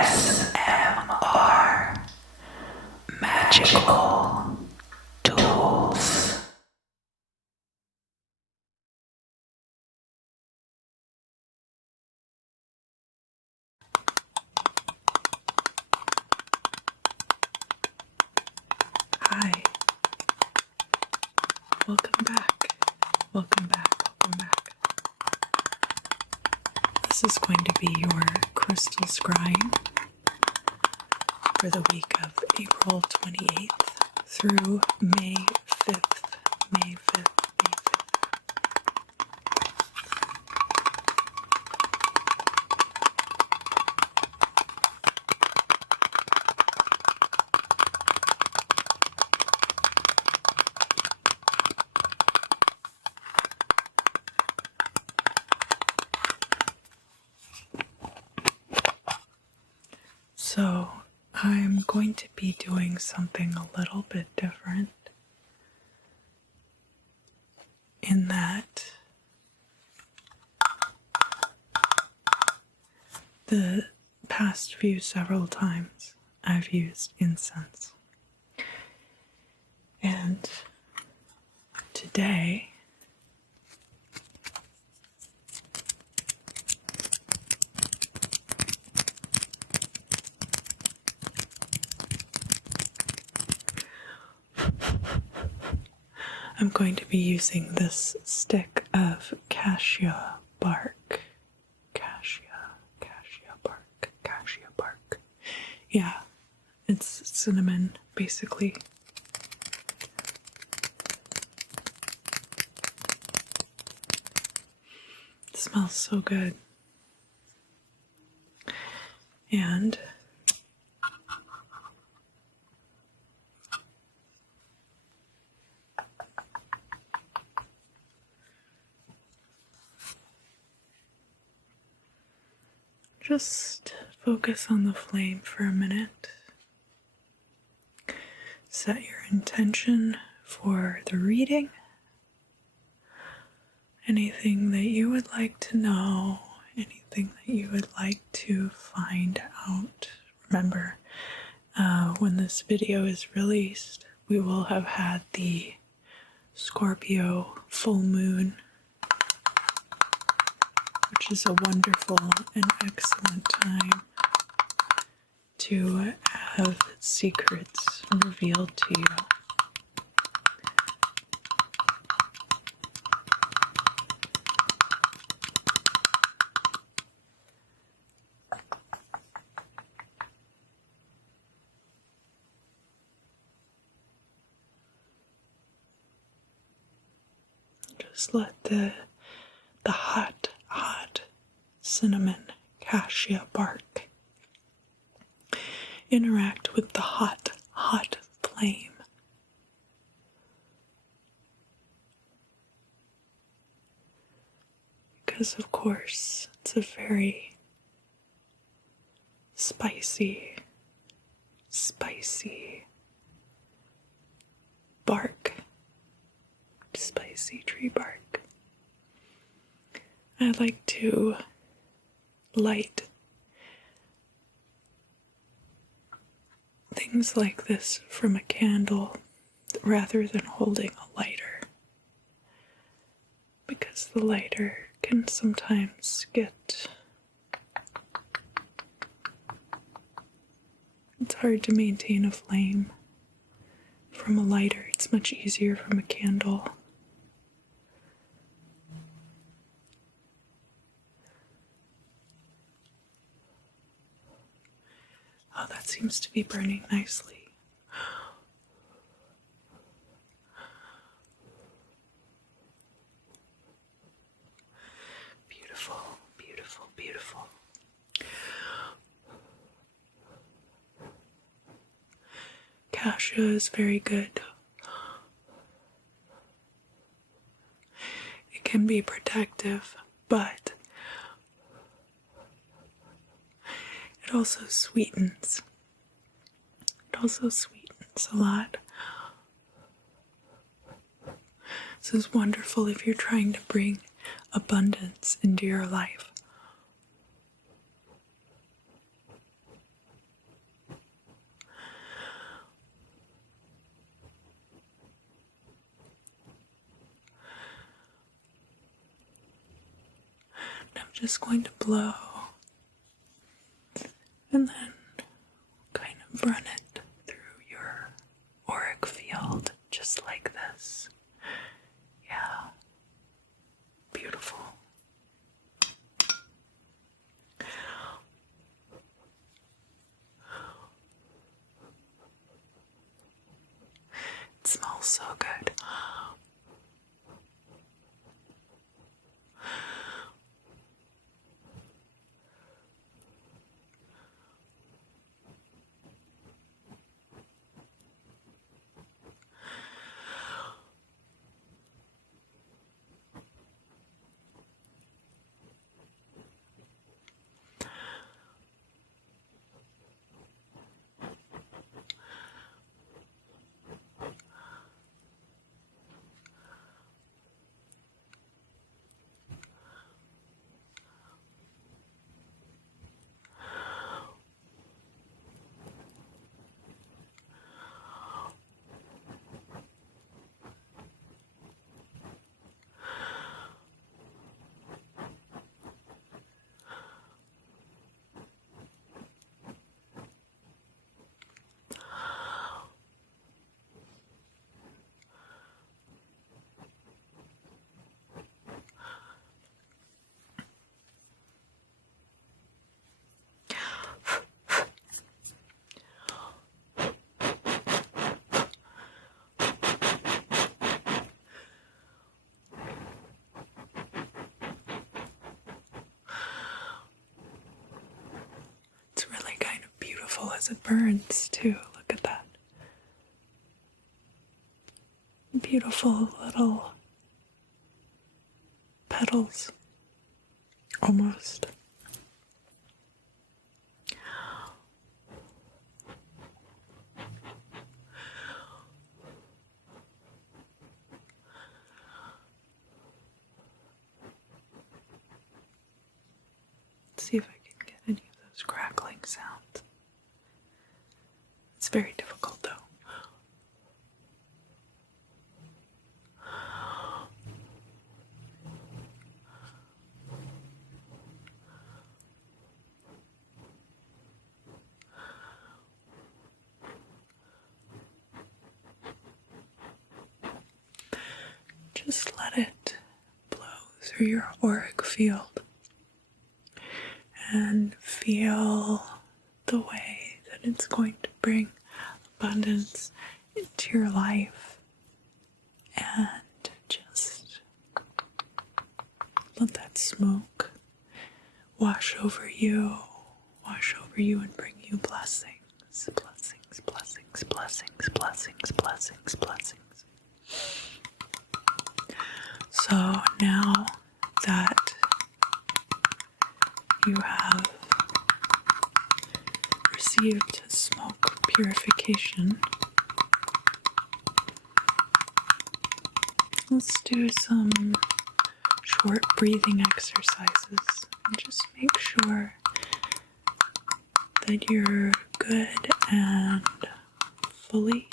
ASMR Magical Tools. Hi. Welcome back. Welcome back. Welcome back. This is going to be your crystal scrying for the week of April 28th through May 5th. May 5th. So, I'm going to be doing something a little bit different in that the past several times I've used incense. And today I'm going to be using this stick of cassia bark. Cassia bark. Yeah, it's cinnamon, basically. It smells so good. And just focus on the flame for a minute. Set your intention for the reading. Anything that you would like to know, anything that you would like to find out. Remember, when this video is released, we will have had the Scorpio full moon, which is a wonderful and excellent time to have secrets revealed to you. Just let the hot cinnamon cassia bark interact with the hot flame. Because of course it's a very spicy bark. Spicy tree bark. I like to light things like this from a candle rather than holding a lighter, because the lighter can sometimes it's hard to maintain a flame from a lighter. It's much easier from a candle. Oh, that seems to be burning nicely. Beautiful, beautiful, beautiful. Cassia is very good. It can be protective, but it also sweetens. A lot. This is wonderful if you're trying to bring abundance into your life. just going to blow and then kind of run it through your auric field, just like this. Yeah. Beautiful. It smells so good. It's really kind of beautiful as it burns too. Look at that. Beautiful little petals. Almost. Let's see if I can get any of those crackling sounds. It's very difficult though. Just let it blow through your auric field and feel the way that it's going to bring abundance into your life, and just let that smoke wash over you and bring you blessings, blessings, blessings, blessings, blessings, blessings, blessings. So now that you have received smoke purification, let's do some short breathing exercises and just make sure that you're good and fully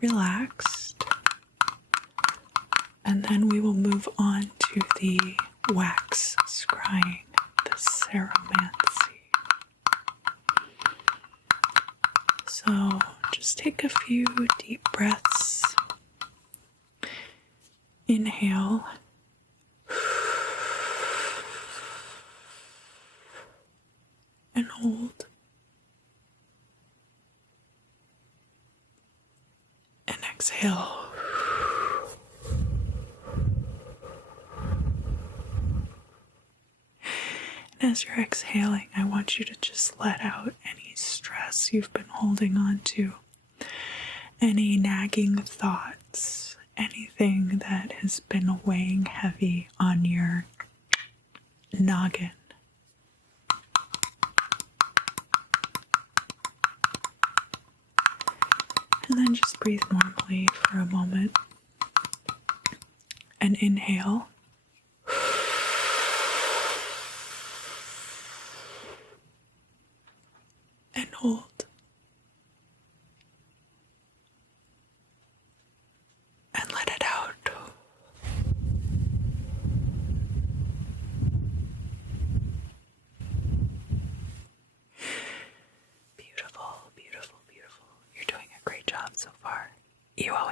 relaxed. And then we will move on to the wax scrying, the ceromancy. So just take a few deep breaths. Inhale. And hold. And exhale. And as you're exhaling, I want you to just let out any stress you've been holding on to, any nagging thoughts, anything that has been weighing heavy on your noggin. And then just breathe normally for a moment. And inhale. And hold. And let it out.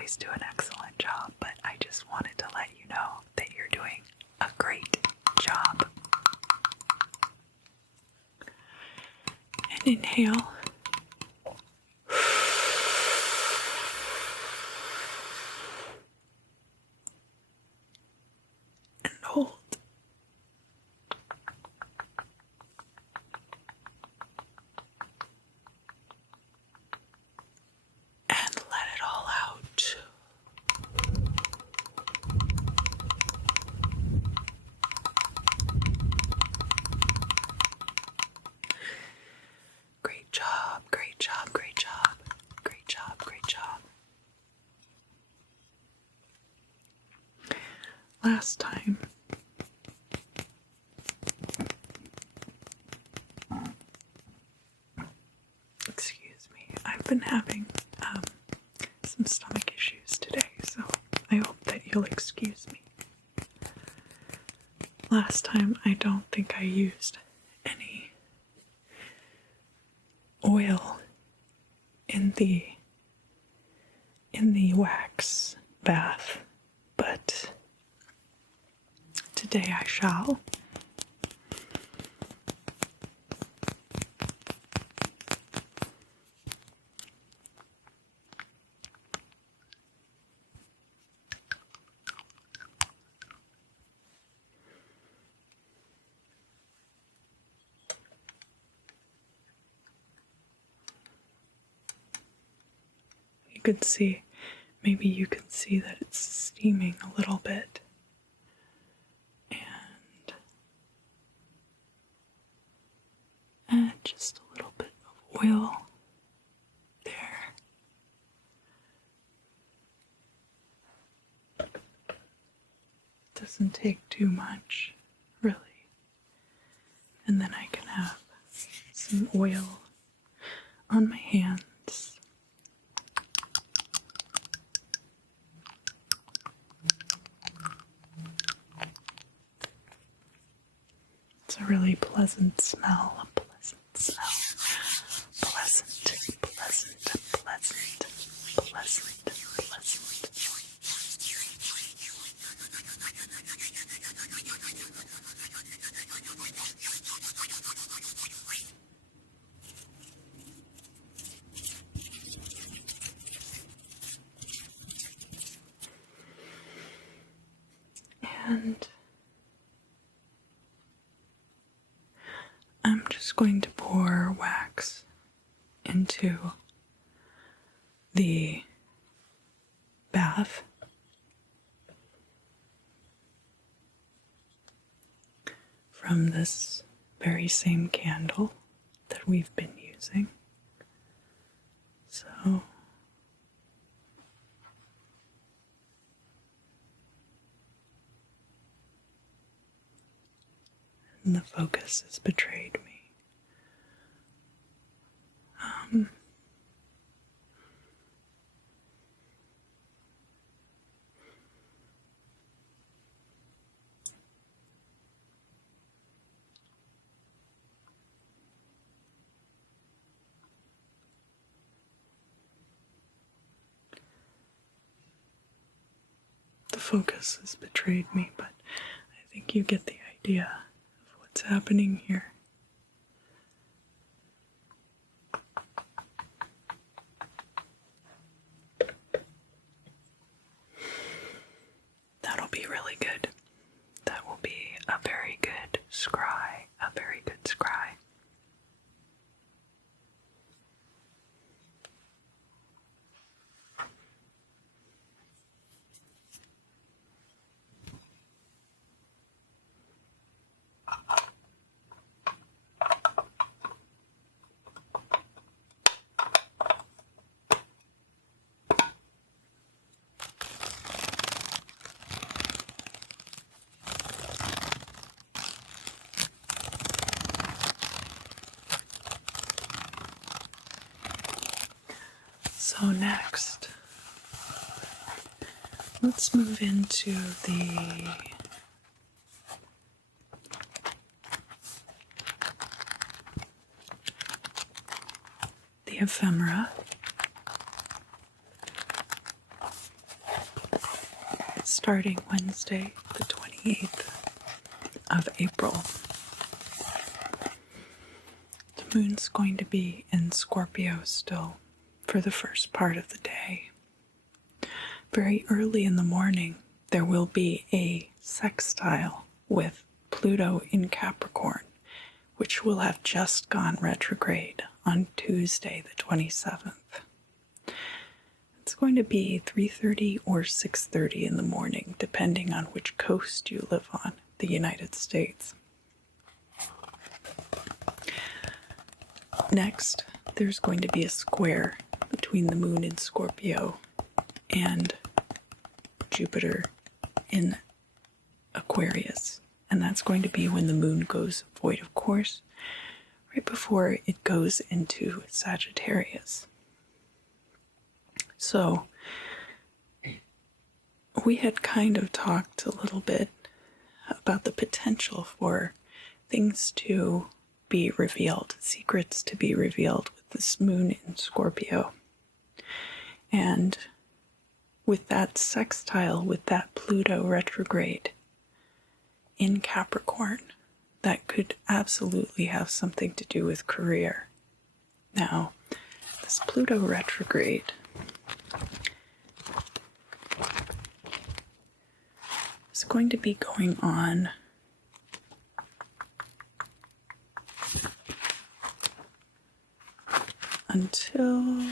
always do an excellent job, but I just wanted to let you know that you're doing a great job. And inhale. And hold. And let it all out. Great job, great job, great job, great job, great job. Last time, excuse me, I've been having some stomach issues today, so I hope that you'll excuse me. Last time, I don't think I used any oil in the wax bath, but today I shall. You could see, maybe you can see that it's steaming a little bit. And just a little bit of oil there. Doesn't take too much, really. And then I can have some oil on my hands. It's a really pleasant smell, a pleasant smell. Pleasant, pleasant, pleasant, pleasant, pleasant. And I'm just going to pour wax into the bath from this very same candle that we've been using. So and the focus has betrayed me. The focus has betrayed me, but I think you get the idea of what's happening here. That'll be really good. That will be a very good scry, a very good scry. So next, let's move into the ephemera. starting Wednesday, the 28th of April. The moon's going to be in Scorpio still for the first part of the day. Very early in the morning, there will be a sextile with Pluto in Capricorn, which will have just gone retrograde on Tuesday, the 27th. It's going to be 3:30 or 6:30 in the morning, depending on which coast you live on, the United States. Next, there's going to be a square between the moon in Scorpio and Jupiter in Aquarius. And that's going to be when the moon goes void of course, right before it goes into Sagittarius. So, we had kind of talked a little bit about the potential for things to be revealed, secrets to be revealed with this moon in Scorpio. And with that sextile, with that Pluto retrograde in Capricorn, that could absolutely have something to do with career. Now, this Pluto retrograde is going to be going on until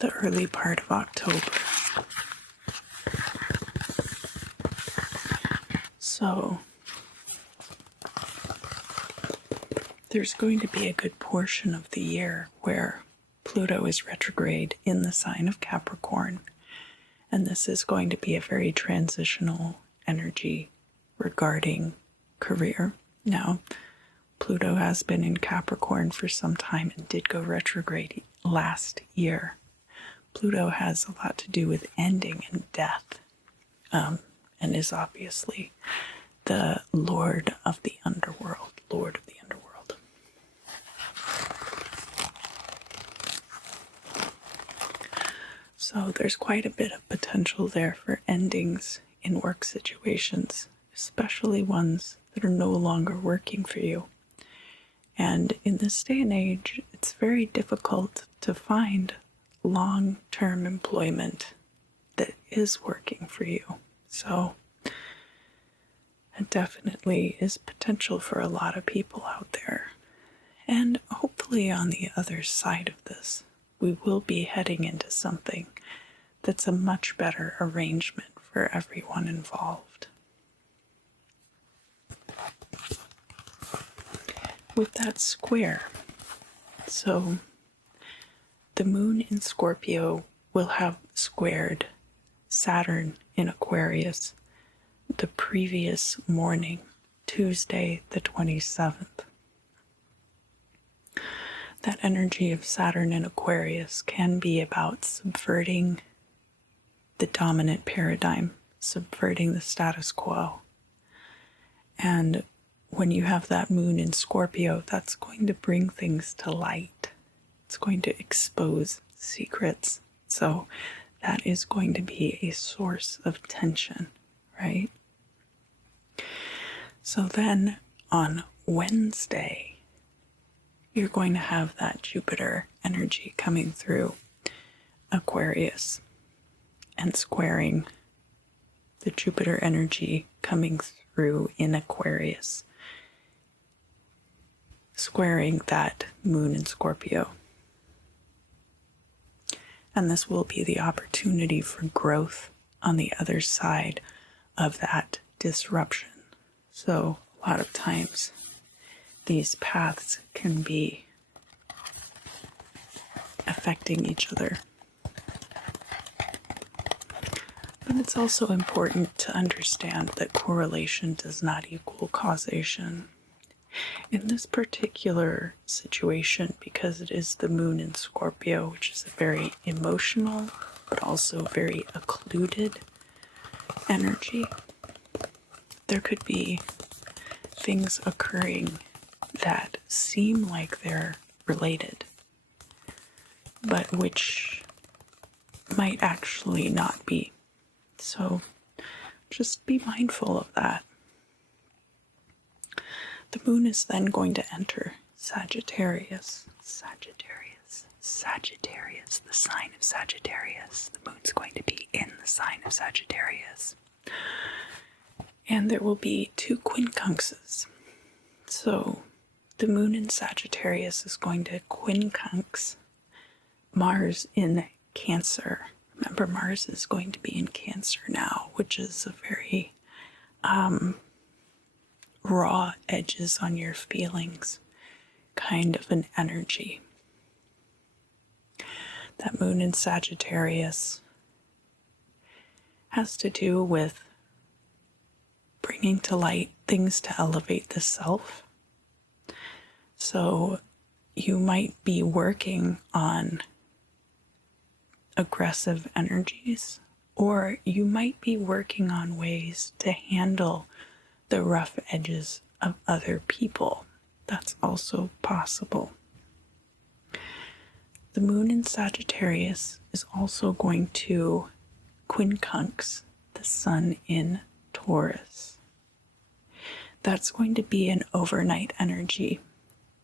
the early part of October. So, there's going to be a good portion of the year where Pluto is retrograde in the sign of Capricorn, and this is going to be a very transitional energy regarding career. Now, Pluto has been in Capricorn for some time and did go retrograde last year. Pluto has a lot to do with ending and death, and is obviously the Lord of the underworld. So there's quite a bit of potential there for endings in work situations, especially ones that are no longer working for you. And in this day and age, it's very difficult to find long-term employment that is working for you. So it definitely is potential for a lot of people out there. And hopefully on the other side of this, we will be heading into something that's a much better arrangement for everyone involved. With that square, so the moon in Scorpio will have squared Saturn in Aquarius the previous morning, Tuesday the 27th. That energy of Saturn in Aquarius can be about subverting the dominant paradigm, subverting the status quo. And when you have that moon in Scorpio, that's going to bring things to light. It's going to expose secrets. So that is going to be a source of tension, right? So then on Wednesday, you're going to have that Jupiter energy coming through Aquarius and squaring the Jupiter energy coming through in Aquarius, squaring that moon in Scorpio. And this will be the opportunity for growth on the other side of that disruption. So a lot of times these paths can be affecting each other. But it's also important to understand that correlation does not equal causation. In this particular situation, because it is the moon in Scorpio, which is a very emotional, but also very occluded energy, there could be things occurring that seem like they're related, but which might actually not be. So just be mindful of that. The moon is then going to enter Sagittarius. Sagittarius, the sign of Sagittarius. The moon's going to be in the sign of Sagittarius. And there will be 2 quincunxes. So the moon in Sagittarius is going to quincunx Mars in Cancer. Remember, Mars is going to be in Cancer now, which is a very raw edges on your feelings kind of an energy. That moon in Sagittarius has to do with bringing to light things to elevate the self. So you might be working on aggressive energies, or you might be working on ways to handle the rough edges of other people. That's also possible. The moon in Sagittarius is also going to quincunx the sun in Taurus. That's going to be an overnight energy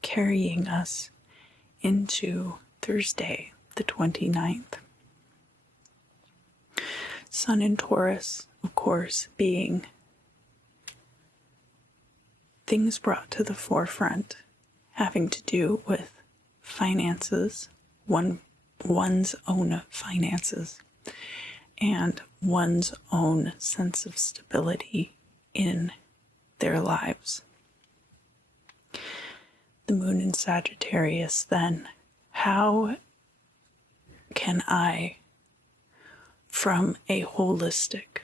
carrying us into Thursday, the 29th. Sun in Taurus, of course, being things brought to the forefront having to do with finances, one's own finances, and one's own sense of stability in their lives. The moon in Sagittarius, then, how can I, from a holistic,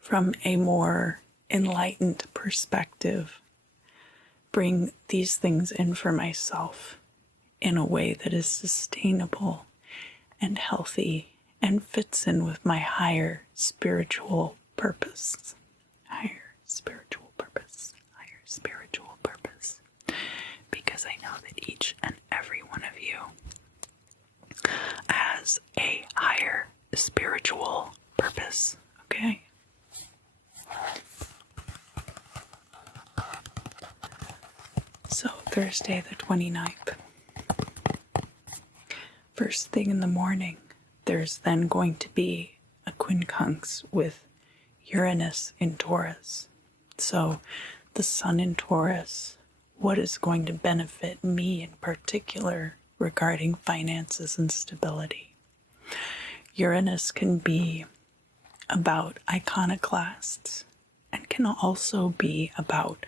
from a more enlightened perspective, bring these things in for myself in a way that is sustainable and healthy and fits in with my higher spiritual purpose. Because I know that each and every one of you has a higher spiritual purpose, okay? So Thursday the 29th. First thing in the morning, there's then going to be a quincunx with Uranus in Taurus. So the sun in Taurus, what is going to benefit me in particular regarding finances and stability? Uranus can be about iconoclasts and can also be about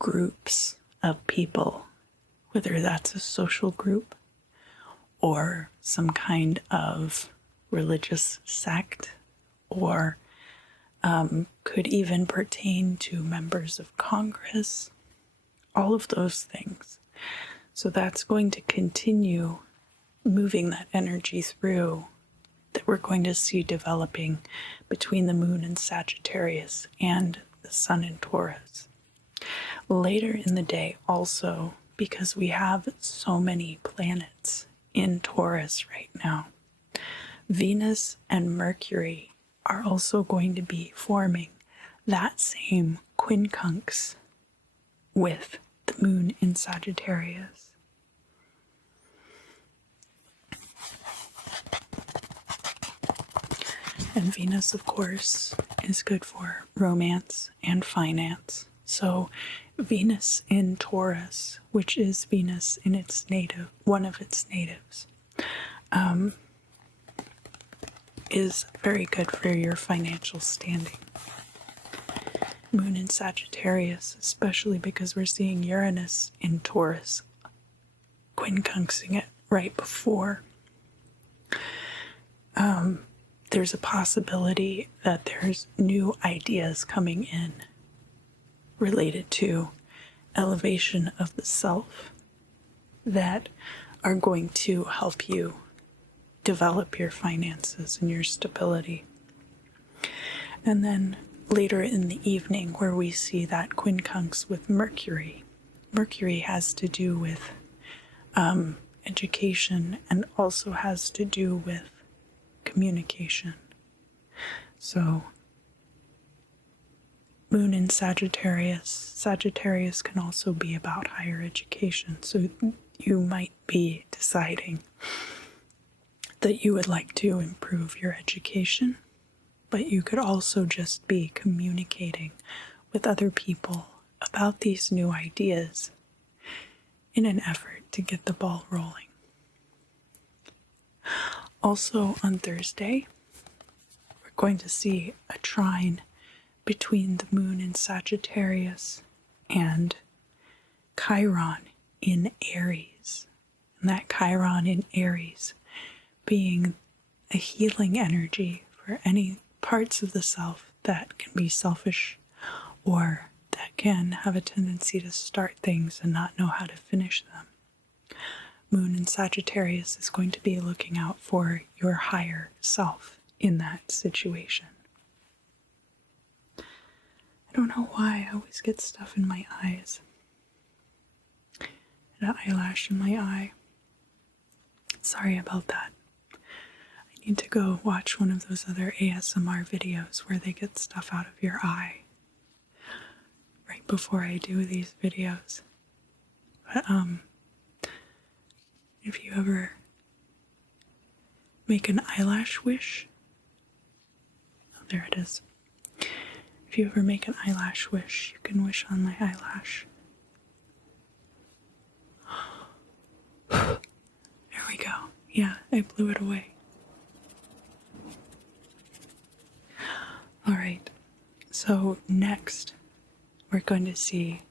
groups of people, whether that's a social group or some kind of religious sect, or could even pertain to members of Congress, all of those things. So that's going to continue moving that energy through that we're going to see developing between the moon in Sagittarius and the sun in Taurus. Later in the day also, because we have so many planets in Taurus right now, Venus and Mercury are also going to be forming that same quincunx with the moon in Sagittarius. And Venus, of course, is good for romance and finance. So Venus in Taurus, which is Venus in its native, one of its natives, is very good for your financial standing. Moon in Sagittarius, especially because we're seeing Uranus in Taurus, quincunxing it right before. There's a possibility that there's new ideas coming in related to elevation of the self that are going to help you develop your finances and your stability. And then later in the evening, where we see that quincunx with Mercury. Mercury has to do with education and also has to do with communication. So, moon in Sagittarius. Sagittarius can also be about higher education. So, you might be deciding that you would like to improve your education, but you could also just be communicating with other people about these new ideas in an effort to get the ball rolling. Also on Thursday, we're going to see a trine between the moon in Sagittarius and Chiron in Aries. And that Chiron in Aries being a healing energy for any parts of the self that can be selfish or that can have a tendency to start things and not know how to finish them. Moon in Sagittarius is going to be looking out for your higher self in that situation. I don't know why I always get stuff in my eyes. An eyelash in my eye. Sorry about that. I need to go watch one of those other ASMR videos where they get stuff out of your eye right before I do these videos. But if you ever make an eyelash wish, oh, there it is. If you ever make an eyelash wish, you can wish on my eyelash. There we go. Yeah, I blew it away. Alright, so next we're going to see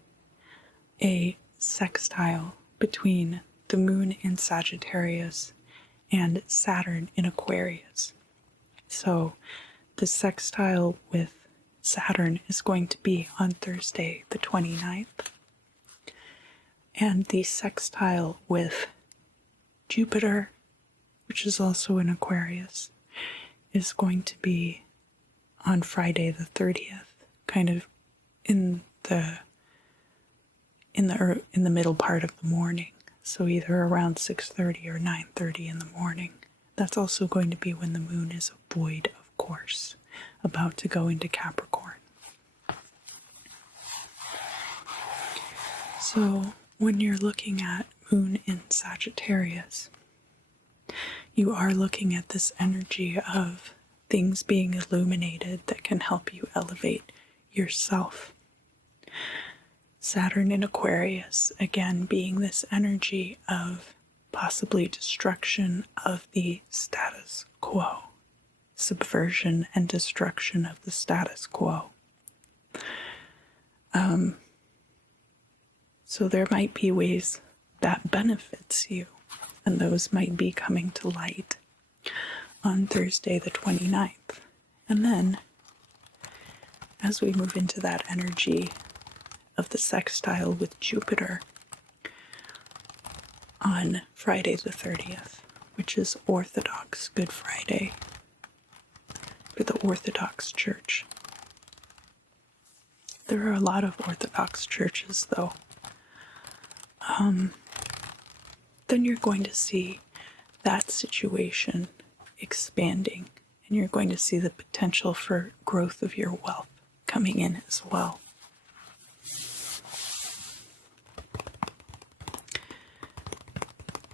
a sextile between the moon in Sagittarius and Saturn in Aquarius. So the sextile with Saturn is going to be on Thursday the 29th. And the sextile with Jupiter, which is also in Aquarius, is going to be on Friday the 30th, kind of in the middle part of the morning. So either around 6:30 or 9:30 in the morning. That's also going to be when the moon is void, of course, about to go into Capricorn. So when you're looking at moon in Sagittarius, you are looking at this energy of things being illuminated that can help you elevate yourself. Saturn in Aquarius, again, being this energy of possibly destruction of the status quo, subversion and destruction of the status quo. So there might be ways that benefits you, and those might be coming to light on Thursday the 29th. And then, as we move into that energy of the sextile with Jupiter on Friday the 30th, which is Orthodox Good Friday for the Orthodox Church. There are a lot of Orthodox churches, though. Then you're going to see that situation expanding, and you're going to see the potential for growth of your wealth coming in as well.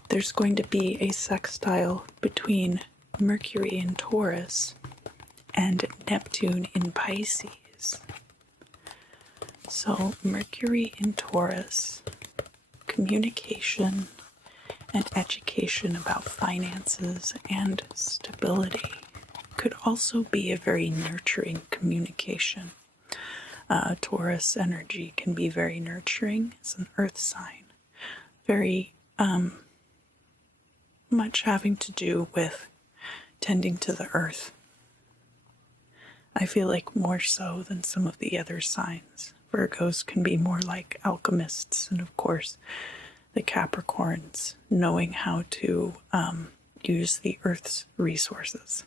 There's going to be a sextile between Mercury in Taurus and Neptune in Pisces. So Mercury in Taurus, communication and education about finances and stability, could also be a very nurturing communication. Taurus energy can be very nurturing. It's an earth sign. Very much having to do with tending to the earth. I feel like more so than some of the other signs. Virgos can be more like alchemists, and of course the Capricorns knowing how to use the earth's resources.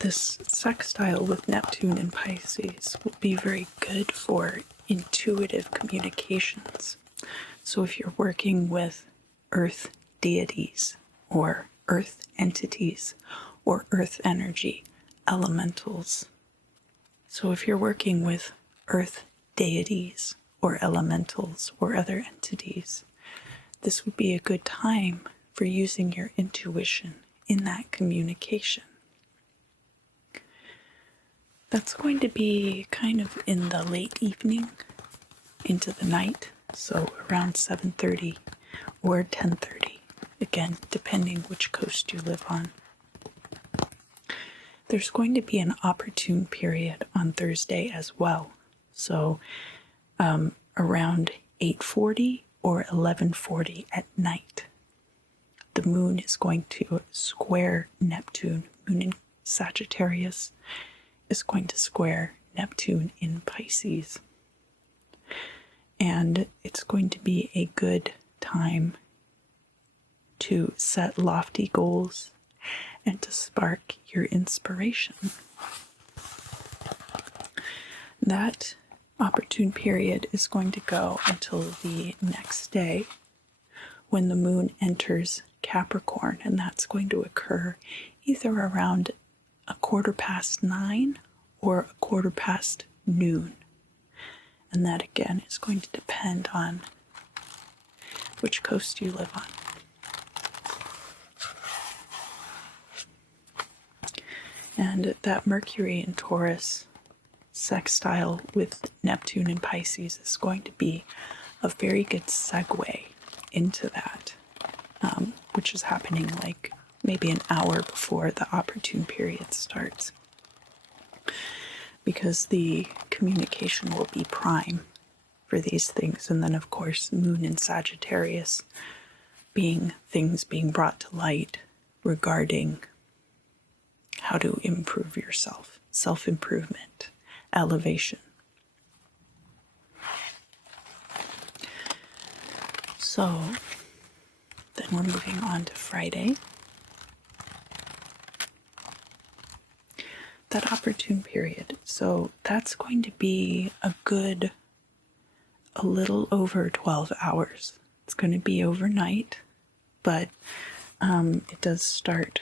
This sextile with Neptune and Pisces will be very good for intuitive communications. So if you're working with earth deities or earth entities or earth energy, elementals. So if you're working with earth deities or elementals or other entities, this would be a good time for using your intuition in that communication. That's going to be kind of in the late evening into the night, so around 7:30 or 10:30, again, depending which coast you live on. There's going to be an opportune period on Thursday as well, so around 8:40 or 11:40 at night. The moon is going to square Neptune. Moon in Sagittarius is going to square Neptune in Pisces. And it's going to be a good time to set lofty goals and to spark your inspiration. That opportune period is going to go until the next day when the moon enters Capricorn, and that's going to occur either around 9:15 or 9:15 noon. And that again is going to depend on which coast you live on. And that Mercury in Taurus sextile with Neptune in Pisces is going to be a very good segue into that, which is happening like maybe an hour before the opportune period starts, because the communication will be prime for these things. And then of course moon in Sagittarius being things being brought to light regarding how to improve yourself, self-improvement, elevation. So then we're moving on to Friday. That opportune period. So that's going to be a little over 12 hours. It's going to be overnight, but it does start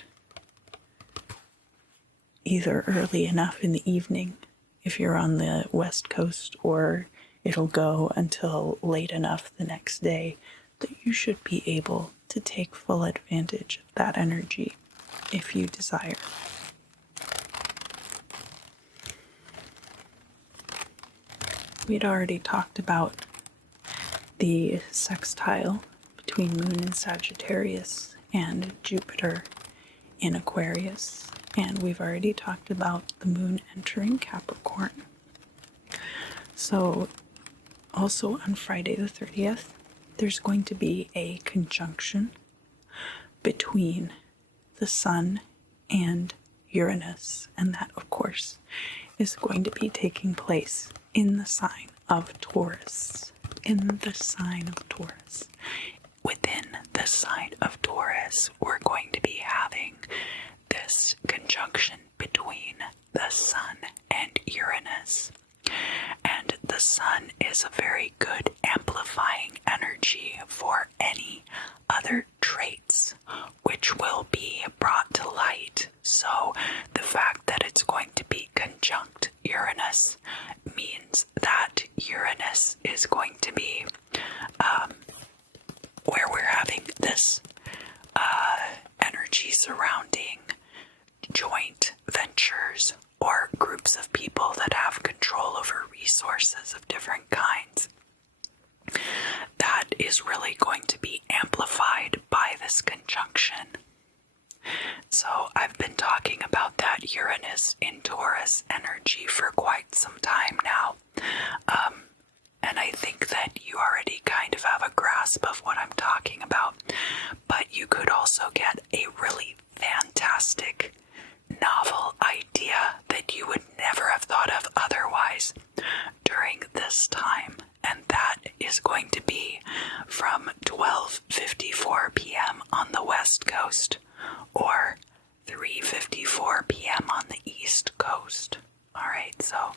either early enough in the evening if you're on the West Coast, or it'll go until late enough the next day that you should be able to take full advantage of that energy if you desire. We'd already talked about the sextile between Moon in Sagittarius and Jupiter in Aquarius, and we've already talked about the Moon entering Capricorn. So also on Friday the 30th, there's going to be a conjunction between the Sun and Uranus, and that of course is going to be taking place in the sign of Taurus. In the sign of Taurus. Within the sign of Taurus, we're going to be having this conjunction between the Sun and Uranus. And the Sun is a very good amplifying energy for any other traits which will be brought to light. So the fact that it's going to be conjunct Uranus means that Uranus is going to be where we're having this energy surrounding joint ventures or groups of people that have control over resources of different kinds. That is really going to be amplified by this conjunction. So I've been talking about that Uranus in Taurus energy for quite some time now. And I think that you already kind of have a grasp of what I'm talking about. But you could also get a really fantastic novel idea that you would never have thought of otherwise during this time. And that is going to be from 12:54 p.m. on the West Coast or 3:54 p.m. on the East Coast. Alright, so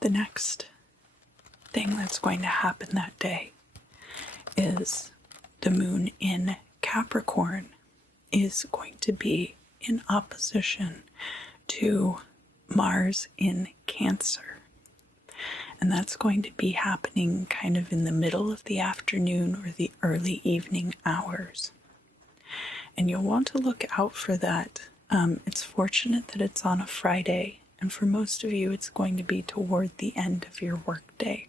the next thing that's going to happen that day is the moon in Capricorn is going to be in opposition to Mars in Cancer. And that's going to be happening kind of in the middle of the afternoon or the early evening hours. And you'll want to look out for that. It's fortunate that it's on a Friday, and for most of you, it's going to be toward the end of your workday,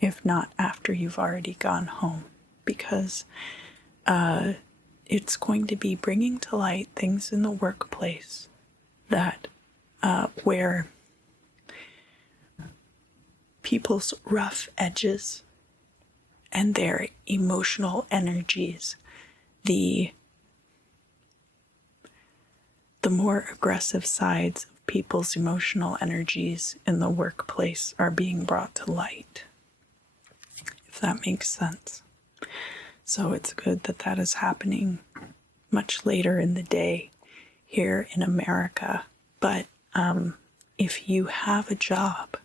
if not after you've already gone home, because it's going to be bringing to light things in the workplace that where people's rough edges and their emotional energies, the more aggressive sides of people's emotional energies in the workplace are being brought to light, if that makes sense. So it's good that that is happening much later in the day here in America. But if you have a job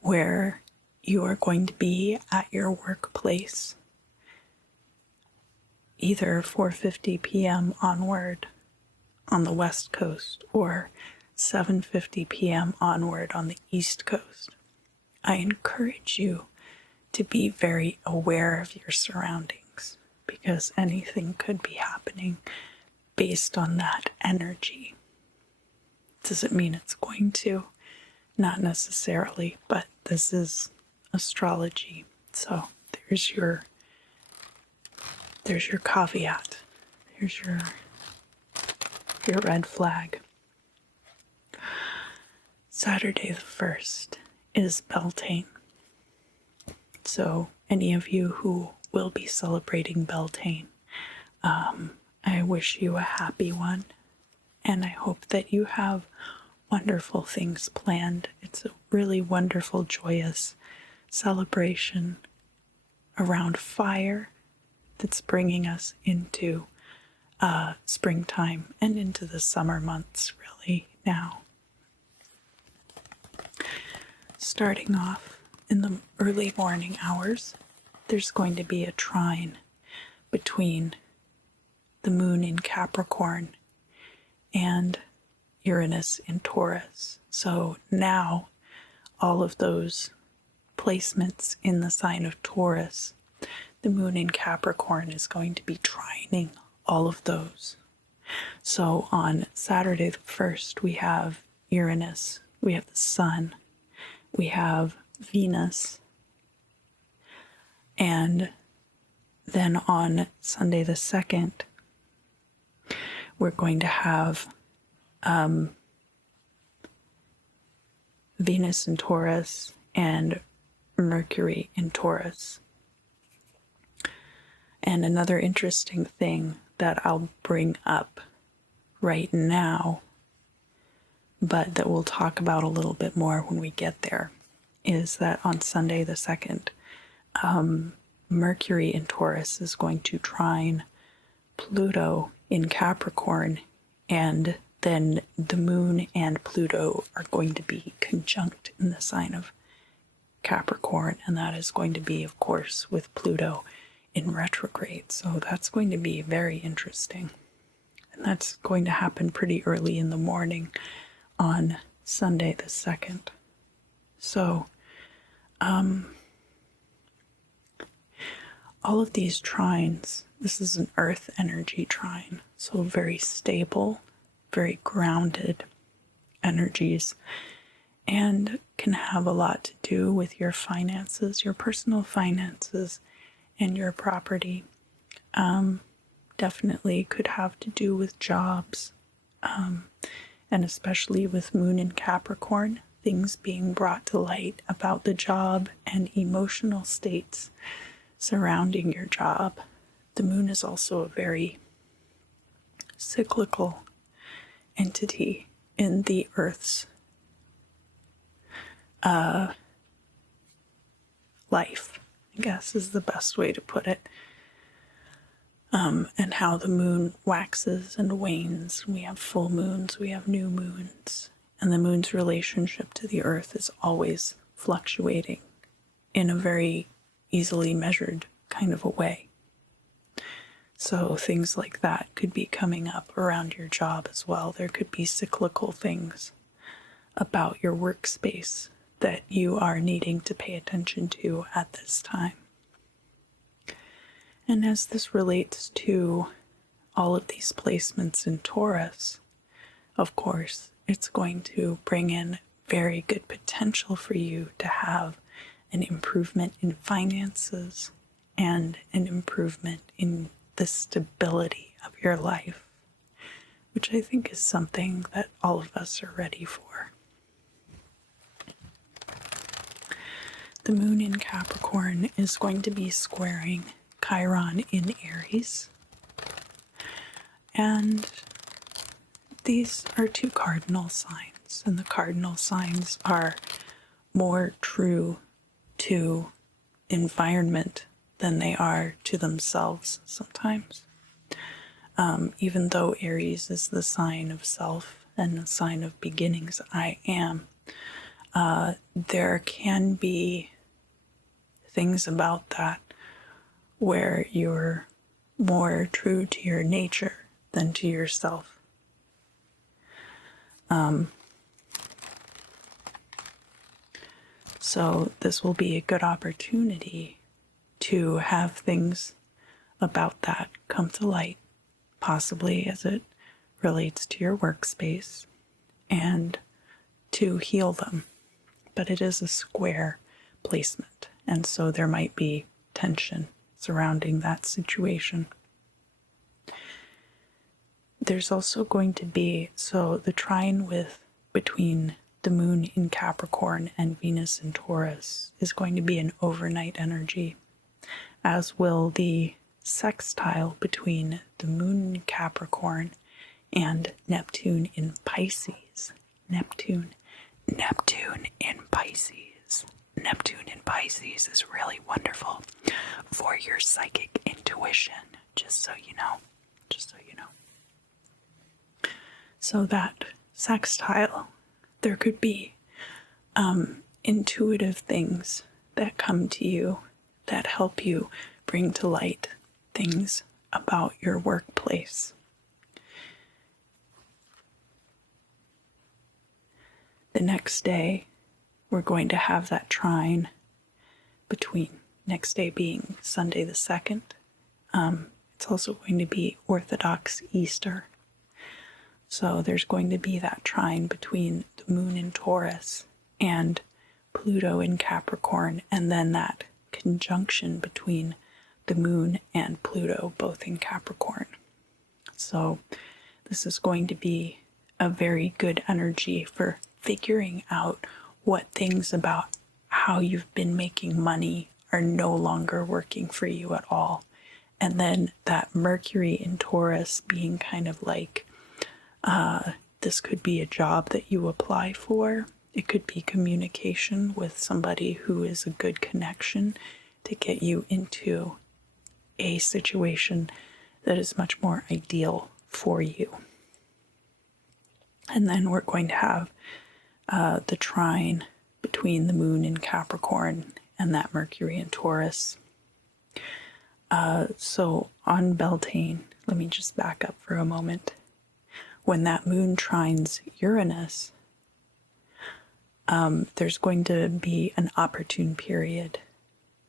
where you are going to be at your workplace either 4:50 p.m. onward on the West Coast or 7:50 p.m. onward on the East Coast, I encourage you to be very aware of your surroundings, because anything could be happening based on that energy. Does it mean it's going to? Not necessarily, but this is astrology. So there's your caveat. There's your red flag. Saturday the 1st is Beltane. So any of you who will be celebrating Beltane, I wish you a happy one, and I hope that you have wonderful things planned. It's a really wonderful, joyous celebration around fire that's bringing us into springtime and into the summer months, really, now. Starting off in the early morning hours, there's going to be a trine between the moon in Capricorn and Uranus in Taurus. So now all of those placements in the sign of Taurus, the moon in Capricorn is going to be trining all of those. So on Saturday the 1st, we have Uranus, we have the Sun, we have Venus, and then on Sunday the 2nd, we're going to have Venus in Taurus and Mercury in Taurus. And another interesting thing that I'll bring up right now, but that we'll talk about a little bit more when we get there, is that on Sunday the 2nd, Mercury in Taurus is going to trine Pluto in Capricorn, and then the moon and Pluto are going to be conjunct in the sign of Capricorn, and that is going to be, of course, with Pluto in retrograde. So that's going to be very interesting. And that's going to happen pretty early in the morning on Sunday the 2nd. So, all of these trines, this is an earth energy trine, so very stable, very grounded energies, and can have a lot to do with your finances, your personal finances, and your property. Definitely could have to do with jobs, and especially with moon in Capricorn, things being brought to light about the job and emotional states surrounding your job. The moon is also a very cyclical entity in the Earth's life, I guess is the best way to put it. And how the moon waxes and wanes. We have full moons, we have new moons, and the moon's relationship to the Earth is always fluctuating in a very easily measured kind of a way. So things like that could be coming up around your job as well. There could be cyclical things about your workspace that you are needing to pay attention to at this time. And as this relates to all of these placements in Taurus, of course, it's going to bring in very good potential for you to have an improvement in finances and an improvement in the stability of your life, which I think is something that all of us are ready for. The moon in Capricorn is going to be squaring Chiron in Aries. And these are two cardinal signs, and the cardinal signs are more true to environment than they are to themselves sometimes. Even though Aries is the sign of self and the sign of beginnings, I am, there can be things about that where you're more true to your nature than to yourself. So this will be a good opportunity to have things about that come to light, possibly as it relates to your workspace, and to heal them. But it is a square placement, and so there might be tension surrounding that situation. There's also going to be, so the trine between the moon in Capricorn and Venus in Taurus is going to be an overnight energy, as will the sextile between the moon in Capricorn and Neptune in Pisces. Neptune in Pisces. Neptune in Pisces is really wonderful for your psychic intuition, just so you know. So that sextile, there could be intuitive things that come to you that help you bring to light things about your workplace. The next day, we're going to have that trine between, next day being Sunday the 2nd. It's also going to be Orthodox Easter. So there's going to be that trine between the moon in Taurus and Pluto in Capricorn, and then that conjunction between the moon and Pluto, both in Capricorn. So this is going to be a very good energy for figuring out what things about how you've been making money are no longer working for you at all. And then that Mercury in Taurus being kind of like, this could be a job that you apply for. It could be communication with somebody who is a good connection to get you into a situation that is much more ideal for you. And then we're going to have the trine between the moon in Capricorn and that Mercury in Taurus. So on Beltane, let me just back up for a moment. When that moon trines Uranus, there's going to be an opportune period,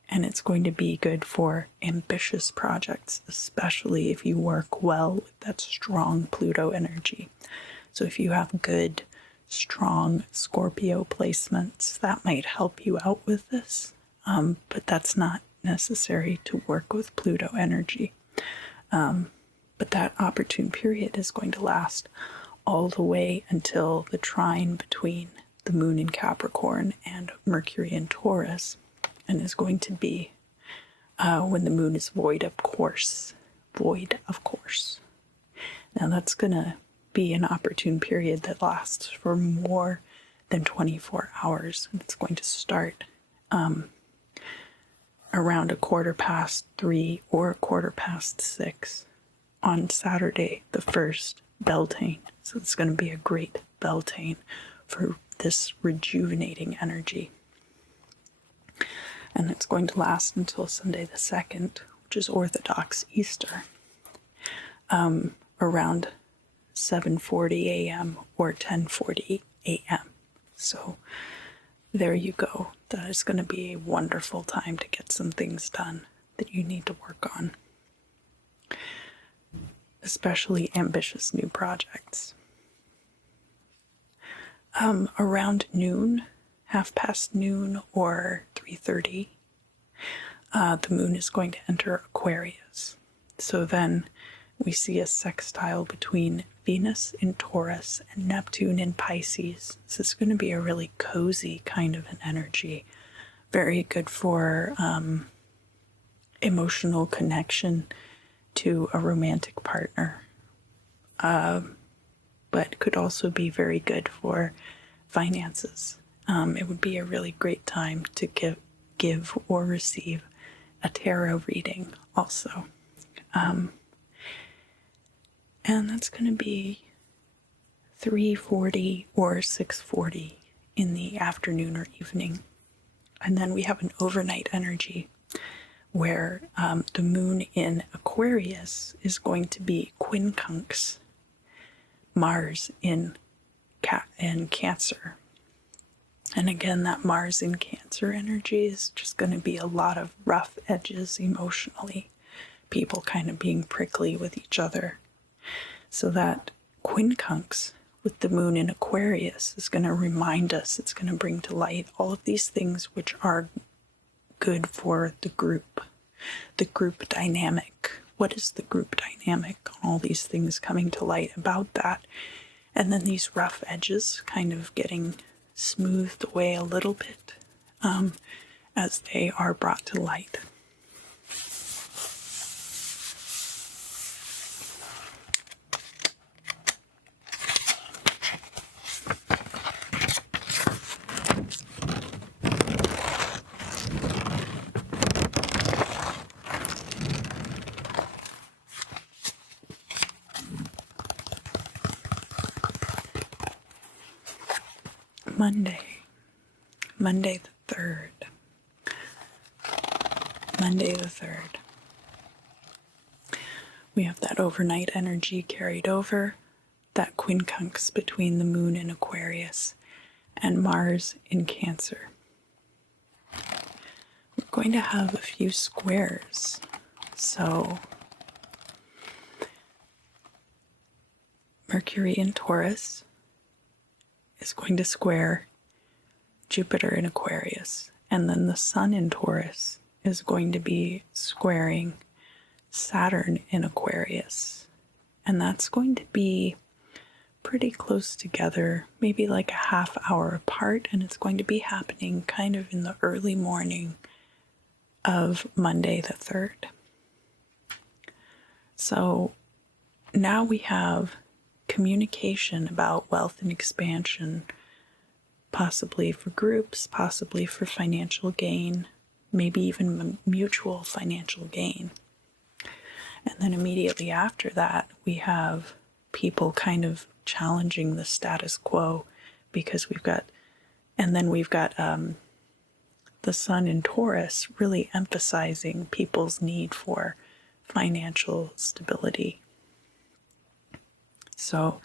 and it's going to be good for ambitious projects, especially if you work well with that strong Pluto energy. So if you have good, strong Scorpio placements, that might help you out with this, but that's not necessary to work with Pluto energy. But that opportune period is going to last all the way until the trine between the moon in Capricorn and Mercury in Taurus, and is going to be when the moon is void of course. Now that's going to be an opportune period that lasts for more than 24 hours, and it's going to start around 3:15 or 6:15 on Saturday the 1st, Beltane. So it's going to be a great Beltane for this rejuvenating energy. And it's going to last until Sunday the 2nd, which is Orthodox Easter. around 7:40 a.m. or 10:40 a.m. So there you go. That is going to be a wonderful time to get some things done that you need to work on, especially ambitious new projects. Around noon, noon, or 3:30, the moon is going to enter Aquarius. So then we see a sextile between Venus in Taurus and Neptune in Pisces. So it's going to be a really cozy kind of an energy. Very good for emotional connection to a romantic partner. But could also be very good for finances. It would be a really great time to give or receive a tarot reading also. And that's going to be 3:40 or 6:40 in the afternoon or evening. And then we have an overnight energy where the moon in Aquarius is going to be quincunx Mars in Cancer. And again, that Mars in Cancer energy is just going to be a lot of rough edges emotionally, people kind of being prickly with each other. So that quincunx with the moon in Aquarius is going to remind us, it's going to bring to light all of these things which are good for the group dynamic. What is the group dynamic? All these things coming to light about that. And then these rough edges kind of getting smoothed away a little bit as they are brought to light. Monday the 3rd. Monday the 3rd. We have that overnight energy carried over, that quincunx between the moon in Aquarius and Mars in Cancer. We're going to have a few squares. So Mercury in Taurus is going to square Jupiter in Aquarius, and then the Sun in Taurus is going to be squaring Saturn in Aquarius, and that's going to be pretty close together, maybe like a half hour apart, and it's going to be happening kind of in the early morning of Monday the 3rd. So now we have communication about wealth and expansion, possibly for groups, possibly for financial gain, maybe even mutual financial gain. And then immediately after that, we have people kind of challenging the status quo, because we've got the Sun in Taurus really emphasizing people's need for financial stability. So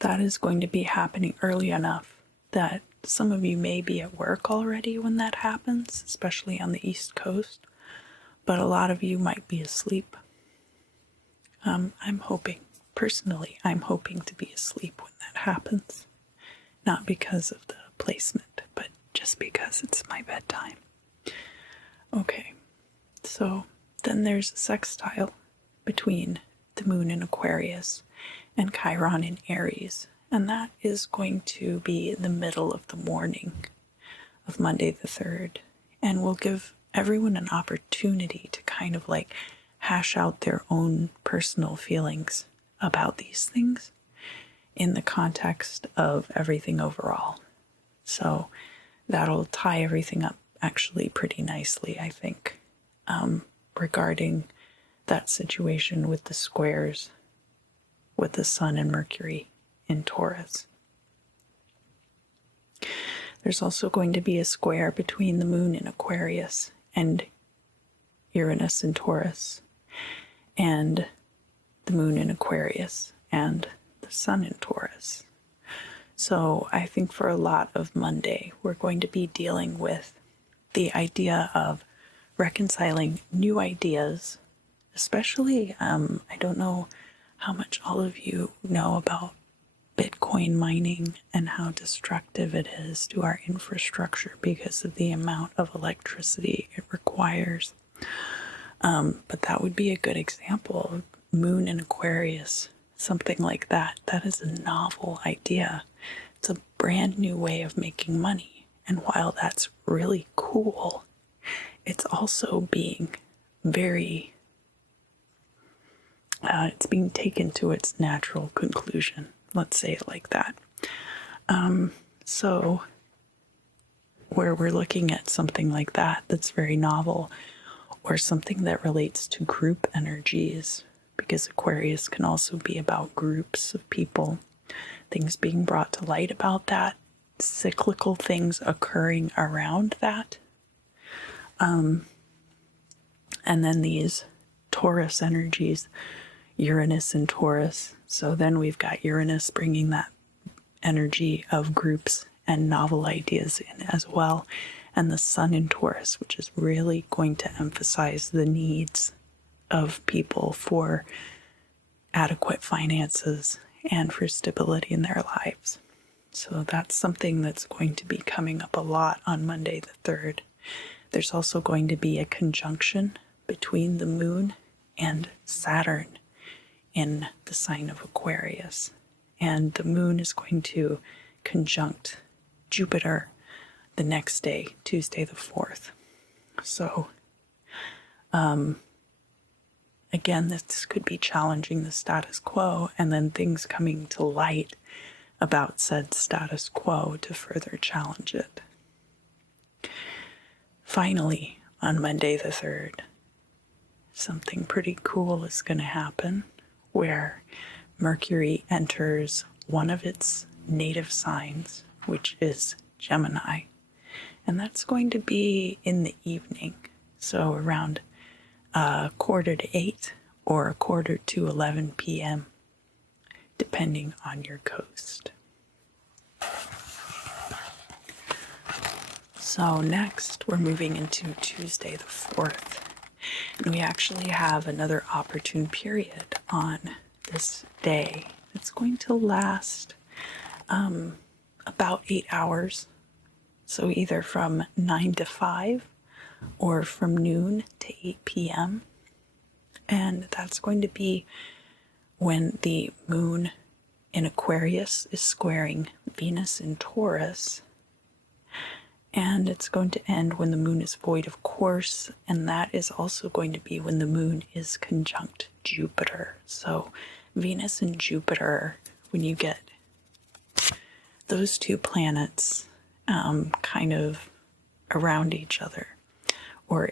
that is going to be happening early enough that some of you may be at work already when that happens, especially on the East Coast, but a lot of you might be asleep. I'm hoping to be asleep when that happens. Not because of the placement, but just because it's my bedtime. Okay, so then there's a sextile between the moon in Aquarius and Chiron in Aries, and that is going to be in the middle of the morning of Monday the 3rd, and will give everyone an opportunity to kind of like hash out their own personal feelings about these things in the context of everything overall. So that'll tie everything up actually pretty nicely, I think, regarding that situation with the squares with the Sun and Mercury in Taurus. There's also going to be a square between the moon in Aquarius and Uranus in Taurus. And the moon in Aquarius and the sun in Taurus. So I think for a lot of Monday, we're going to be dealing with the idea of reconciling new ideas, especially, I don't know how much all of you know about Bitcoin mining and how destructive it is to our infrastructure because of the amount of electricity it requires. But that would be a good example. Moon in Aquarius, something like that. That is a novel idea. It's a brand new way of making money. And while that's really cool, it's also being very, it's being taken to its natural conclusion. Let's say it like that. So where we're looking at something like that that's very novel, or something that relates to group energies, because Aquarius can also be about groups of people, things being brought to light about that, cyclical things occurring around that. And then these Taurus energies, Uranus and Taurus. So then we've got Uranus bringing that energy of groups and novel ideas in as well. And the sun in Taurus, which is really going to emphasize the needs of people for adequate finances and for stability in their lives. So that's something that's going to be coming up a lot on Monday the 3rd. There's also going to be a conjunction between the moon and Saturn in the sign of Aquarius. And the moon is going to conjunct Jupiter the next day, Tuesday the 4th. So, again, this could be challenging the status quo, and then things coming to light about said status quo to further challenge it. Finally, on Monday the 3rd, something pretty cool is going to happen where Mercury enters one of its native signs, which is Gemini. And that's going to be in the evening, so around 7:45 or 10:45 p.m., depending on your coast. So next, we're moving into Tuesday the 4th, and we actually have another opportune period on this day. It's going to last about 8 hours. So either from 9 to 5 or from noon to 8 p.m. And that's going to be when the moon in Aquarius is squaring Venus in Taurus. And it's going to end when the moon is void of course, and that is also going to be when the moon is conjunct Jupiter. So Venus and Jupiter, when you get those two planets kind of around each other, or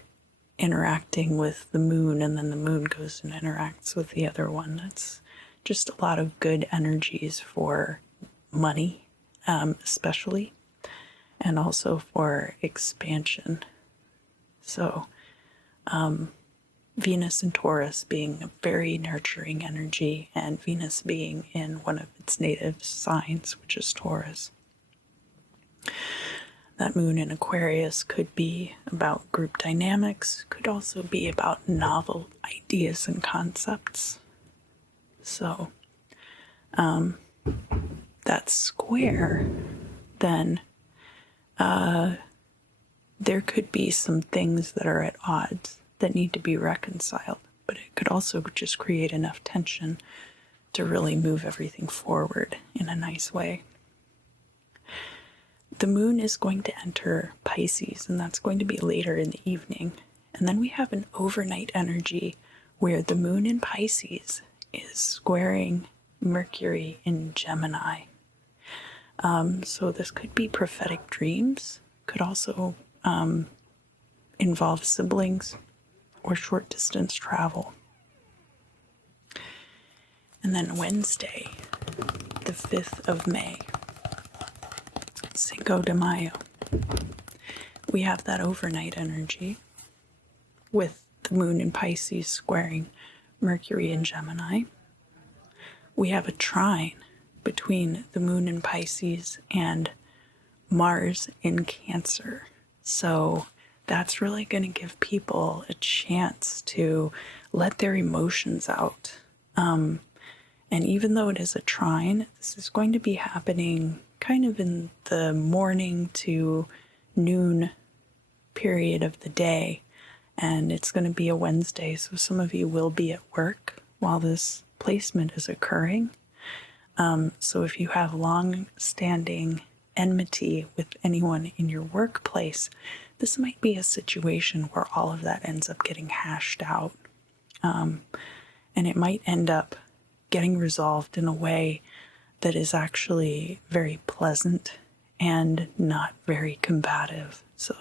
interacting with the moon, and then the moon goes and interacts with the other one. That's just a lot of good energies for money, especially, and also for expansion. So Venus and Taurus being a very nurturing energy, and Venus being in one of its native signs, which is Taurus. That moon in Aquarius could be about group dynamics, could also be about novel ideas and concepts. So that square, then there could be some things that are at odds that need to be reconciled, but it could also just create enough tension to really move everything forward in a nice way. The moon is going to enter Pisces, and that's going to be later in the evening. And then we have an overnight energy where the moon in Pisces is squaring Mercury in Gemini. So this could be prophetic dreams, could also involve siblings or short distance travel. And then Wednesday, the 5th of May, Cinco de Mayo, we have that overnight energy with the moon in Pisces squaring Mercury in Gemini. we have a trine between the moon in Pisces and Mars in Cancer. So that's really going to give people a chance to let their emotions out. And even though it is a trine, this is going to be happening kind of in the morning to noon period of the day. And it's going to be a Wednesday, so some of you will be at work while this placement is occurring. So if you have long-standing enmity with anyone in your workplace, this might be a situation where all of that ends up getting hashed out. And it might end up getting resolved in a way that is actually very pleasant and not very combative. So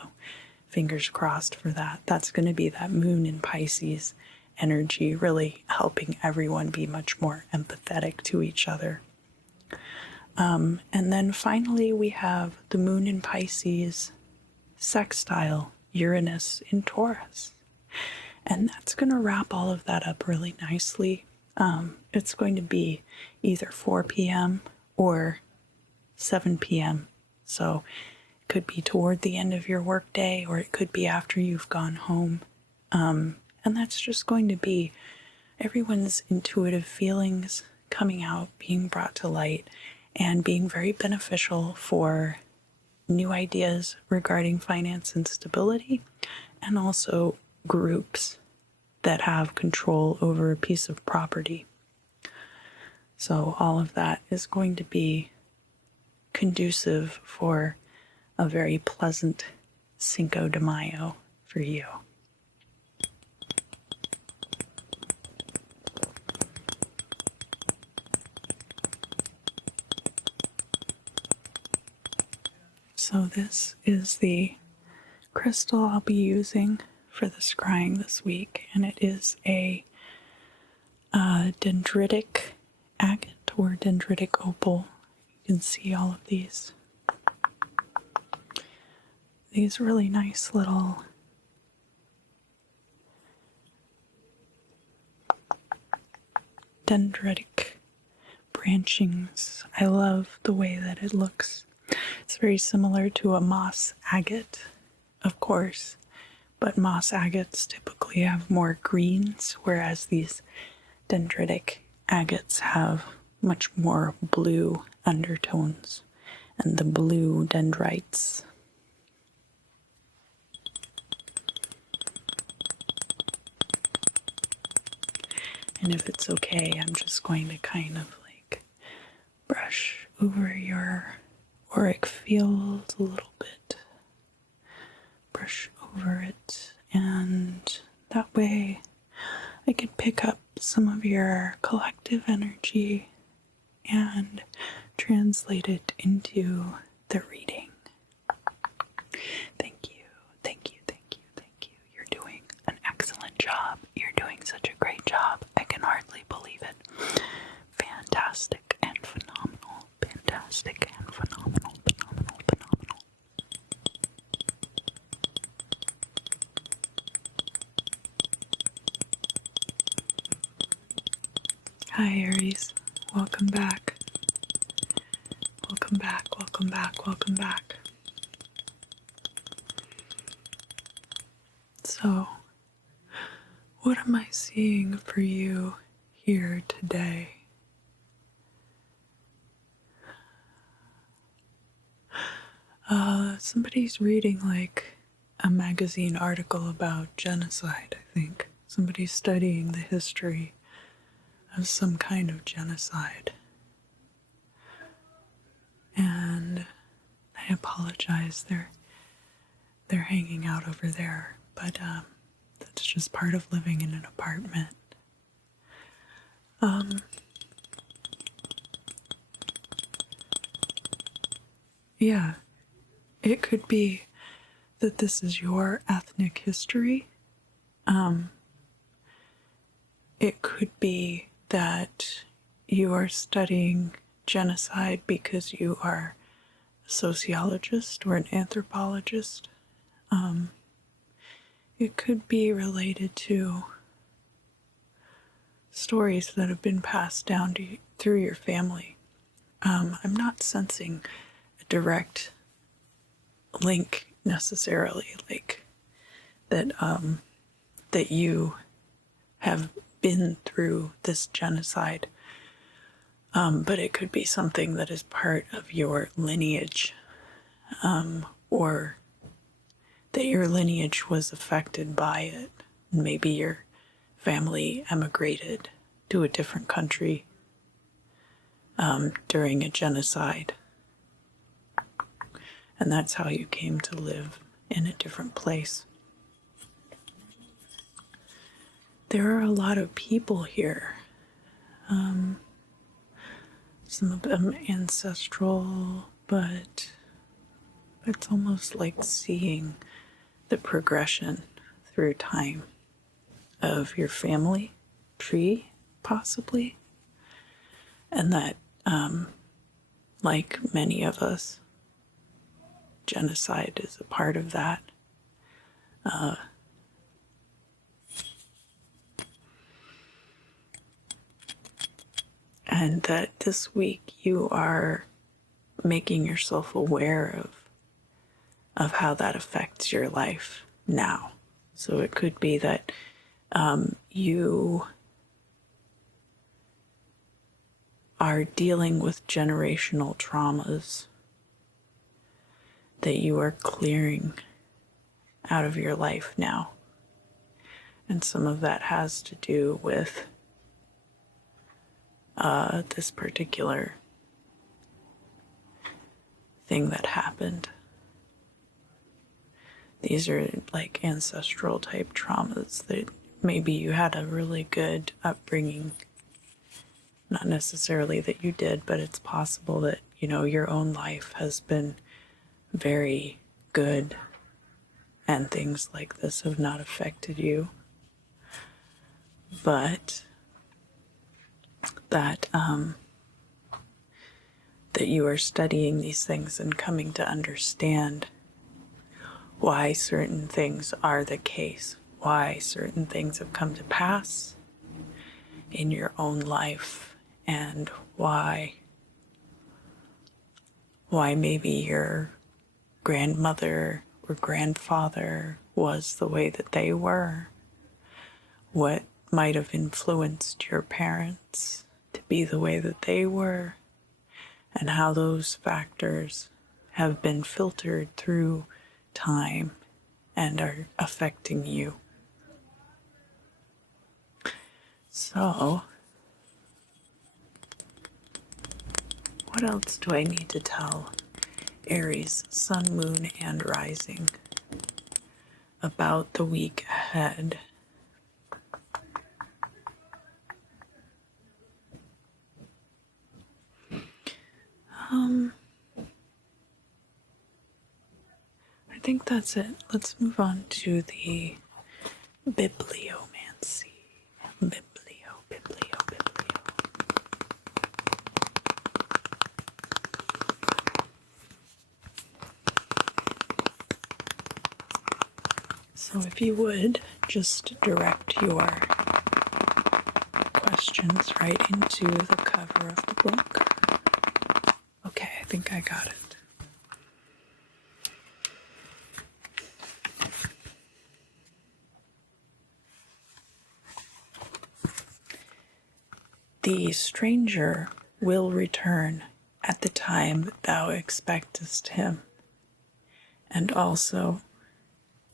fingers crossed for that. That's going to be that moon in Pisces energy, really helping everyone be much more empathetic to each other. And then finally, we have the moon in Pisces sextile Uranus in Taurus. And that's going to wrap all of that up really nicely. It's going to be either 4 p.m. or 7 p.m. So it could be toward the end of your workday, or it could be after you've gone home. And that's just going to be everyone's intuitive feelings coming out, being brought to light, and being very beneficial for new ideas regarding finance and stability, and also groups that have control over a piece of property. So all of that is going to be conducive for a very pleasant Cinco de Mayo for you. So this is the crystal I'll be using for the scrying this week, and it is a dendritic agate or dendritic opal. You can see all of these really nice little dendritic branchings. I love the way that it looks. It's very similar to a moss agate, of course, but moss agates typically have more greens, whereas these dendritic agates have much more blue undertones and the blue dendrites. And if it's okay, I'm just going to kind of like brush over your auric field a little bit. Brush over it, and that way I can pick up some of your collective energy and translate it into the reading. Thank you, thank you, thank you, thank you. You're doing an excellent job. You're doing such a great job. I can hardly believe it. Fantastic and phenomenal. Fantastic and phenomenal, phenomenal, phenomenal. Hi Aries, welcome back. Welcome back, welcome back, welcome back. So, what am I seeing for you here today? Somebody's reading like a magazine article about genocide, I think. Somebody's studying the history of some kind of genocide. And I apologize, they're hanging out over there, but that's just part of living in an apartment. Yeah, it could be that this is your ethnic history. It could be that you are studying genocide because you are a sociologist or an anthropologist. It could be related to stories that have been passed down through your family. I'm not sensing a direct link necessarily, like that that you have been through this genocide, but it could be something that is part of your lineage, or that your lineage was affected by it. Maybe your family emigrated to a different country during a genocide, and that's how you came to live in a different place. There are a lot of people here, some of them ancestral, but it's almost like seeing the progression through time of your family tree, possibly, and that, like many of us, genocide is a part of that. And that this week you are making yourself aware of how that affects your life now. So it could be that you are dealing with generational traumas that you are clearing out of your life now. And some of that has to do with this particular thing that happened. These are like ancestral type traumas that maybe you had a really good upbringing. Not necessarily that you did, but it's possible that, you know, your own life has been very good and things like this have not affected you. But that that you are studying these things and coming to understand why certain things are the case, why certain things have come to pass in your own life, and why maybe your grandmother or grandfather was the way that they were, what might have influenced your parents to be the way that they were, and how those factors have been filtered through time and are affecting you. So, what else do I need to tell Aries, Sun, Moon, and Rising about the week ahead? I think that's it. Let's move on to the bibliomancy. Biblio. So if you would, just direct your questions right into the cover of the book. Okay, I think I got it. The stranger will return at the time thou expectest him, and also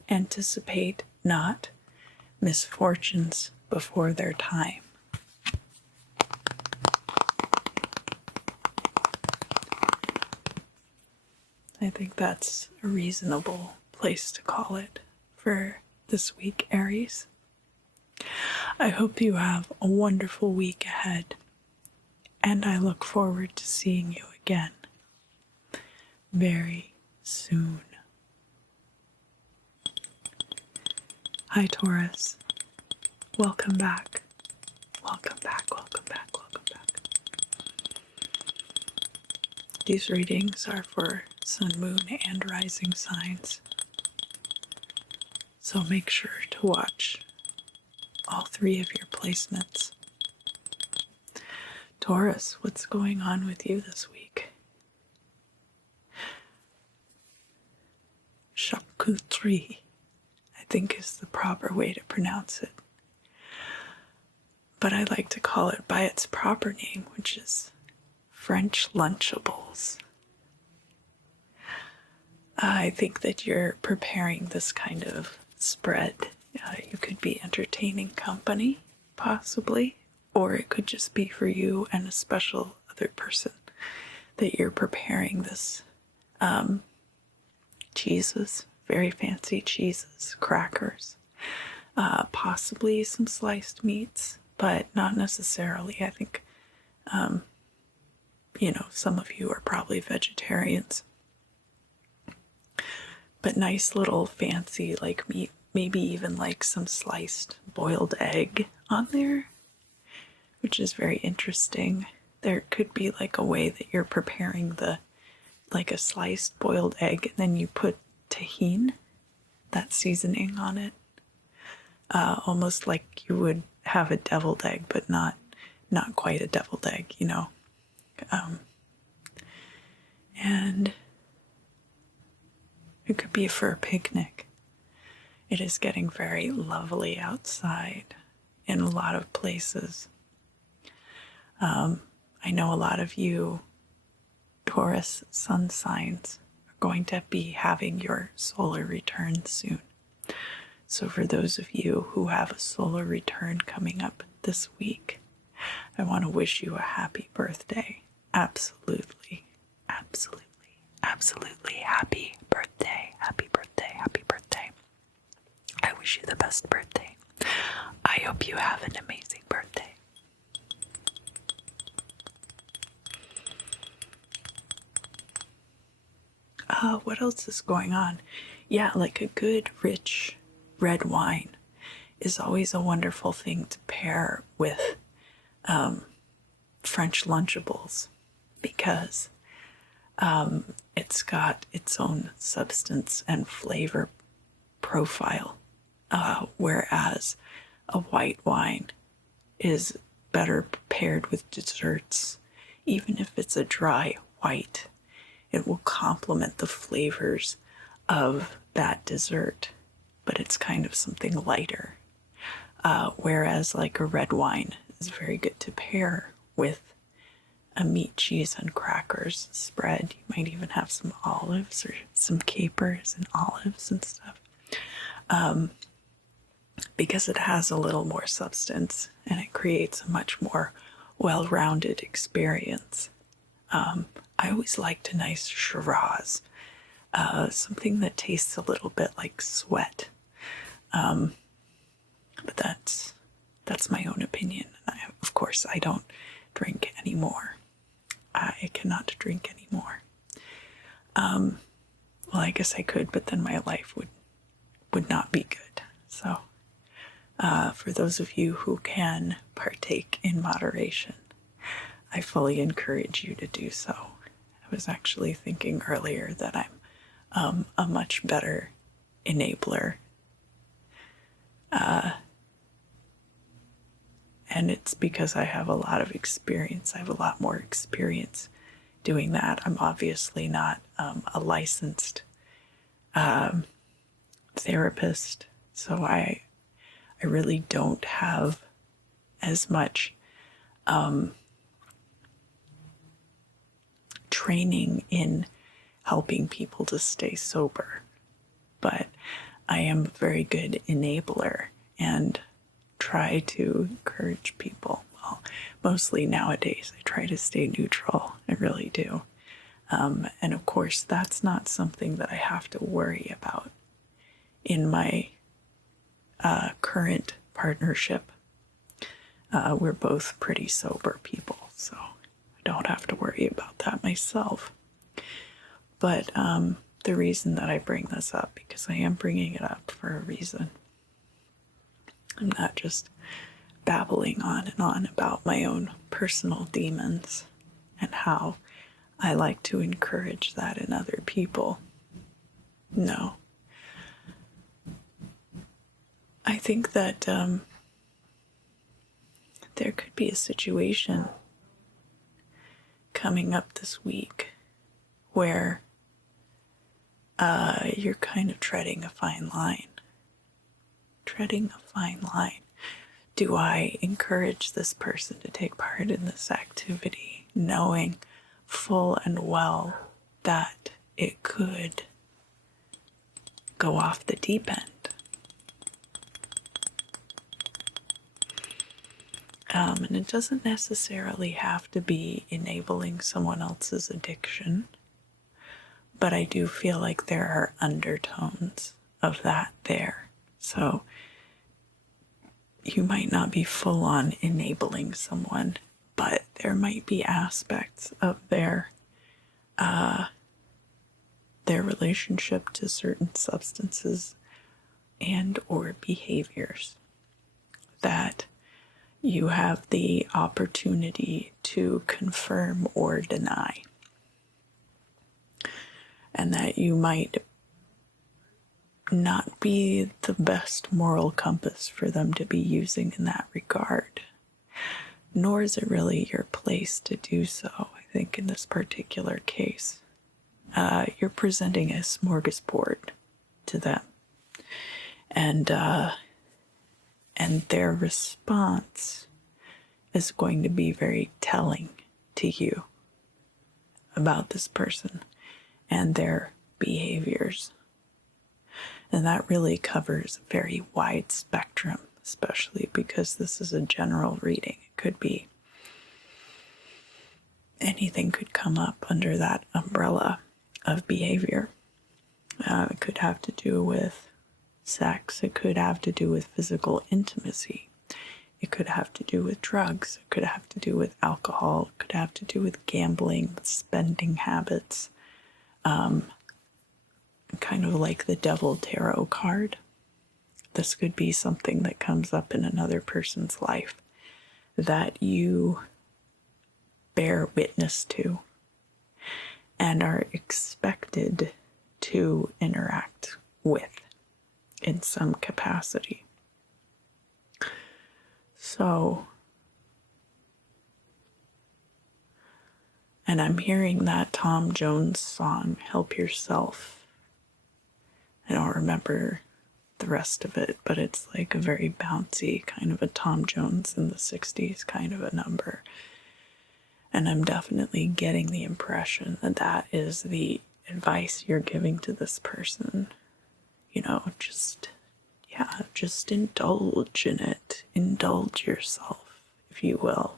anticipate not misfortunes before their time. I think that's a reasonable place to call it for this week, Aries. I hope you have a wonderful week ahead, and I look forward to seeing you again very soon. Hi, Taurus. Welcome back. Welcome back, welcome back, welcome back. These readings are for Sun, Moon, and Rising signs, so make sure to watch all 3 of your placements Taurus, what's going on with you this week? Charcuterie, I think is the proper way to pronounce it. But I like to call it by its proper name, which is French Lunchables. I think that you're preparing this kind of spread. You could be entertaining company, possibly, or it could just be for you and a special other person that you're preparing this cheeses, very fancy cheeses, crackers, possibly some sliced meats, but not necessarily. I think, some of you are probably vegetarians. But nice little fancy like meat, maybe even like some sliced boiled egg on there, which is very interesting. There could be like a way that you're preparing like a sliced boiled egg and then you put tahini, that seasoning on it, almost like you would have a deviled egg, but not quite a deviled egg, and it could be for a picnic. It is getting very lovely outside in a lot of places. I know a lot of you Taurus sun signs are going to be having your solar return soon. So for those of you who have a solar return coming up this week, I want to wish you a happy birthday. Absolutely, absolutely, absolutely happy birthday. Happy birthday, happy birthday. I wish you the best birthday. I hope you have an amazing birthday. What else is going on? Yeah, like a good, rich red wine is always a wonderful thing to pair with French Lunchables because it's got its own substance and flavor profile, whereas a white wine is better paired with desserts. Even if it's a dry white, it will complement the flavors of that dessert, but it's kind of something lighter. Whereas like a red wine is very good to pair with a meat, cheese, and crackers spread. You might even have some olives or some capers and olives and stuff. Because it has a little more substance and it creates a much more well-rounded experience. I always liked a nice Shiraz, something that tastes a little bit like sweat. But that's my own opinion. Of course, I don't drink anymore. I cannot drink anymore. Well, I guess I could, but then my life would not be good. So, for those of you who can partake in moderation, I fully encourage you to do so. I was actually thinking earlier that I'm a much better enabler. And it's because I have a lot of experience. I have a lot more experience doing that. I'm obviously not a licensed therapist, so I really don't have as much training in helping people to stay sober. But I am a very good enabler and try to encourage people. Well, mostly nowadays I try to stay neutral. I really do. And of course, that's not something that I have to worry about in my current partnership. We're both pretty sober people, so I don't have to worry about that myself. But the reason that I bring this up, because I am bringing it up for a reason. I'm not just babbling on and on about my own personal demons and how I like to encourage that in other people. No. I think that there could be a situation coming up this week where you're kind of treading a fine line. Treading a fine line. Do I encourage this person to take part in this activity, knowing full and well that it could go off the deep end? And it doesn't necessarily have to be enabling someone else's addiction, but I do feel like there are undertones of that there. So you might not be full on enabling someone, but there might be aspects of their relationship to certain substances and or behaviors that you have the opportunity to confirm or deny, and that you might not be the best moral compass for them to be using in that regard, nor is it really your place to do so. I think in this particular case, you're presenting a smorgasbord to them, and their response is going to be very telling to you about this person and their behaviors. And that really covers a very wide spectrum, especially because this is a general reading. It could be anything could come up under that umbrella of behavior. It could have to do with sex. It could have to do with physical intimacy. It could have to do with drugs. It could have to do with alcohol. It could have to do with gambling, with spending habits. Kind of like the Devil Tarot card. This could be something that comes up in another person's life that you bear witness to and are expected to interact with in some capacity. So, and I'm hearing that Tom Jones song, Help Yourself. I don't remember the rest of it, but it's like a very bouncy kind of a Tom Jones in the 60s kind of a number. And I'm definitely getting the impression that that is the advice you're giving to this person. You know, just indulge in it. Indulge yourself, if you will.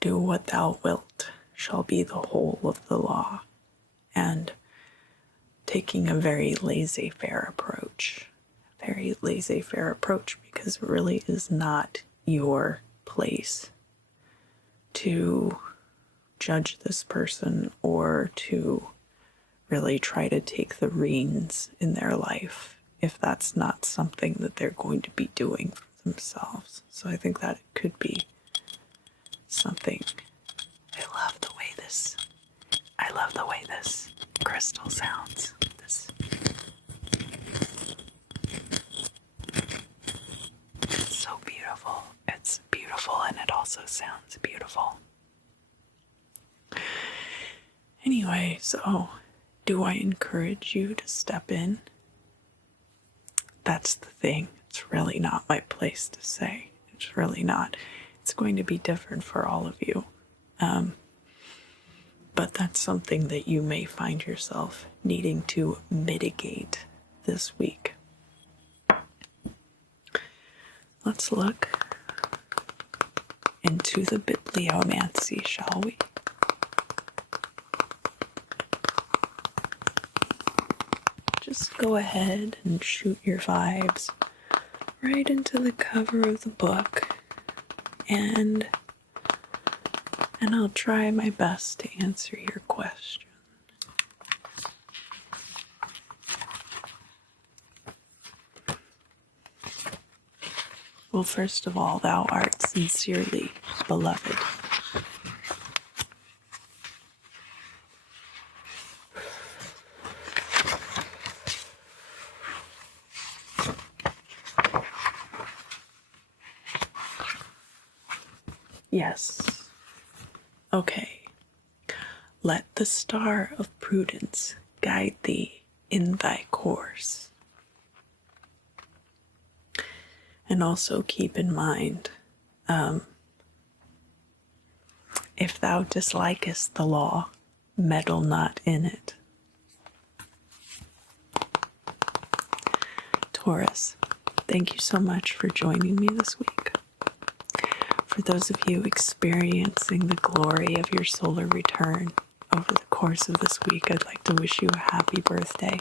Do what thou wilt shall be the whole of the law. And taking a very laissez-faire approach. Very laissez-faire approach, because it really is not your place to judge this person or to really try to take the reins in their life if that's not something that they're going to be doing for themselves. So I think that it could be something. I love the way this crystal sounds. It's so beautiful. It's beautiful, and it also sounds beautiful. Anyway, so do I encourage you to step in? That's the thing. It's really not my place to say. It's really not. It's going to be different for all of you. But that's something that you may find yourself needing to mitigate this week. Let's look into the bibliomancy, shall we? Just go ahead and shoot your vibes right into the cover of the book, and I'll try my best to answer your question. Well, first of all, thou art sincerely beloved. Yes, Okay. Let the star of prudence guide thee in thy course. And also keep in mind, if thou dislikest the law, meddle not in it. Taurus, thank you so much for joining me this week. For those of you experiencing the glory of your solar return over the course of this week, I'd like to wish you a happy birthday.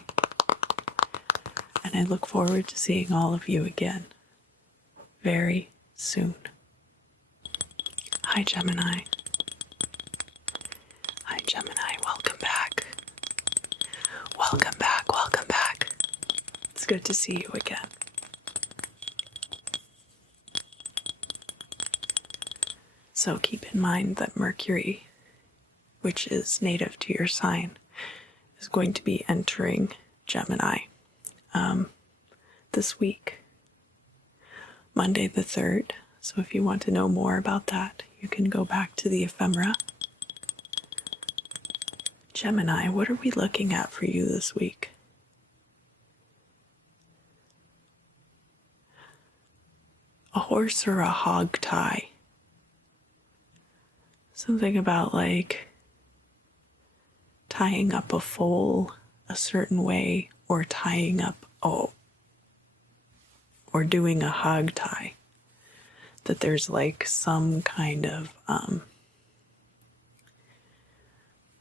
And I look forward to seeing all of you again very soon. Hi, Gemini. Hi, Gemini. Welcome back. Welcome back. Welcome back. It's good to see you again. So keep in mind that Mercury, which is native to your sign, is going to be entering Gemini this week, Monday the 3rd. So if you want to know more about that, you can go back to the ephemera. Gemini, what are we looking at for you this week? A horse or a hog tie? Something about like tying up a foal a certain way, or tying up, or doing a hog tie. That there's like some kind of,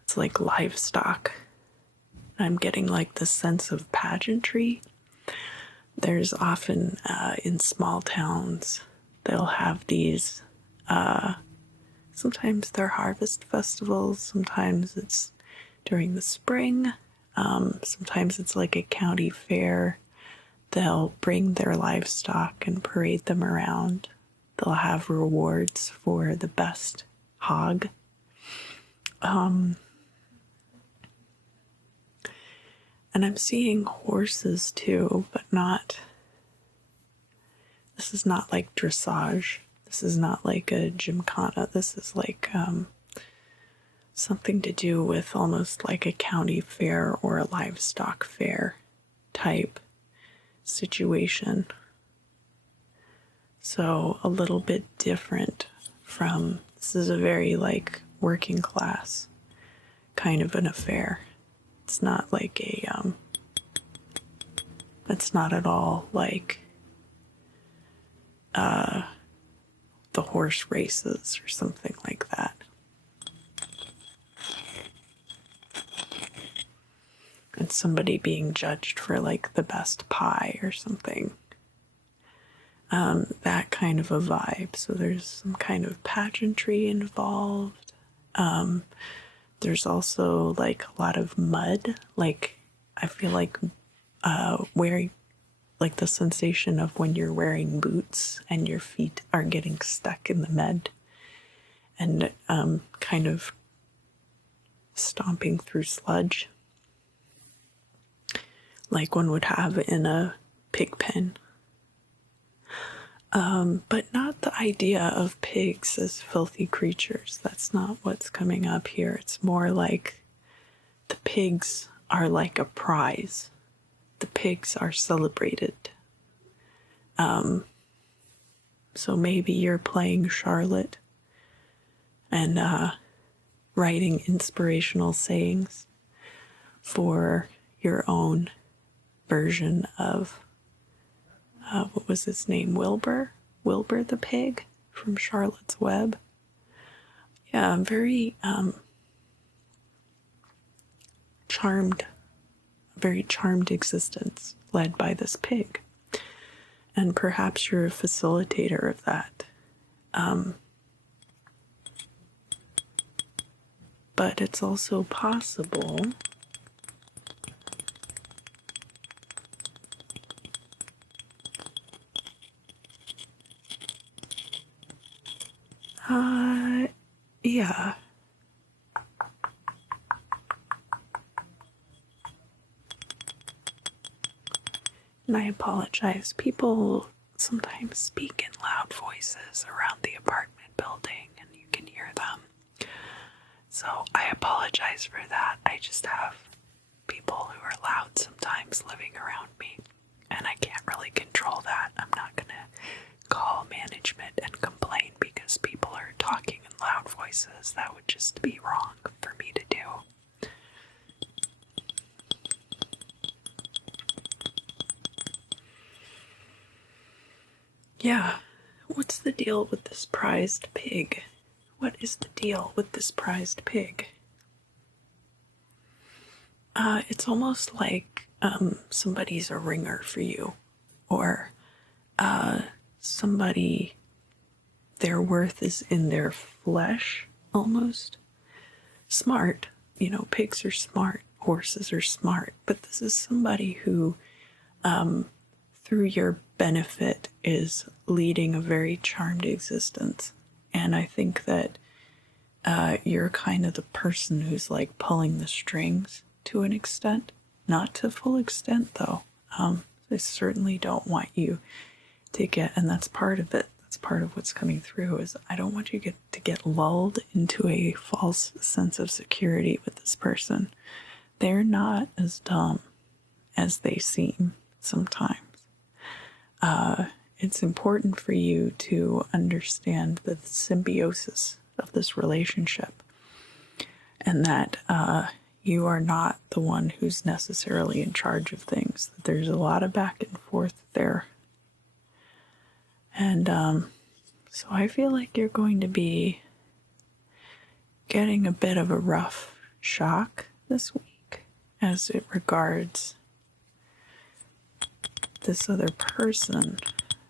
it's like livestock. I'm getting like the sense of pageantry. There's often in small towns, they'll have these, sometimes they're harvest festivals, sometimes it's during the spring, sometimes it's like a county fair. They'll bring their livestock and parade them around. They'll have rewards for the best hog. And I'm seeing horses too, but not, this is not like dressage. This is not like a gymkhana. This is like something to do with almost like a county fair or a livestock fair type situation. So a little bit different from, this is a very like working class kind of an affair. It's not like a, it's not at all like the horse races or something like that. And somebody being judged for like the best pie or something. That kind of a vibe. So there's some kind of pageantry involved. There's also like a lot of mud. Like I feel like wearing, like the sensation of when you're wearing boots and your feet are getting stuck in the mud and kind of stomping through sludge like one would have in a pig pen. But not the idea of pigs as filthy creatures. That's not what's coming up here. It's more like the pigs are like a prize. The pigs are celebrated. So maybe you're playing Charlotte and writing inspirational sayings for your own version of what was his name? Wilbur the pig from Charlotte's Web. Yeah, very very charmed existence led by this pig. And perhaps you're a facilitator of that. But it's also possible yeah. And I apologize. People sometimes speak in loud voices around the apartment building, and you can hear them. So I apologize for that. I just have people who are loud sometimes living around me, and I can't really control that. I'm not going to call management and complain because people are talking in loud voices. That would just be wrong for me to do. Yeah, what's the deal with this prized pig? What is the deal with this prized pig? It's almost like somebody's a ringer for you, or somebody, their worth is in their flesh, almost. Smart, pigs are smart, horses are smart, but this is somebody who, through your benefit, is leading a very charmed existence. And I think that you're kind of the person who's like pulling the strings to an extent. Not to full extent, though. I certainly don't want you to get, and that's part of it. That's part of what's coming through, is I don't want you to get lulled into a false sense of security with this person. They're not as dumb as they seem sometimes. It's important for you to understand the symbiosis of this relationship, and that you are not the one who's necessarily in charge of things. That there's a lot of back and forth there. And so I feel like you're going to be getting a bit of a rough shock this week as it regards this other person,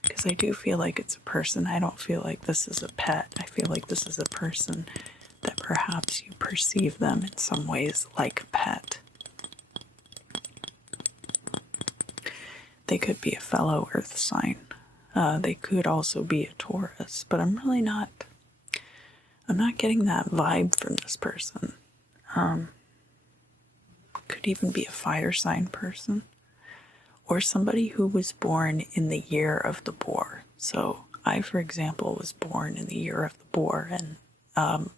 because I do feel like it's a person. I don't feel like this is a pet. I feel like this is a person that perhaps you perceive them in some ways like a pet. They could be a fellow earth sign. They could also be a Taurus, but I'm not getting that vibe from this person. Could even be a fire sign person, or somebody who was born in the year of the boar. So I, for example, was born in the year of the boar, and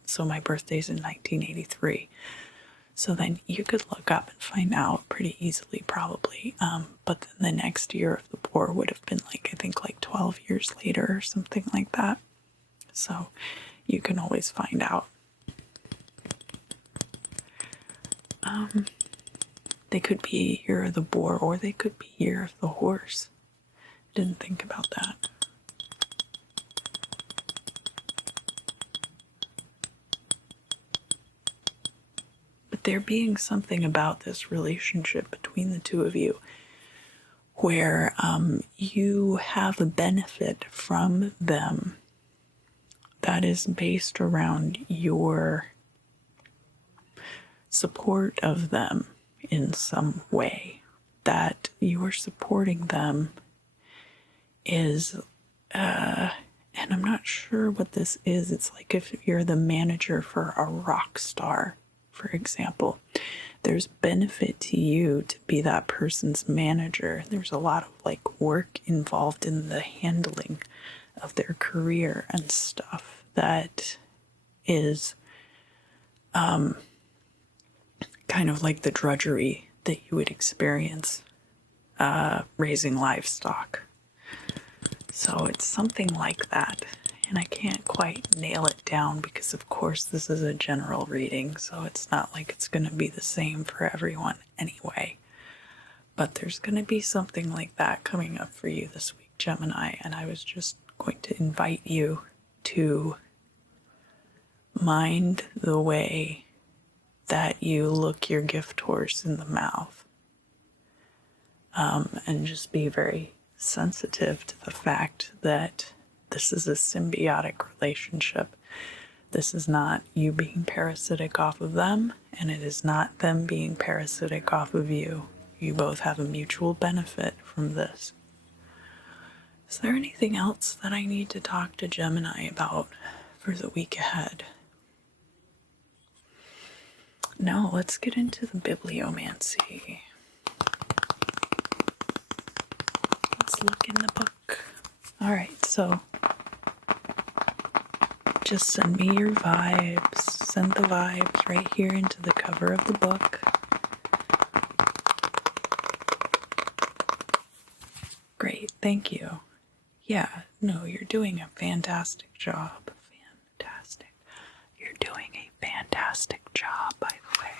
so my birthday's in 1983. So then you could look up and find out pretty easily, probably. But then the next year of the boar would have been I think 12 years later or something like that. So you can always find out. They could be year of the boar, or they could be year of the horse. Didn't think about that. But there being something about this relationship between the two of you where you have a benefit from them that is based around your support of them in some way. That your supporting them is, and I'm not sure what this is. It's like if you're the manager for a rock star, for example, there's benefit to you to be that person's manager. There's a lot of work involved in the handling of their career and stuff that is kind of like the drudgery that you would experience raising livestock. So it's something like that. And I can't quite nail it down because, of course, this is a general reading, so it's not like it's going to be the same for everyone anyway. But there's going to be something like that coming up for you this week, Gemini, and I was just going to invite you to mind the way that you look your gift horse in the mouth, and just be very sensitive to the fact that this is a symbiotic relationship. This is not you being parasitic off of them, and it is not them being parasitic off of you. You both have a mutual benefit from this. Is there anything else that I need to talk to Gemini about for the week ahead? No, let's get into the bibliomancy. Let's look in the book. All right, so just send me your vibes. Send the vibes right here into the cover of the book. Great, thank you. Yeah, no, you're doing a fantastic job. Fantastic. You're doing a fantastic job, by the way.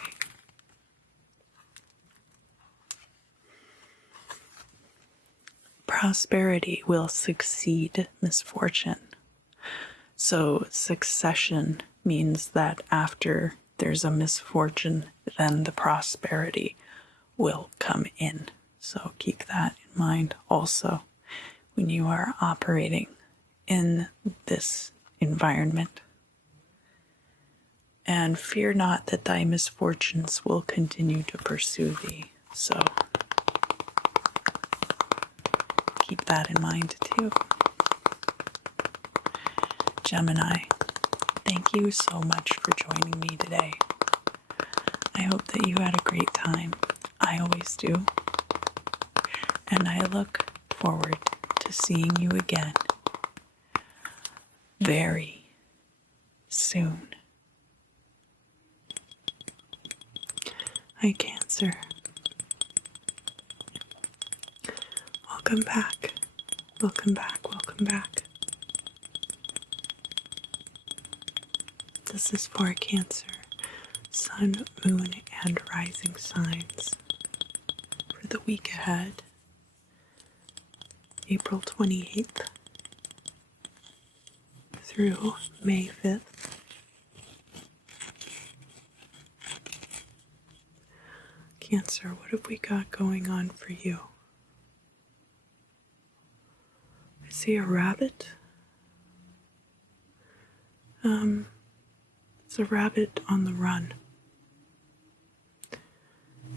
Prosperity will succeed misfortune. So succession means that after there's a misfortune, then the prosperity will come in. So keep that in mind also when you are operating in this environment. And fear not that thy misfortunes will continue to pursue thee. So keep that in mind too. Gemini, thank you so much for joining me today. I hope that you had a great time. I always do. And I look forward to seeing you again very soon. Hi, Cancer. Welcome back. Welcome back. Welcome back. This is for Cancer, Sun, Moon, and Rising signs for the week ahead, April 28th through May 5th. Cancer, what have we got going on for you? I see a rabbit. It's a rabbit on the run.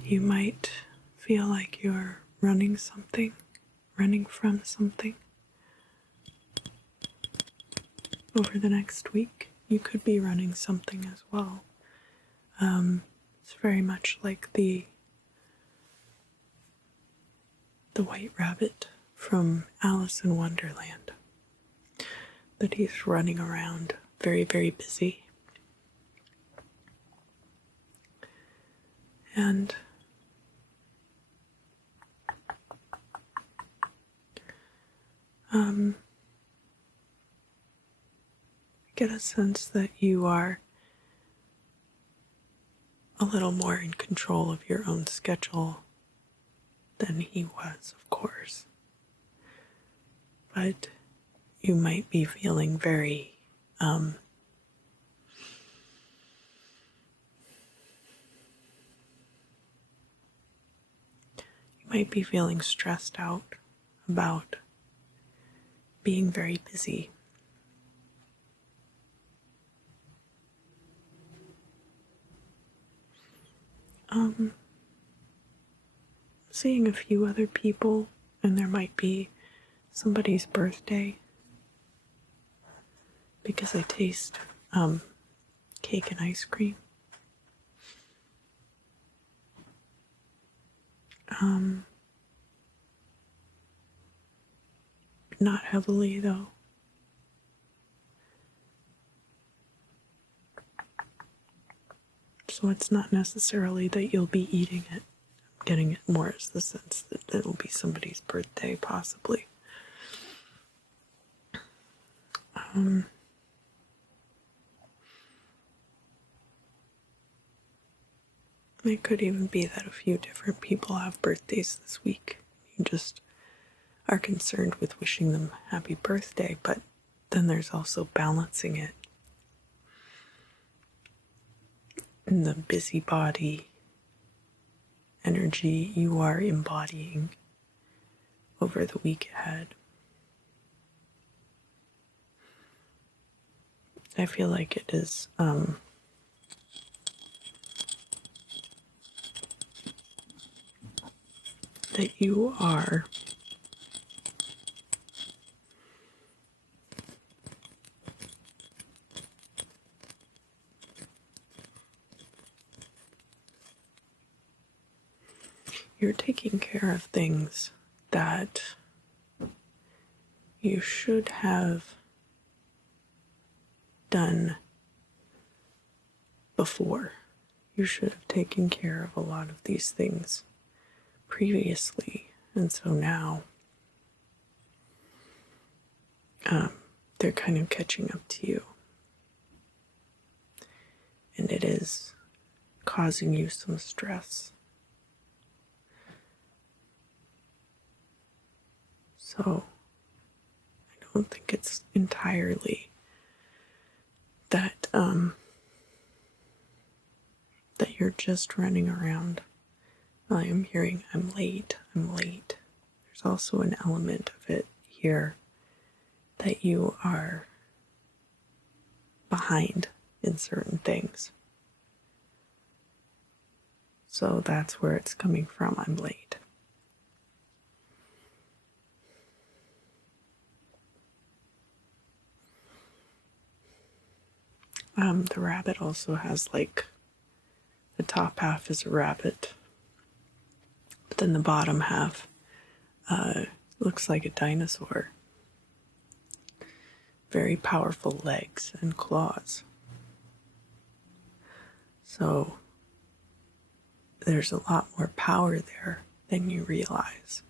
You might feel like you're running from something. Over the next week, you could be running something as well. It's very much like the white rabbit from Alice in Wonderland, that he's running around very, very busy. And I get a sense that you are a little more in control of your own schedule than he was, of course. But you might be feeling very, you might be feeling stressed out about being very busy. Seeing a few other people, and there might be somebody's birthday, because I taste cake and ice cream. Not heavily though. So it's not necessarily that you'll be eating it. I'm getting it more as the sense that it'll be somebody's birthday, possibly. It could even be that a few different people have birthdays this week. You just are concerned with wishing them happy birthday, but then there's also balancing it. And the busybody energy you are embodying over the week ahead. I feel like it is that you are you're taking care of things that you should have done before. You should have taken care of a lot of these things previously, and so now they're kind of catching up to you. And it is causing you some stress. So I don't think it's entirely that that you're just running around. I am hearing I'm late. There's also an element of it here that you are behind in certain things. So that's where it's coming from. I'm late. The rabbit also has, like, the top half is a rabbit, but then the bottom half looks like a dinosaur. Very powerful legs and claws. So there's a lot more power there than you realize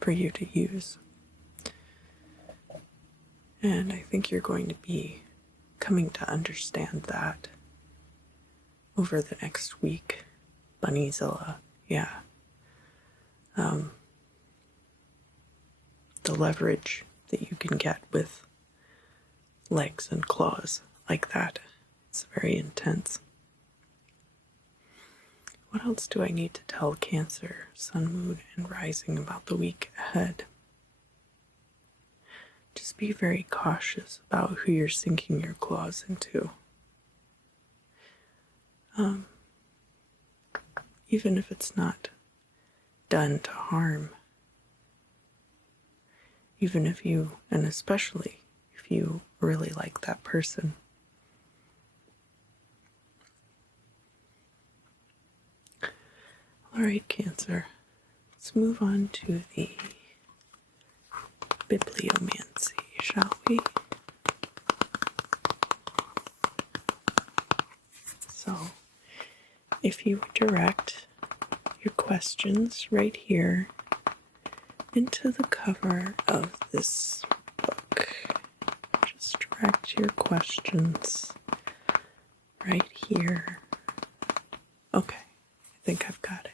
for you to use. And I think you're going to be coming to understand that over the next week, Bunnyzilla. Yeah. The leverage that you can get with legs and claws like that. It's very intense. What else do I need to tell Cancer, Sun, Moon, and Rising about the week ahead? Just be very cautious about who you're sinking your claws into. Even if it's not done to harm. Even if you, and especially if you really like that person. Alright, Cancer. Let's move on to the bibliomancy, shall we? So, if you would direct your questions right here into the cover of this book. Just direct your questions right here. Okay, I think I've got it.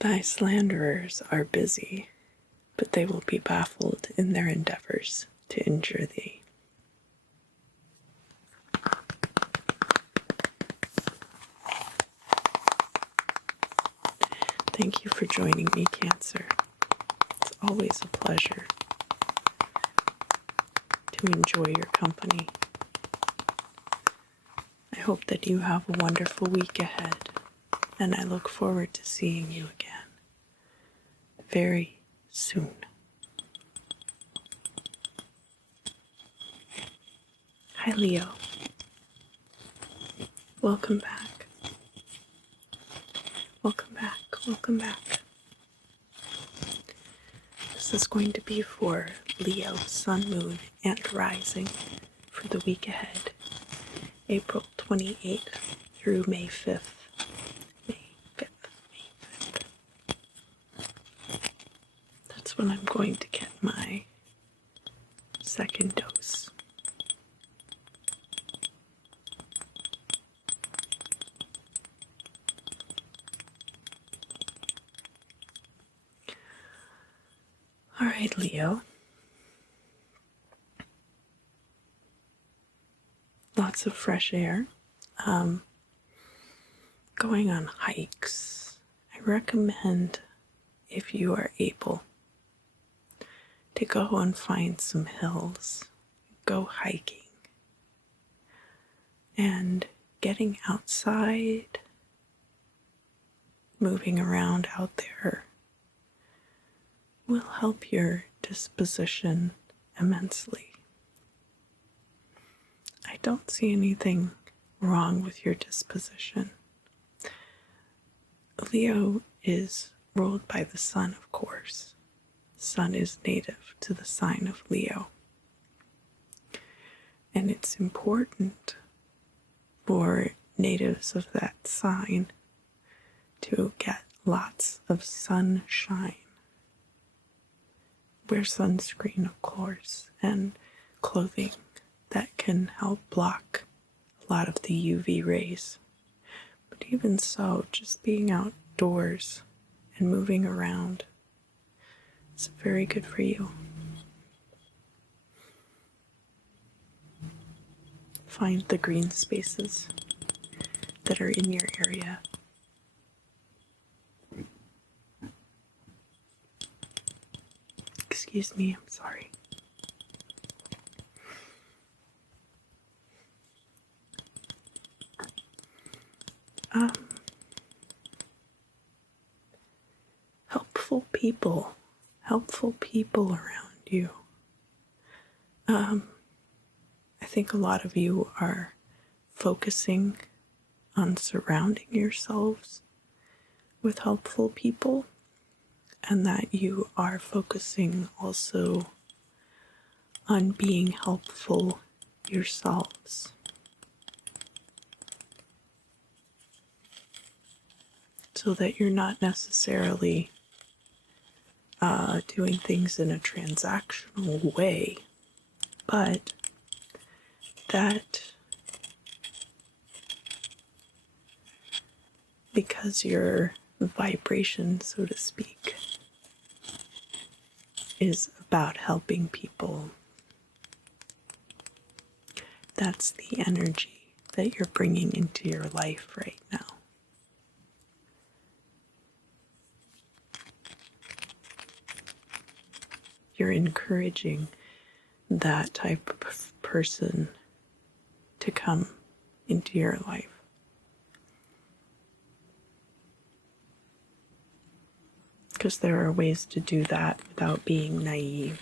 Thy slanderers are busy, but they will be baffled in their endeavors to injure thee. Thank you for joining me, Cancer. It's always a pleasure to enjoy your company. I hope that you have a wonderful week ahead, and I look forward to seeing you again very soon. Hi, Leo. Welcome back. Welcome back. Welcome back. This is going to be for Leo, Sun, Moon, and Rising for the week ahead, April 28th through May 5th. That's when I'm going to get my second dose. All right, Leo. Lots of fresh air. going on hikes. I recommend, if you are able, to go and find some hills, go hiking, and getting outside, moving around out there will help your disposition immensely. I don't see anything wrong with your disposition. Leo is ruled by the sun, of course. Sun is native to the sign of Leo. And it's important for natives of that sign to get lots of sunshine. Wear sunscreen, of course, and clothing that can help block a lot of the UV rays. But even so, just being outdoors and moving around is very good for you. Find the green spaces that are in your area. Excuse me, I'm sorry. Helpful people around you. I think a lot of you are focusing on surrounding yourselves with helpful people, and that you are focusing also on being helpful yourselves. So that you're not necessarily doing things in a transactional way, but that because your vibration, so to speak, is about helping people, that's the energy that you're bringing into your life right now. You're encouraging that type of person to come into your life. Because there are ways to do that without being naive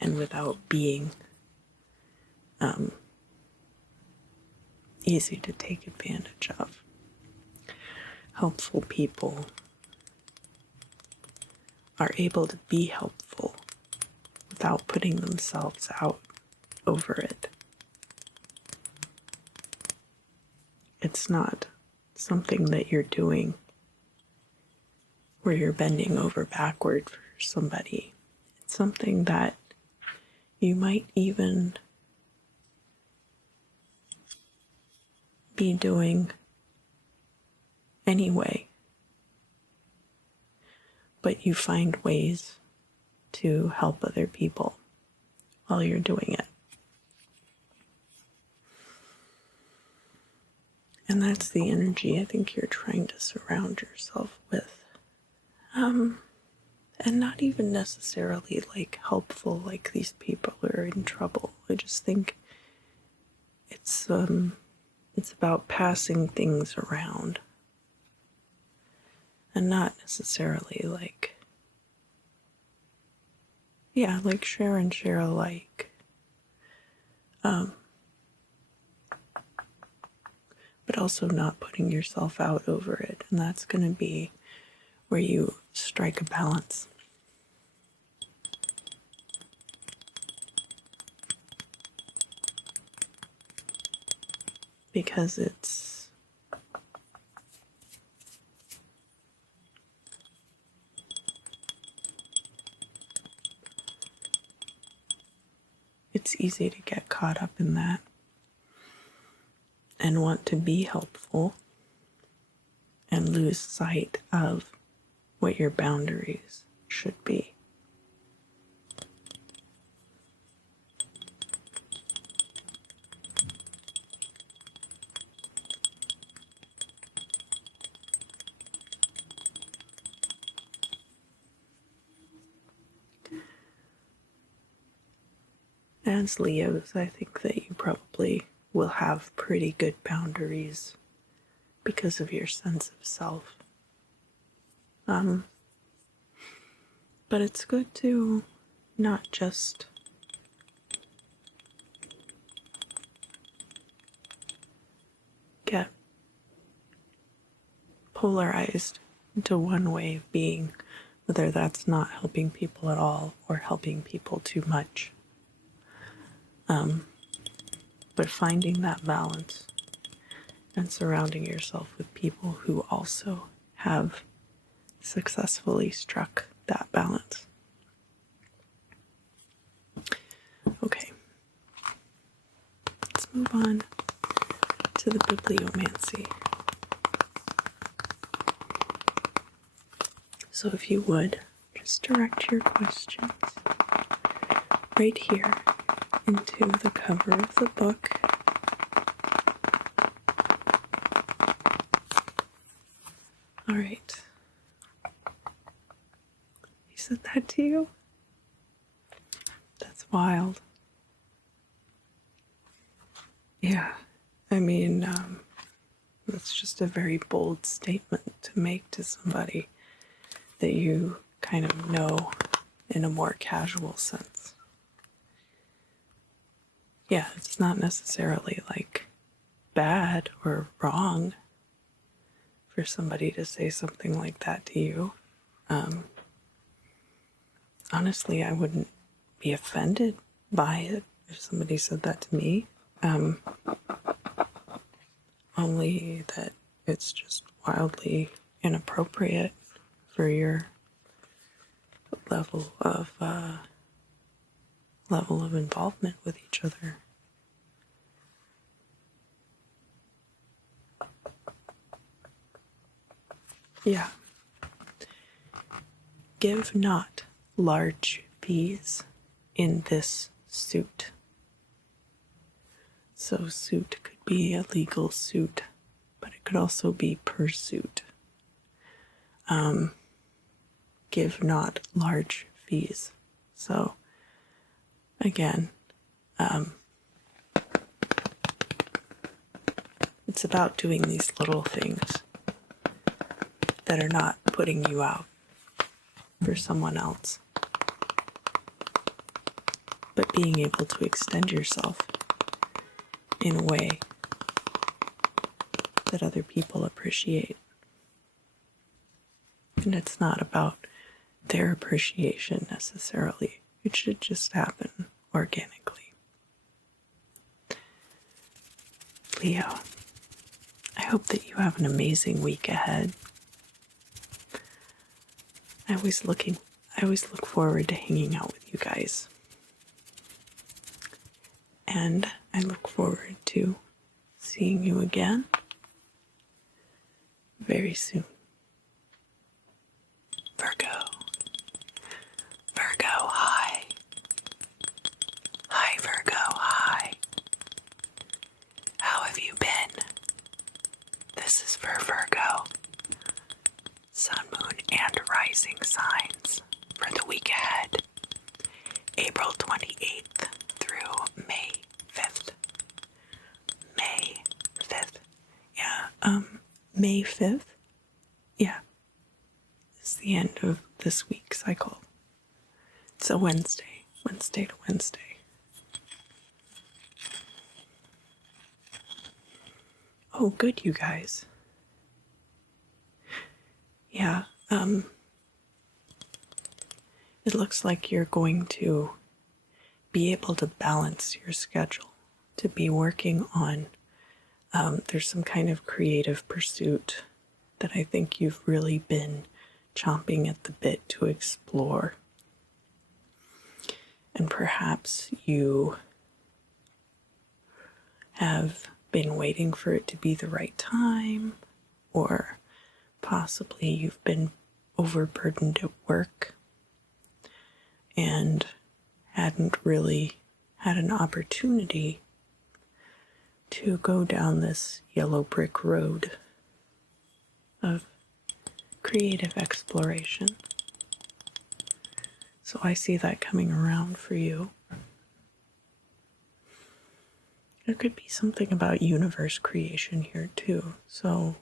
and without being easy to take advantage of. Helpful people are able to be helpful without putting themselves out over it. It's not something that you're doing where you're bending over backward for somebody. It's something that you might even be doing anyway, but you find ways to help other people while you're doing it. And that's the energy I think you're trying to surround yourself with. And not even necessarily like helpful, like these people are in trouble. I just think it's about passing things around and not necessarily like, yeah, like share and share alike. But also not putting yourself out over it. And that's going to be where you strike a balance. Because it's easy to get caught up in that and want to be helpful and lose sight of what your boundaries should be. As Leos, I think that you probably will have pretty good boundaries because of your sense of self. But it's good to not just get polarized into one way of being, whether that's not helping people at all or helping people too much. But finding that balance and surrounding yourself with people who also have successfully struck that balance. Okay, let's move on to the bibliomancy. So if you would, just direct your questions right here into the cover of the book. All right. He said that to you? That's wild. Yeah, I mean, that's just a very bold statement to make to somebody that you kind of know in a more casual sense. Yeah, it's not necessarily like bad or wrong for somebody to say something like that to you. Honestly, I wouldn't be offended by it if somebody said that to me. Only that it's just wildly inappropriate for your level of involvement with each other. Yeah. Give not large fees in this suit. So suit could be a legal suit, but it could also be pursuit. Give not large fees. So again, it's about doing these little things that are not putting you out for someone else, but being able to extend yourself in a way that other people appreciate. And it's not about their appreciation necessarily. It should just happen organically. Leo, I hope that you have an amazing week ahead. I always look forward to hanging out with you guys. And I look forward to seeing you again very soon. Virgo. Virgo, hi. Hi, Virgo, hi. How have you been? This is for Virgo. Sun, moon, and rising signs for the week ahead. April 28th through May 5th. May 5th. Yeah, May 5th? Yeah. Is the end of this week's cycle. It's a Wednesday to Wednesday. Oh, good, you guys. Yeah, it looks like you're going to be able to balance your schedule, to be working on, there's some kind of creative pursuit that I think you've really been chomping at the bit to explore. And perhaps you have been waiting for it to be the right time, or possibly you've been overburdened at work and hadn't really had an opportunity to go down this yellow brick road of creative exploration. So I see that coming around for you. There could be something about universe creation here too. So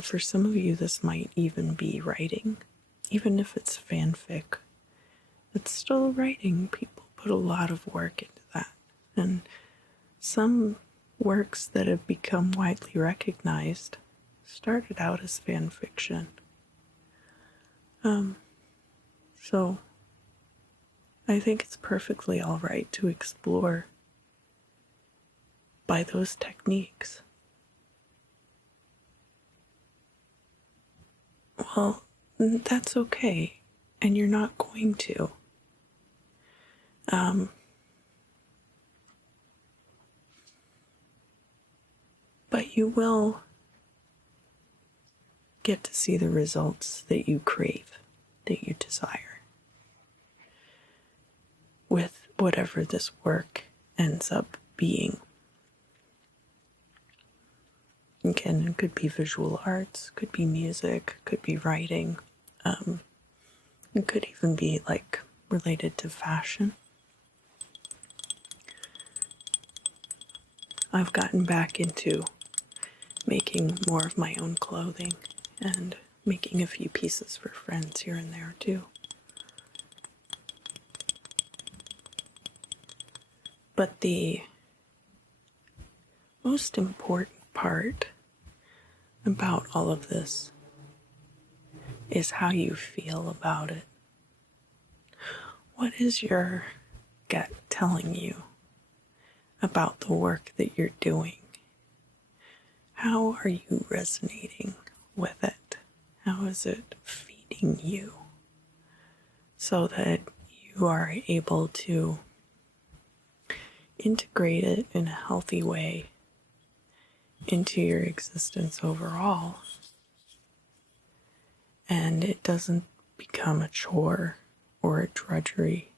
for some of you, this might even be writing. Even if it's fanfic, it's still writing. People put a lot of work into that. And some works that have become widely recognized started out as fan fiction. So I think it's perfectly all right to explore by those techniques. Well, that's okay, and you're not going to. But you will get to see the results that you crave, that you desire, with whatever this work ends up being. Again, it could be visual arts, could be music, could be writing. It could even be like related to fashion. I've gotten back into making more of my own clothing and making a few pieces for friends here and there too. But the most important part about all of this is how you feel about it. What is your gut telling you about the work that you're doing? How are you resonating with it? How is it feeding you so that you are able to integrate it in a healthy way into your existence overall, and it doesn't become a chore or a drudgery?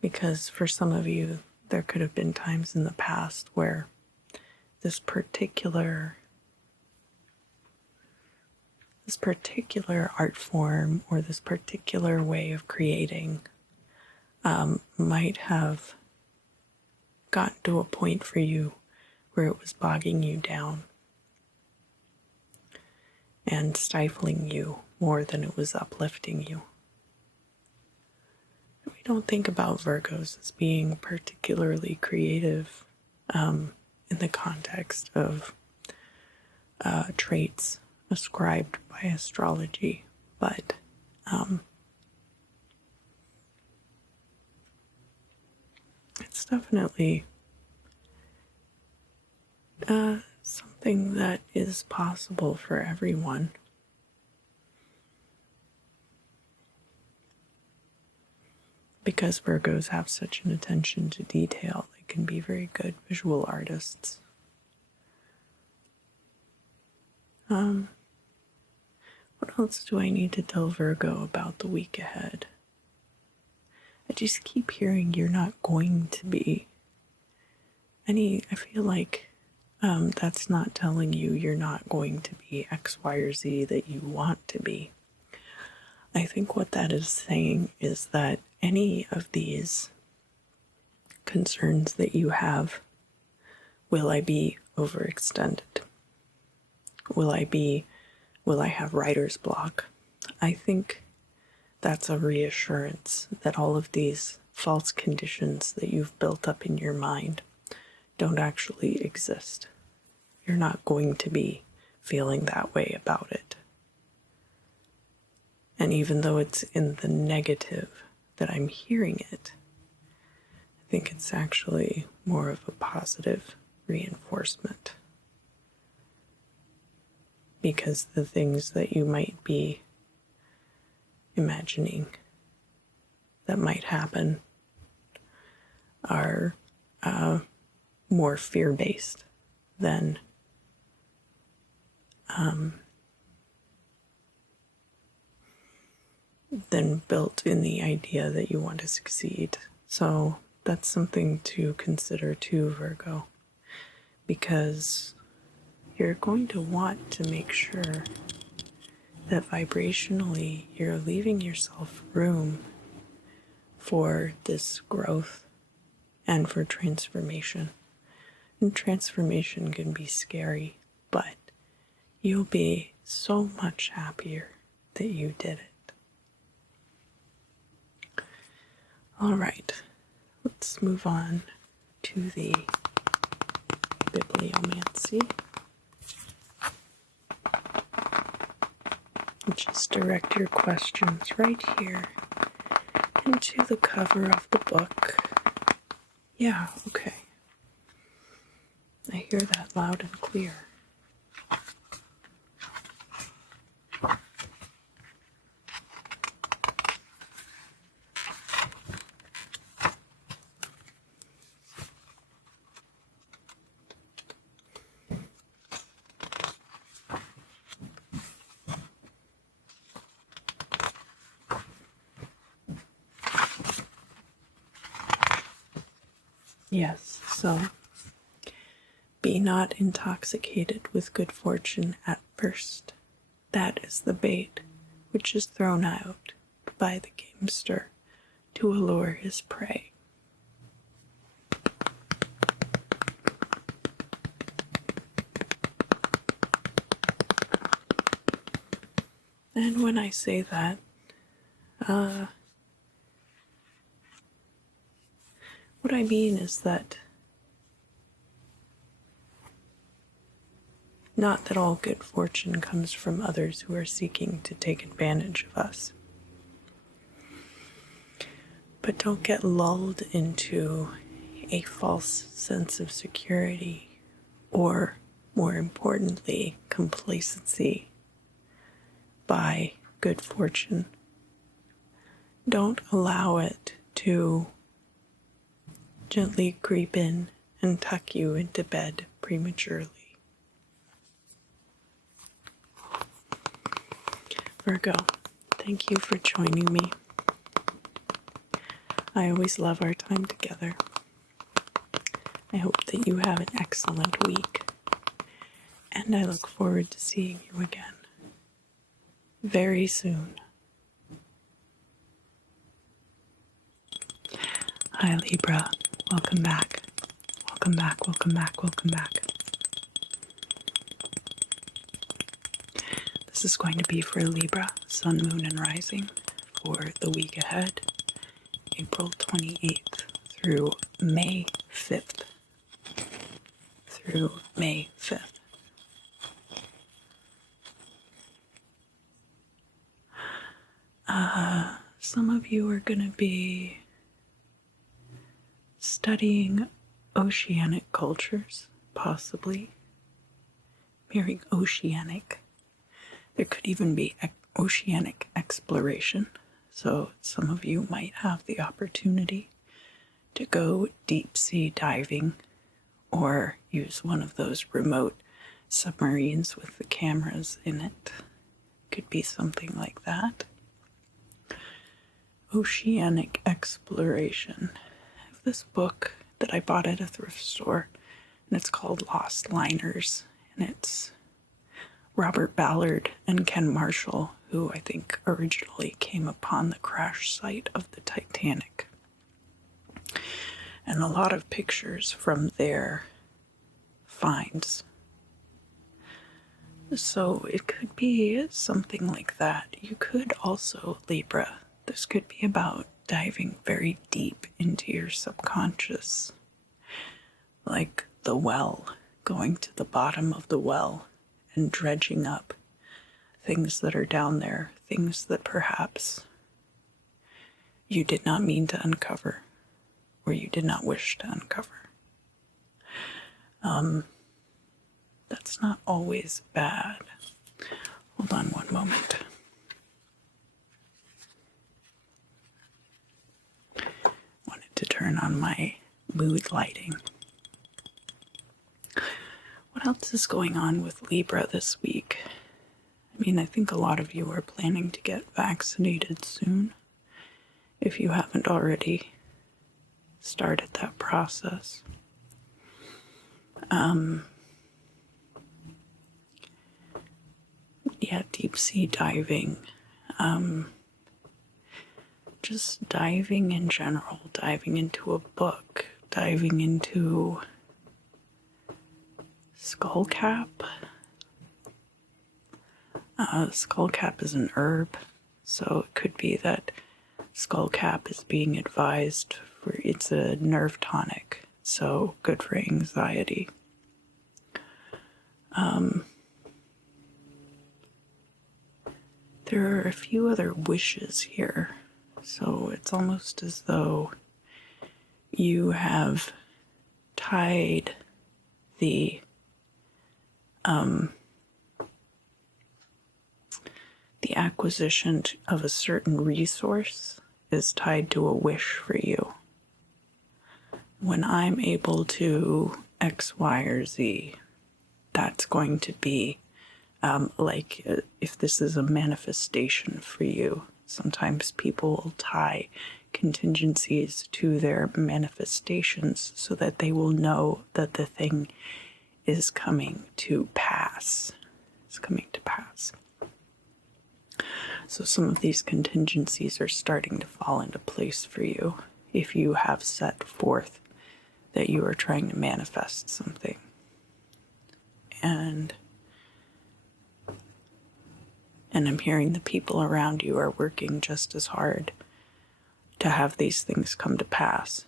Because for some of you, there could have been times in the past where this particular art form or this particular way of creating might have gotten to a point for you where it was bogging you down and stifling you more than it was uplifting you. We don't think about Virgos as being particularly creative in the context of traits ascribed by astrology, but it's definitely something that is possible for everyone. Because Virgos have such an attention to detail, they can be very good visual artists. What else do I need to tell Virgo about the week ahead? I just keep hearing you're not going to be. I feel like that's not telling you you're not going to be X, Y, or Z that you want to be. I think what that is saying is that any of these concerns that you have, will I be overextended? Will I have writer's block? I think that's a reassurance that all of these false conditions that you've built up in your mind don't actually exist. You're not going to be feeling that way about it. And even though it's in the negative that I'm hearing it, I think it's actually more of a positive reinforcement. Because the things that you might be imagining that might happen are more fear-based than built in the idea that you want to succeed. So that's something to consider too, Virgo, because you're going to want to make sure that vibrationally you're leaving yourself room for this growth and for transformation. And transformation can be scary, but you'll be so much happier that you did it. All right, let's move on to the bibliomancy. Just direct your questions right here into the cover of the book. Yeah, okay. I hear that loud and clear. Yes, so be not intoxicated with good fortune at first. That is the bait which is thrown out by the gamester to allure his prey. And when I say that, what I mean is that not that all good fortune comes from others who are seeking to take advantage of us. But don't get lulled into a false sense of security or, more importantly, complacency by good fortune. Don't allow it to gently creep in and tuck you into bed prematurely. Virgo, thank you for joining me. I always love our time together. I hope that you have an excellent week, and I look forward to seeing you again very soon. Hi Libra, welcome back. Welcome back, welcome back, welcome back. This is going to be for Libra, Sun, Moon, and Rising for the week ahead, April 28th through May 5th. Some of you are going to be studying oceanic cultures, possibly. Hearing oceanic. There could even be oceanic exploration. So some of you might have the opportunity to go deep sea diving or use one of those remote submarines with the cameras in it. Could be something like that. Oceanic exploration. I have this book that I bought at a thrift store, and it's called Lost Liners, and it's Robert Ballard and Ken Marshall, who I think originally came upon the crash site of the Titanic. And a lot of pictures from their finds. So it could be something like that. You could also, Libra, this could be about diving very deep into your subconscious. Like the well, going to the bottom of the well and dredging up things that are down there, things that perhaps you did not mean to uncover or you did not wish to uncover. That's not always bad. Hold on one moment. Wanted to turn on my mood lighting. What else is going on with Libra this week? I mean, I think a lot of you are planning to get vaccinated soon, if you haven't already started that process. Yeah, deep sea diving. Just diving in general, diving into a book, diving into skullcap. Skullcap is an herb, so it could be that skullcap is being advised for, it's a nerve tonic, so good for anxiety. There are a few other wishes here, so it's almost as though you have tied the acquisition of a certain resource is tied to a wish for you. When I'm able to X, Y, or Z, that's going to be if this is a manifestation for you. Sometimes people will tie contingencies to their manifestations so that they will know that the thing is coming to pass. It's coming to pass. So some of these contingencies are starting to fall into place for you if you have set forth that you are trying to manifest something. And I'm hearing the people around you are working just as hard to have these things come to pass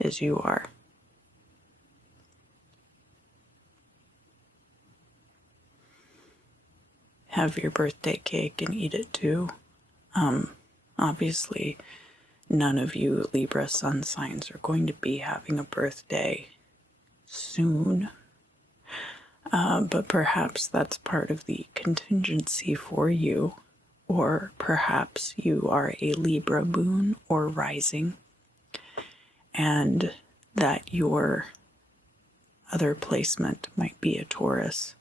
as you are. Have your birthday cake and eat it too. Obviously, none of you Libra sun signs are going to be having a birthday soon. But perhaps that's part of the contingency for you, or perhaps you are a Libra moon or rising, and that your other placement might be a Taurus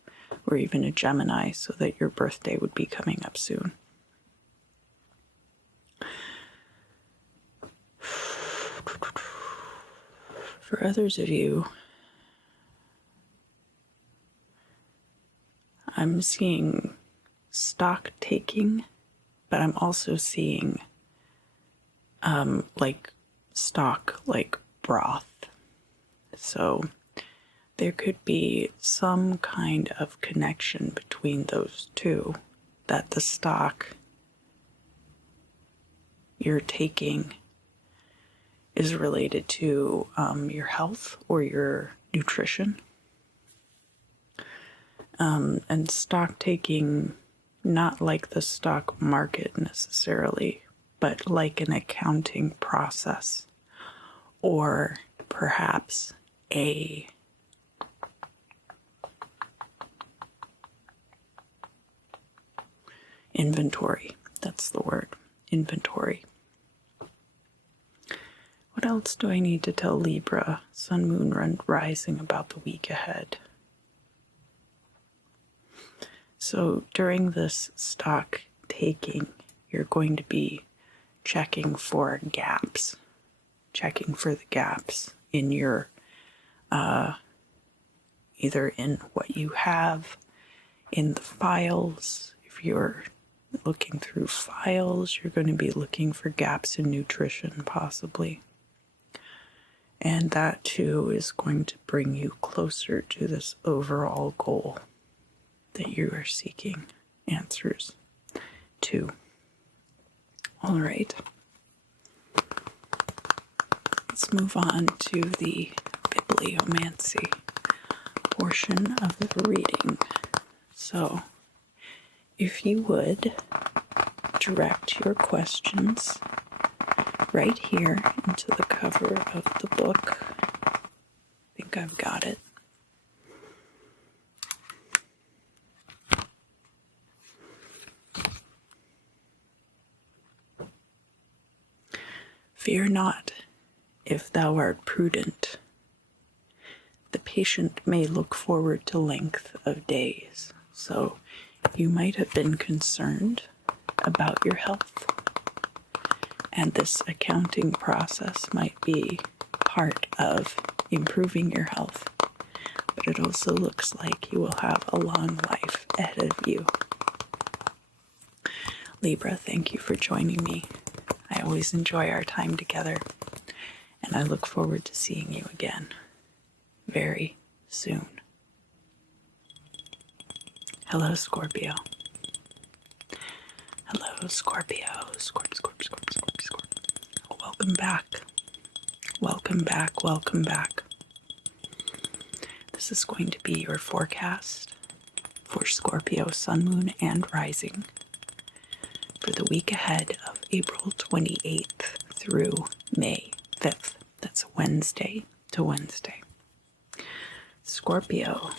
or even a Gemini, so that your birthday would be coming up soon. For others of you, I'm seeing stock taking, but I'm also seeing stock like broth. So there could be some kind of connection between those two, that the stock you're taking is related to your health or your nutrition. And stock taking, not like the stock market necessarily, but like an accounting process, or perhaps a inventory. That's the word, inventory. What else do I need to tell Libra, Sun, Moon, Rising about the week ahead? So during this stock taking, you're going to be checking for gaps, checking for the gaps in your, either in what you have, in the files. If you're looking through files, you're going to be looking for gaps in nutrition, possibly. And that too is going to bring you closer to this overall goal that you are seeking answers to. All right. Let's move on to the bibliomancy portion of the reading. So, if you would direct your questions right here into the cover of the book. I think I've got it. Fear not, if thou art prudent. The patient may look forward to length of days. So you might have been concerned about your health, and this accounting process might be part of improving your health, but it also looks like you will have a long life ahead of you. Libra, thank you for joining me. I always enjoy our time together, And I look forward to seeing you again very soon. Hello, Scorpio. Hello, Scorpio. Scorp. Welcome back. Welcome back. Welcome back. This is going to be your forecast for Scorpio, Sun, Moon, and Rising for the week ahead of April 28th through May 5th. That's Wednesday to Wednesday. Scorpio.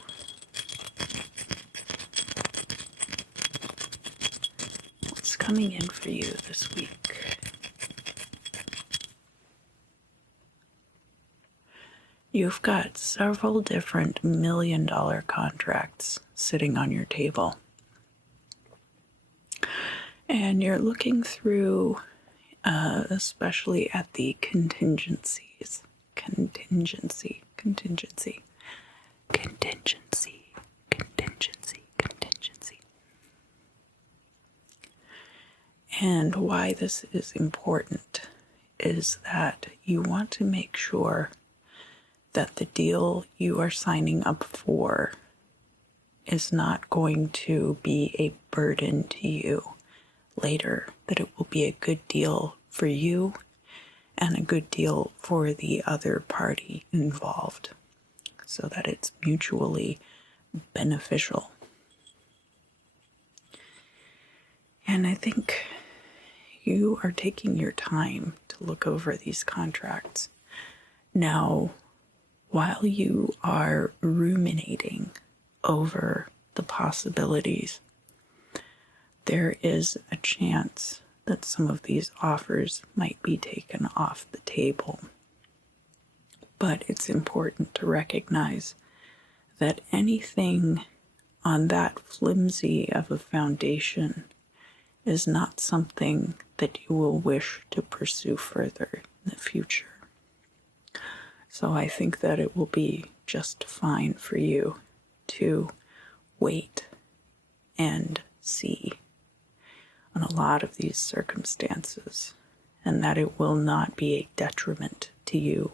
What's coming in for you this week? You've got several different $1 million contracts sitting on your table. And you're looking through, especially at the contingencies. Contingency. And why this is important is that you want to make sure that the deal you are signing up for is not going to be a burden to you later, that it will be a good deal for you and a good deal for the other party involved, so that it's mutually beneficial. And I think you are taking your time to look over these contracts. Now, while you are ruminating over the possibilities, there is a chance that some of these offers might be taken off the table. But it's important to recognize that anything on that flimsy of a foundation is not something that you will wish to pursue further in the future. So I think that it will be just fine for you to wait and see on a lot of these circumstances, and that it will not be a detriment to you,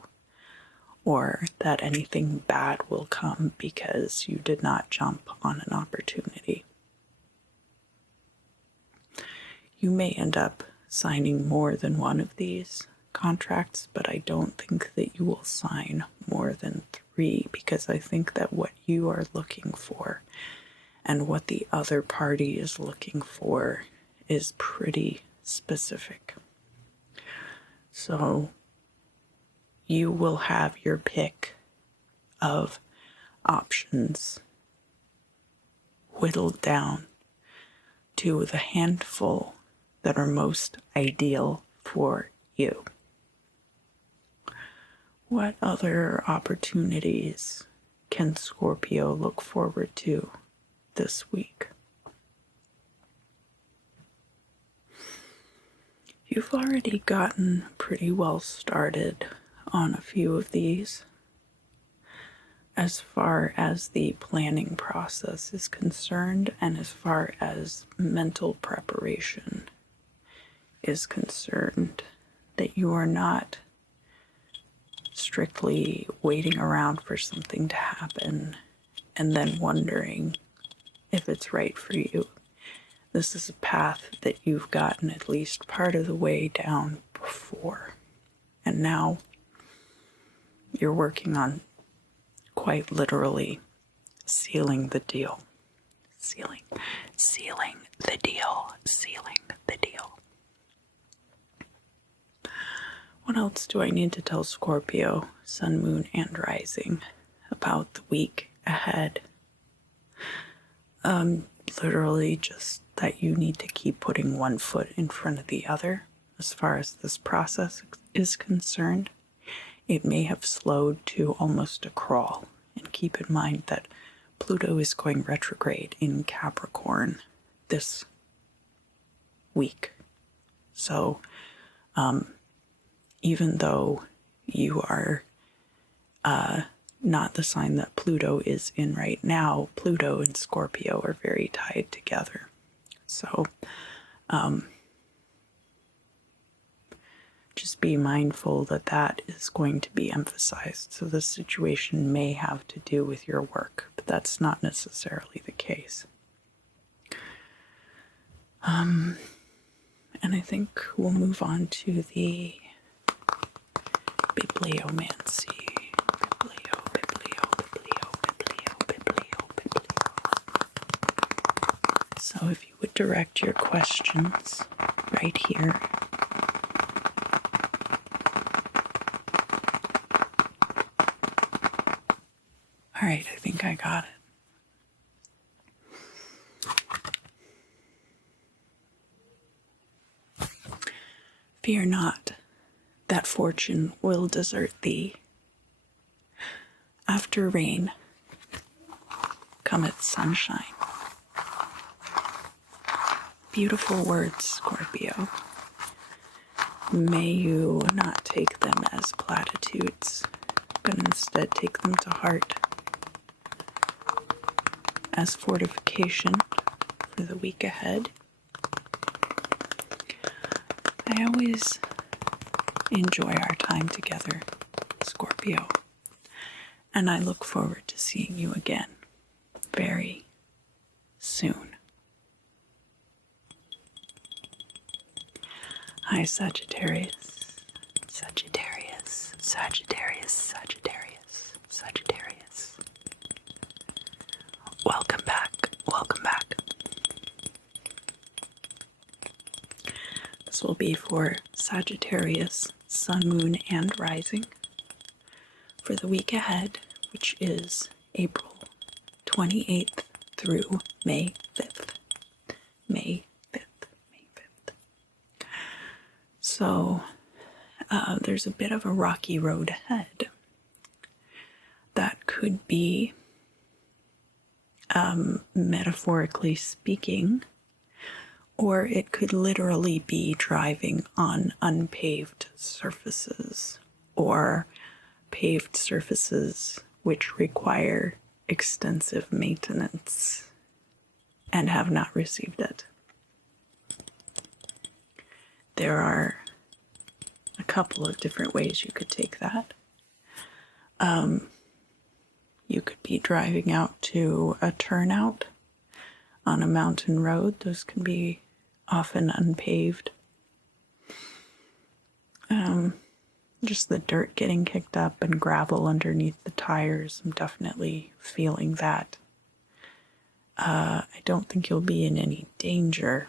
or that anything bad will come because you did not jump on an opportunity. You may end up signing more than one of these contracts, but I don't think that you will sign more than 3, because I think that what you are looking for and what the other party is looking for is pretty specific. So you will have your pick of options whittled down to the handful that are most ideal for you. What other opportunities can Scorpio look forward to this week? You've already gotten pretty well started on a few of these. As far as the planning process is concerned, and as far as mental preparation is concerned, that you are not strictly waiting around for something to happen and then wondering if it's right for you. This is a path that you've gotten at least part of the way down before, and now you're working on quite literally sealing the deal. Sealing the deal. What else do I need to tell Scorpio, Sun, Moon, and Rising about the week ahead? Literally just that you need to keep putting one foot in front of the other as far as this process is concerned. It may have slowed to almost a crawl. And keep in mind that Pluto is going retrograde in Capricorn this week. So, even though you are not the sign that Pluto is in right now, Pluto and Scorpio are very tied together. So, just be mindful that that is going to be emphasized. So the situation may have to do with your work, but that's not necessarily the case. And I think we'll move on to the bibliomancy. So if you would direct your questions right here. All right, I think I got it. Fear not, that fortune will desert thee. After rain cometh sunshine. Beautiful words, Scorpio. May you not take them as platitudes, but instead take them to heart as fortification for the week ahead. I always enjoy our time together, Scorpio, and I look forward to seeing you again very soon. Hi, Sagittarius. Sagittarius, Sagittarius, Sagittarius, Sagittarius. Welcome back, welcome back. This will be for Sagittarius, Sun, Moon, and Rising for the week ahead, which is April 28th through May 5th. May 5th. So there's a bit of a rocky road ahead. That could be, metaphorically speaking, or it could literally be driving on unpaved surfaces or paved surfaces which require extensive maintenance and have not received it. There are a couple of different ways you could take that. You could be driving out to a turnout on a mountain road. Those can be often unpaved. Just the dirt getting kicked up and gravel underneath the tires. I'm definitely feeling that. I don't think you'll be in any danger.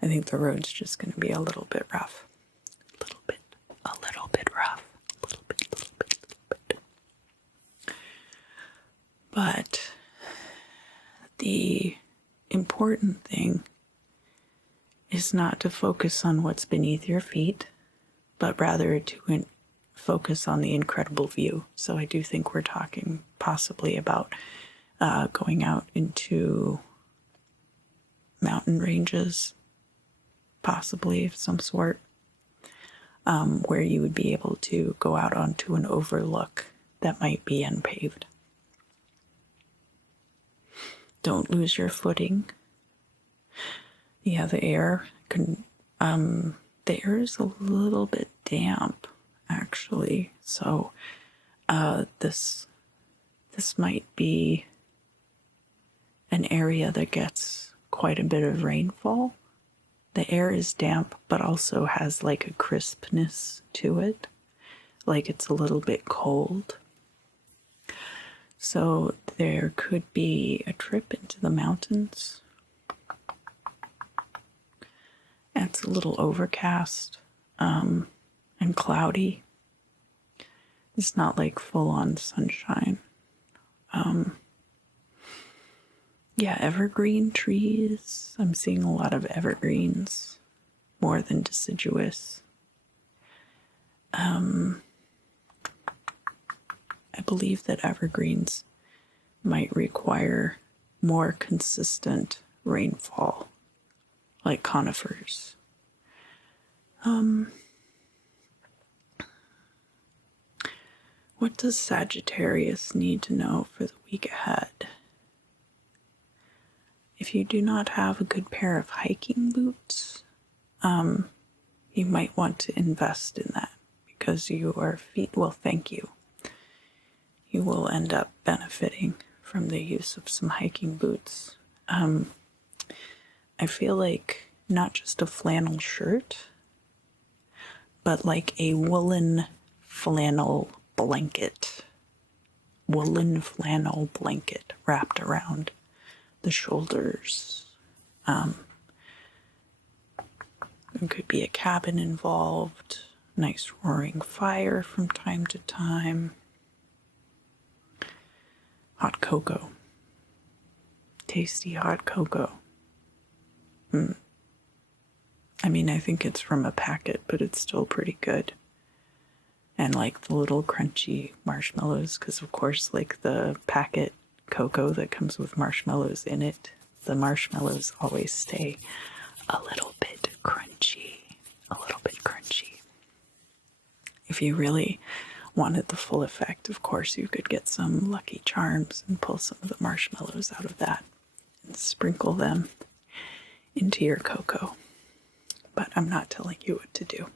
I think the road's just going to be a little bit rough. A little bit rough. A little bit. But the important thing is not to focus on what's beneath your feet, but rather to focus on the incredible view. So I do think we're talking possibly about going out into mountain ranges, possibly of some sort, where you would be able to go out onto an overlook that might be unpaved. Don't lose your footing. Yeah, the air is a little bit damp, actually. So this might be an area that gets quite a bit of rainfall. The air is damp, but also has like a crispness to it, like it's a little bit cold. So there could be a trip into the mountains. It's a little overcast and cloudy. It's not like full-on sunshine. Evergreen trees. I'm seeing a lot of evergreens, more than deciduous. I believe that evergreens might require more consistent rainfall, like conifers. What does Sagittarius need to know for the week ahead? If you do not have a good pair of hiking boots, you might want to invest in that because your feet will thank you. You will end up benefiting from the use of some hiking boots. I feel like not just a flannel shirt, but like a woolen flannel blanket. Woolen flannel blanket wrapped around the shoulders. There could be a cabin involved, nice roaring fire from time to time. Hot cocoa. Tasty hot cocoa. I mean, I think it's from a packet, but it's still pretty good. And like the little crunchy marshmallows, because of course, like the packet cocoa that comes with marshmallows in it, the marshmallows always stay a little bit crunchy. A little bit crunchy. If you really wanted the full effect, of course, you could get some Lucky Charms and pull some of the marshmallows out of that and sprinkle them into your cocoa. But I'm not telling you what to do.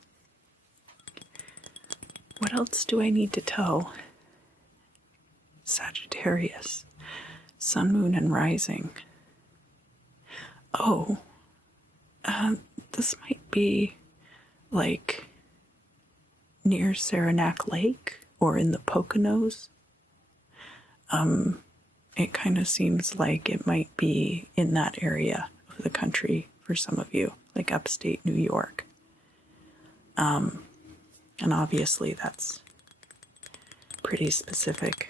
What else do I need to tell? Sagittarius, sun, moon, and rising. Oh, this might be like near Saranac Lake or in the Poconos. It kind of seems like it might be in that area of the country for some of you, like upstate New York. And obviously that's pretty specific.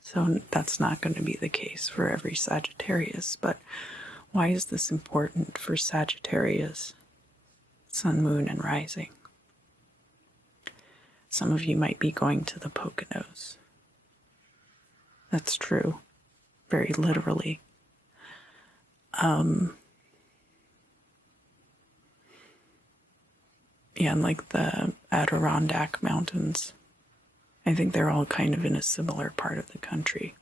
So that's not going to be the case for every Sagittarius, but why is this important for Sagittarius, sun, moon, and rising? Some of you might be going to the Poconos. That's true, very literally. Yeah, and like the Adirondack Mountains. I think they're all kind of in a similar part of the country.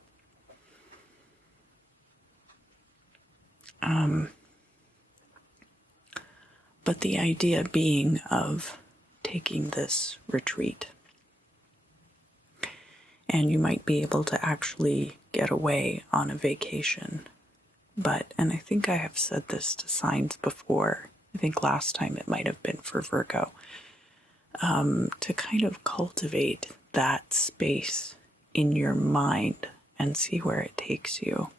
But the idea being of taking this retreat. And you might be able to actually get away on a vacation. But, and I think I have said this to signs before, I think last time it might have been for Virgo, to kind of cultivate that space in your mind and see where it takes you.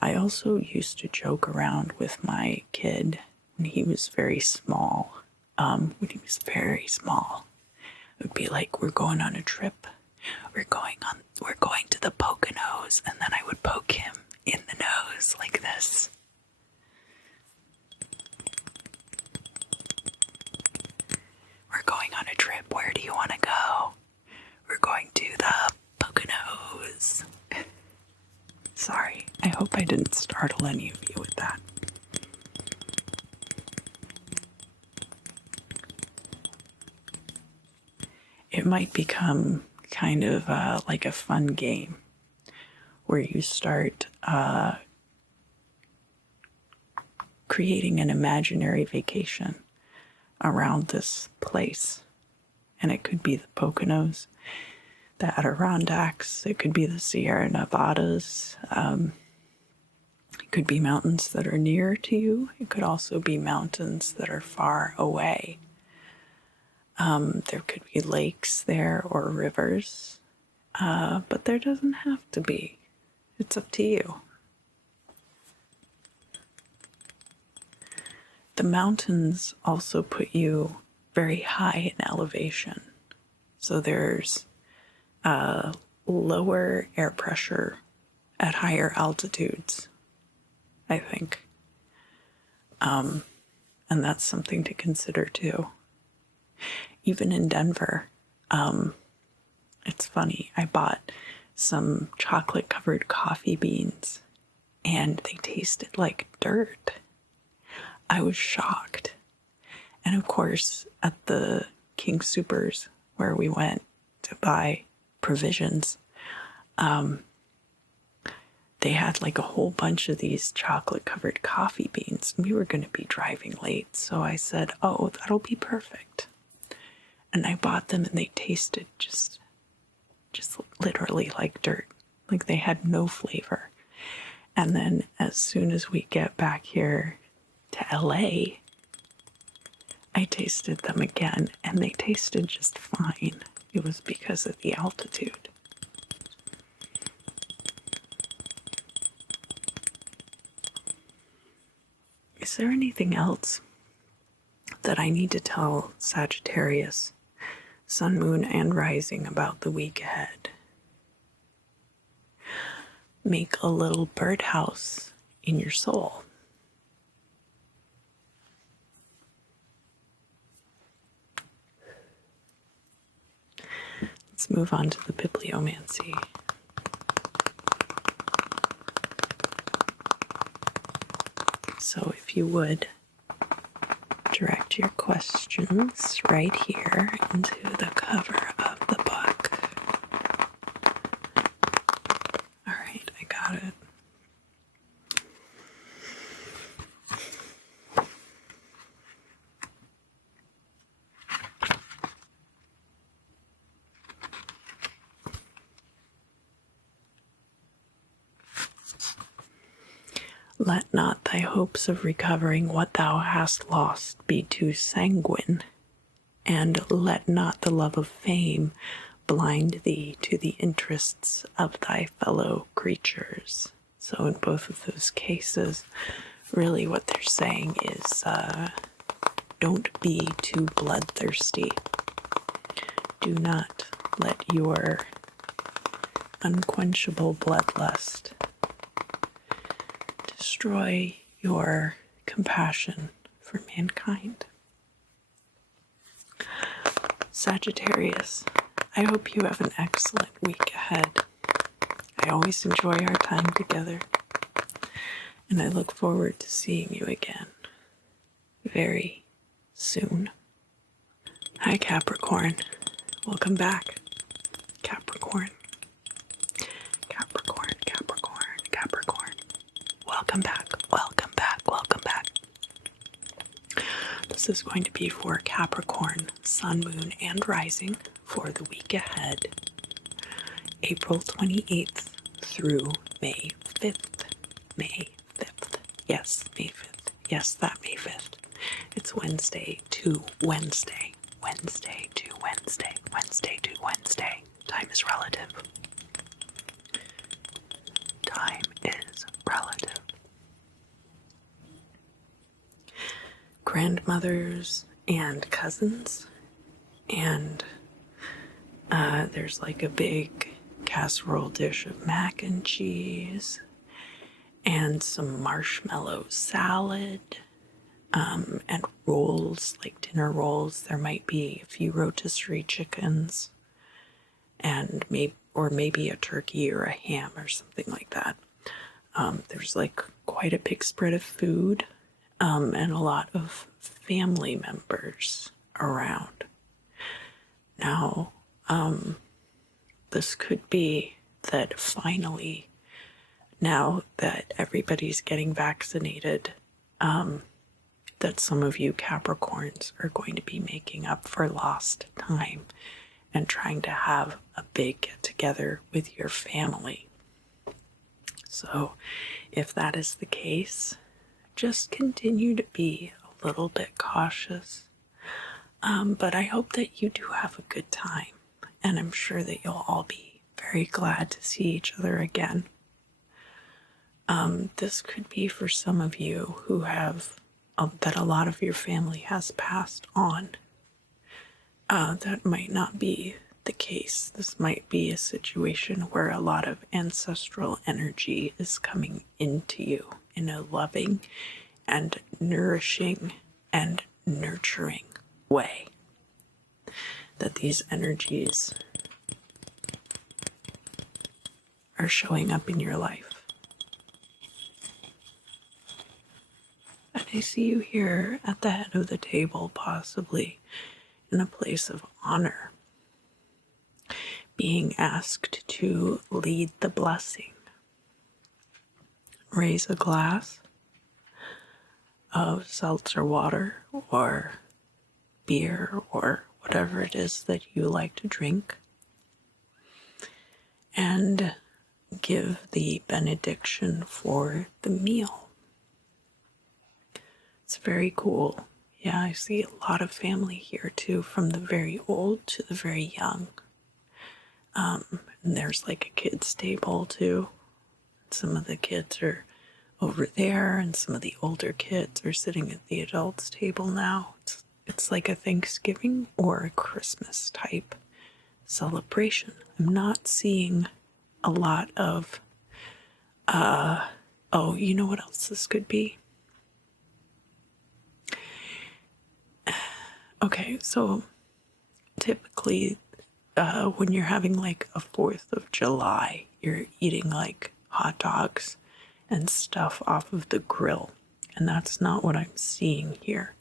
I also used to joke around with my kid when he was very small. It would be like, we're going on a trip. We're going to the Poconos, and then I would poke him in the nose like this. We're going on a trip. Where do you want to go? We're going to the Poconos. Sorry, I hope I didn't startle any of you with that. It might become kind of like a fun game where you start creating an imaginary vacation around this place. And it could be the Poconos, the Adirondacks, it could be the Sierra Nevadas, it could be mountains that are near to you, it could also be mountains that are far away. There could be lakes there or rivers, but there doesn't have to be. It's up to you. The mountains also put you very high in elevation. So there's lower air pressure at higher altitudes, I think. And that's something to consider too. Even in Denver, it's funny, I bought some chocolate-covered coffee beans, and they tasted like dirt. I was shocked. And of course, at the King Soopers, where we went to buy provisions, they had like a whole bunch of these chocolate covered coffee beans. We were going to be driving late, so I said, oh, that'll be perfect. And I bought them, and they tasted just literally like dirt. Like they had no flavor. And then as soon as we get back here to LA, I tasted them again, and they tasted just fine. It was because of the altitude. Is there anything else that I need to tell Sagittarius, Sun, Moon, and Rising about the week ahead? Make a little birdhouse in your soul. Let's move on to the bibliomancy. So if you would, direct your questions right here into the cover of the book. All right, I got it. Let not thy hopes of recovering what thou hast lost be too sanguine, and let not the love of fame blind thee to the interests of thy fellow creatures. So in both of those cases, really what they're saying is don't be too bloodthirsty. Do not let your unquenchable bloodlust destroy your compassion for mankind. Sagittarius, I hope you have an excellent week ahead. I always enjoy our time together, and I look forward to seeing you again very soon. Hi, Capricorn. Welcome back. Capricorn. Capricorn, Capricorn, Capricorn. Welcome back, welcome back, welcome back. This is going to be for Capricorn, Sun, Moon, and Rising for the week ahead, April 28th through May 5th. May 5th. Yes, May 5th. Yes, that May 5th. It's Wednesday to Wednesday. Wednesday to Wednesday. Wednesday to Wednesday. Time is relative. Time is relative. Grandmothers and cousins, and there's like a big casserole dish of mac and cheese and some marshmallow salad, and rolls, like dinner rolls. There might be a few rotisserie chickens and maybe a turkey or a ham or something like that. There's like quite a big spread of food, and a lot of family members around. Now, this could be that finally, now that everybody's getting vaccinated, that some of you Capricorns are going to be making up for lost time and trying to have a big get-together with your family. So, if that is the case, just continue to be a little bit cautious. But I hope that you do have a good time, and I'm sure that you'll all be very glad to see each other again. This could be for some of you who have, that a lot of your family has passed on. That might not be the case. This might be a situation where a lot of ancestral energy is coming into you in a loving and nourishing and nurturing way. That these energies are showing up in your life. And I see you here at the head of the table, possibly in a place of honor, being asked to lead the blessing. raise a glass of seltzer water or beer or whatever it is that you like to drink, and give the benediction for the meal. It's very cool. Yeah, I see a lot of family here too, from the very old to the very young. And there's like a kids' table too. Some of the kids are over there, and some of the older kids are sitting at the adults' table now. It's like a Thanksgiving or a Christmas type celebration. I'm not seeing a lot of, oh, you know what else this could be? Okay, so typically when you're having like a 4th of July, you're eating like hot dogs and stuff off of the grill, and that's not what I'm seeing here.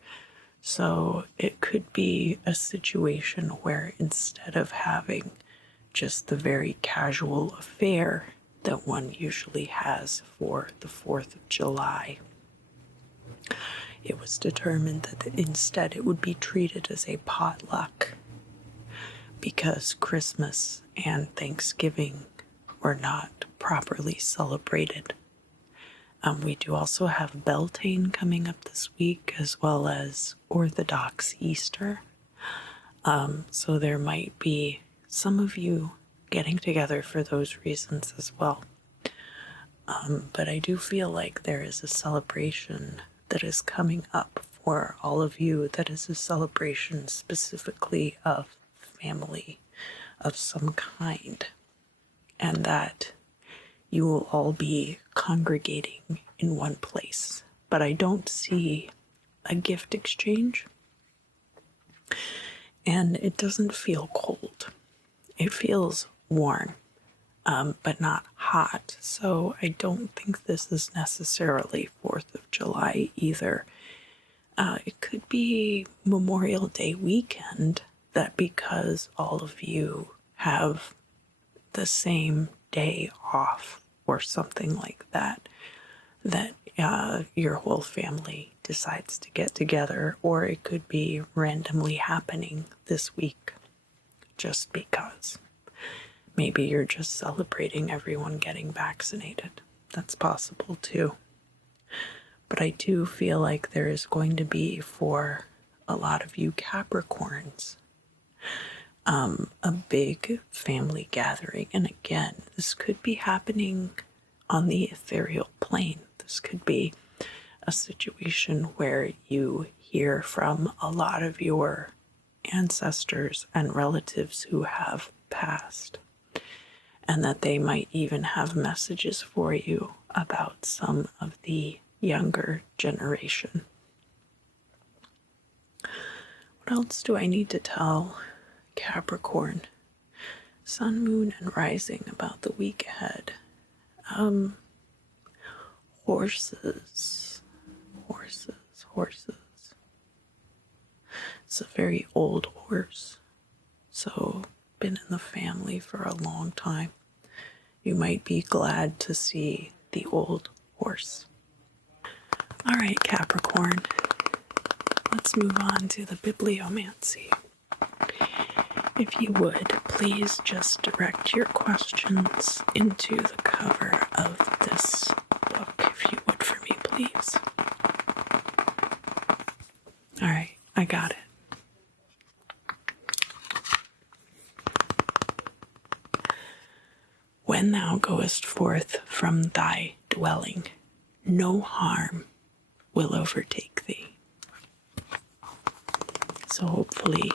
So it could be a situation where instead of having just the very casual affair that one usually has for the 4th of July, it was determined that instead it would be treated as a potluck, because Christmas and Thanksgiving were not properly celebrated. We do also have Beltane coming up this week, as well as Orthodox Easter. So there might be some of you getting together for those reasons as well. But I do feel like there is a celebration that is coming up for all of you that is a celebration specifically of family of some kind, and that you will all be congregating in one place. But I don't see a gift exchange, and it doesn't feel cold. It feels warm, but not hot. So I don't think this is necessarily 4th of July either. It could be Memorial Day weekend, that because all of you have the same day off or something like that, that your whole family decides to get together, or it could be randomly happening this week just because. Maybe you're just celebrating everyone getting vaccinated. That's possible too. But I do feel like there is going to be, for a lot of you Capricorns, a big family gathering. And again, this could be happening on the ethereal plane. This could be a situation where you hear from a lot of your ancestors and relatives who have passed, and that they might even have messages for you about some of the younger generation. What else do I need to tell Capricorn, Sun, Moon, and Rising about the week ahead? Horses. It's a very old horse, so been in the family for a long time. You might be glad to see the old horse. All right, Capricorn, let's move on to the bibliomancy. If you would, please just direct your questions into the cover of this book, if you would, for me, please. All right, I got it. When thou goest forth from thy dwelling, no harm will overtake thee. So hopefully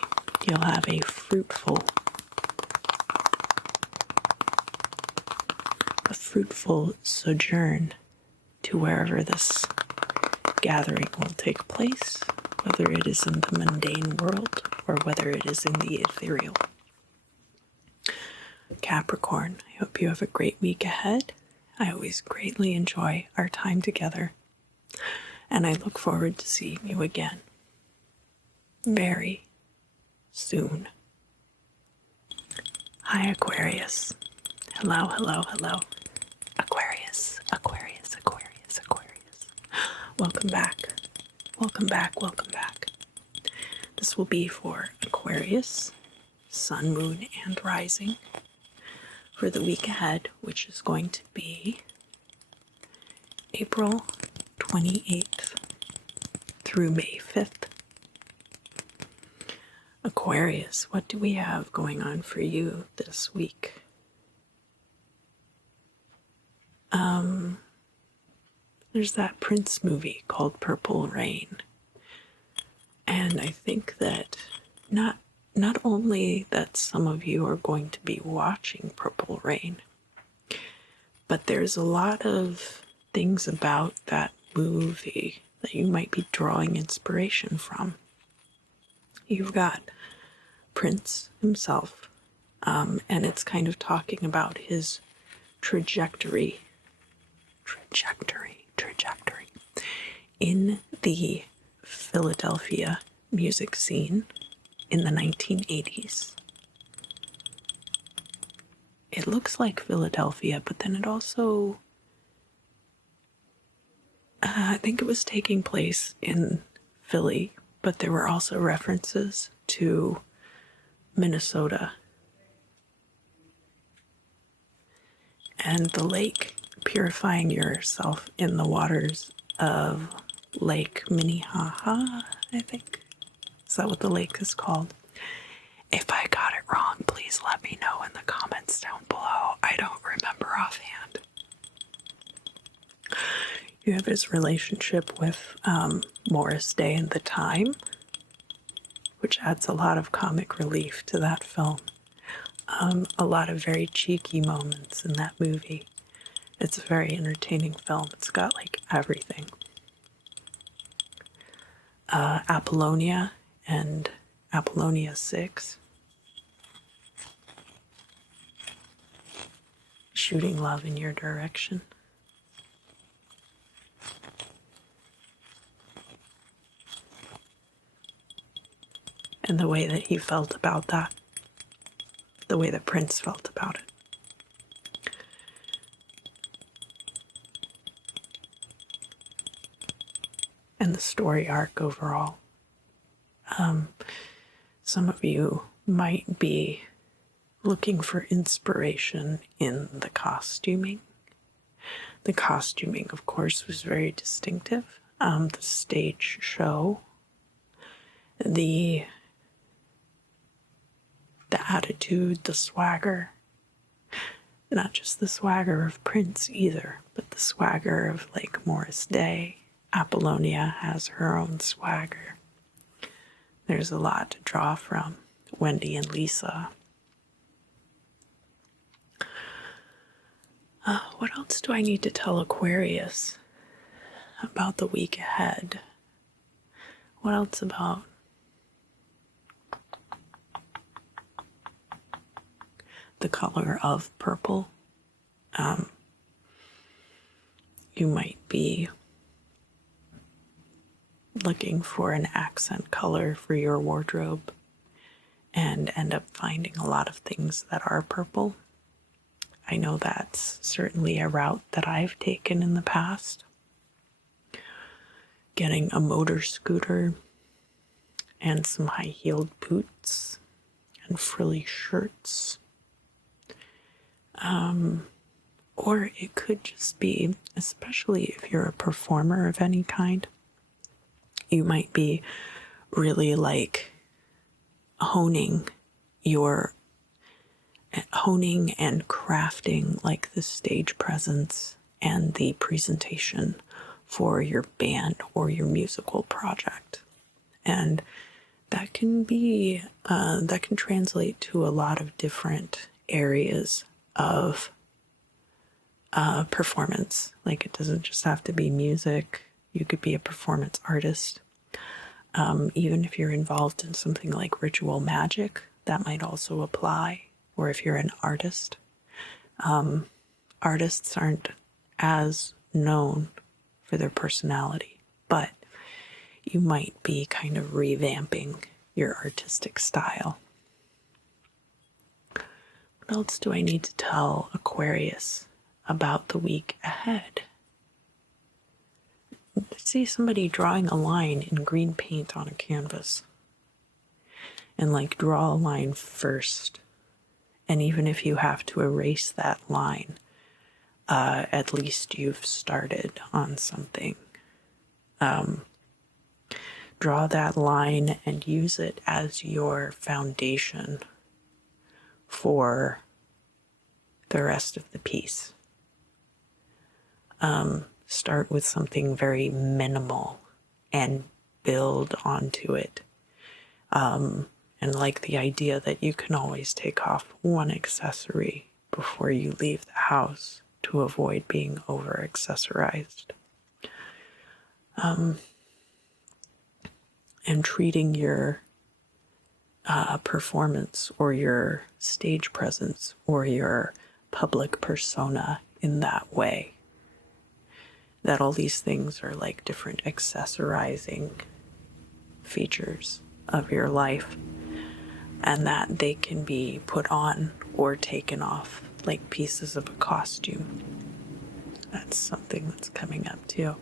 you'll have a fruitful sojourn to wherever this gathering will take place, whether it is in the mundane world or whether it is in the ethereal. Capricorn, I hope you have a great week ahead. I always greatly enjoy our time together, and I look forward to seeing you again very soon. Hi, Aquarius. Hello. Aquarius. welcome back. Welcome back, welcome back. This will be for Aquarius, Sun, Moon, and Rising for the week ahead, which is going to be April 28th through May 5th. Aquarius, what do we have going on for you this week? There's that Prince movie called Purple Rain. And I think that not only that some of you are going to be watching Purple Rain, but there's a lot of things about that movie that you might be drawing inspiration from. You've got Prince himself, and it's kind of talking about his trajectory in the Philadelphia music scene in the 1980s. It looks like Philadelphia, but then it also, I think it was taking place in Philly, but there were also references to Minnesota and the lake, purifying yourself in the waters of Lake Minnehaha, I think. Is that what the lake is called? If I got it wrong, please let me know in the comments down below. I don't remember offhand. You have his relationship with Morris Day and the Time, which adds a lot of comic relief to that film. A lot of very cheeky moments in that movie. It's a very entertaining film. It's got like everything. Apollonia and Apollonia 6. Shooting love in your direction. And the way that he felt about that. The way that Prince felt about it. And the story arc overall. Some of you might be looking for inspiration in the costuming. The costuming, of course, was very distinctive. The stage show, the attitude, the swagger. Not just the swagger of Prince either, but the swagger of like Morris Day. Apollonia has her own swagger. There's a lot to draw from. Wendy and Lisa. What else do I need to tell Aquarius about the week ahead? What else about the color of purple? You might be looking for an accent color for your wardrobe and end up finding a lot of things that are purple. I know that's certainly a route that I've taken in the past. Getting a motor scooter and some high-heeled boots and frilly shirts. Or it could just be, especially if you're a performer of any kind, you might be really like honing and crafting like the stage presence and the presentation for your band or your musical project. And that can be, that can translate to a lot of different areas of performance. Like it doesn't just have to be music. You could be a performance artist. Even if you're involved in something like ritual magic, that might also apply. Or if you're an artist. Artists aren't as known for their personality, but you might be kind of revamping your artistic style. What else do I need to tell Aquarius about the week ahead? see somebody drawing a line in green paint on a canvas. And like draw a line first. And even if you have to erase that line, at least you've started on something. Draw that line and use it as your foundation for the rest of the piece. Start with something very minimal and build onto it. And like the idea that you can always take off one accessory before you leave the house to avoid being over accessorized. And treating your performance or your stage presence or your public persona in that way. That all these things are like different accessorizing features of your life, and that they can be put on or taken off like pieces of a costume. That's something that's coming up too.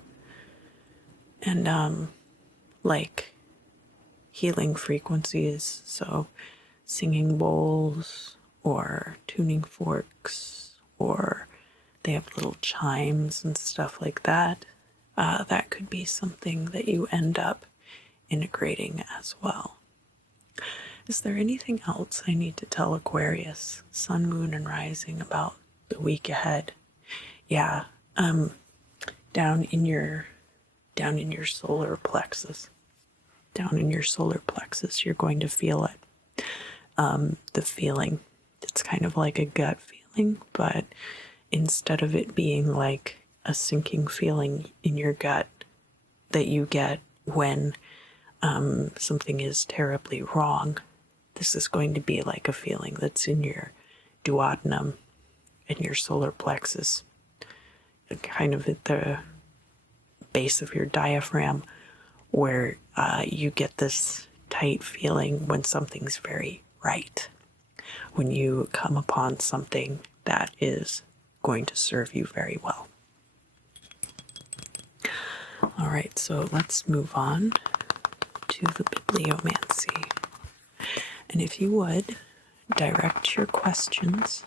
And like healing frequencies, so singing bowls or tuning forks, or they have little chimes and stuff like that. That could be something that you end up integrating as well. Is there anything else I need to tell Aquarius, Sun, Moon, and Rising about the week ahead? Yeah, down in your solar plexus. Down in your solar plexus, you're going to feel it. The feeling. It's kind of like a gut feeling, but instead of it being like a sinking feeling in your gut that you get when something is terribly wrong, this is going to be like a feeling that's in your duodenum, in your solar plexus, kind of at the base of your diaphragm, where you get this tight feeling when something's very right, when you come upon something that is going to serve you very well. All right, so let's move on to the bibliomancy. And if you would, direct your questions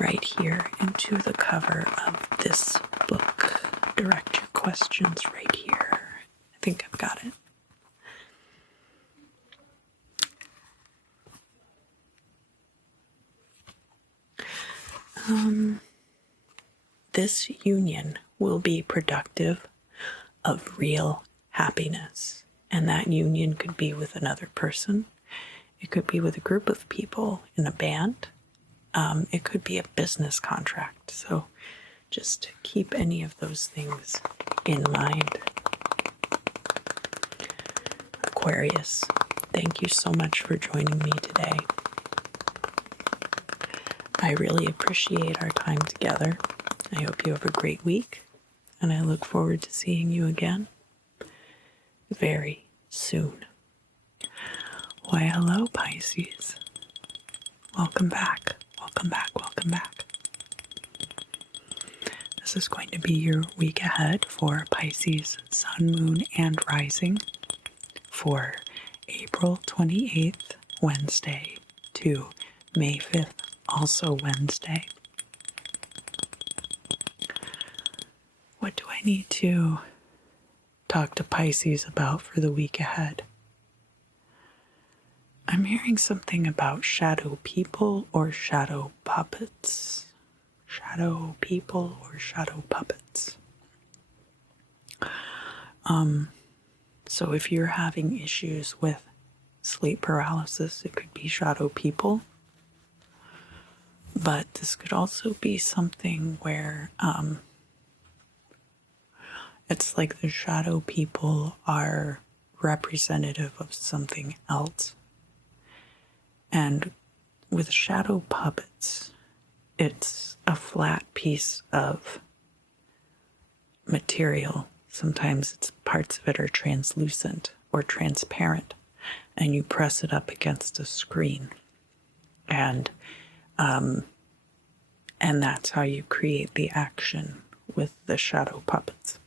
right here into the cover of this book. Direct your questions right here. I think I've got it. This union will be productive of real happiness. And that union could be with another person. It could be with a group of people in a band. It could be a business contract. So just keep any of those things in mind. Aquarius, thank you so much for joining me today. I really appreciate our time together. I hope you have a great week, and I look forward to seeing you again very soon. Why, hello, Pisces. Welcome back. Welcome back. Welcome back. This is going to be your week ahead for Pisces, Sun, Moon, and Rising for April 28th, Wednesday, to May 5th, also Wednesday. What do I need to talk to Pisces about for the week ahead? I'm hearing something about shadow people or shadow puppets. Shadow people or shadow puppets. So if you're having issues with sleep paralysis, it could be shadow people. But this could also be something where it's like the shadow people are representative of something else. And with shadow puppets, it's a flat piece of material. Sometimes parts of it are translucent or transparent, and you press it up against a screen. And that's how you create the action with the shadow puppets.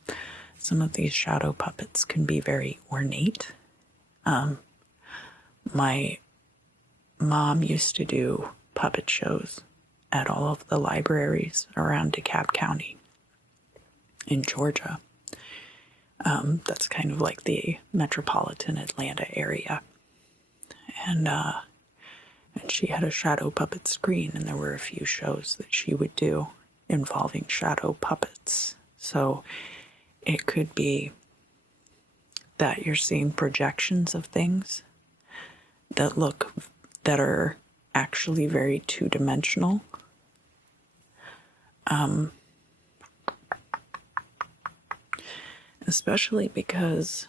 some of these shadow puppets can be very ornate. My mom used to do puppet shows at all of the libraries around DeKalb County in Georgia. That's kind of like the metropolitan Atlanta area. And she had a shadow puppet screen, and there were a few shows that she would do involving shadow puppets. So it could be that you're seeing projections of things that are actually very two-dimensional. Especially because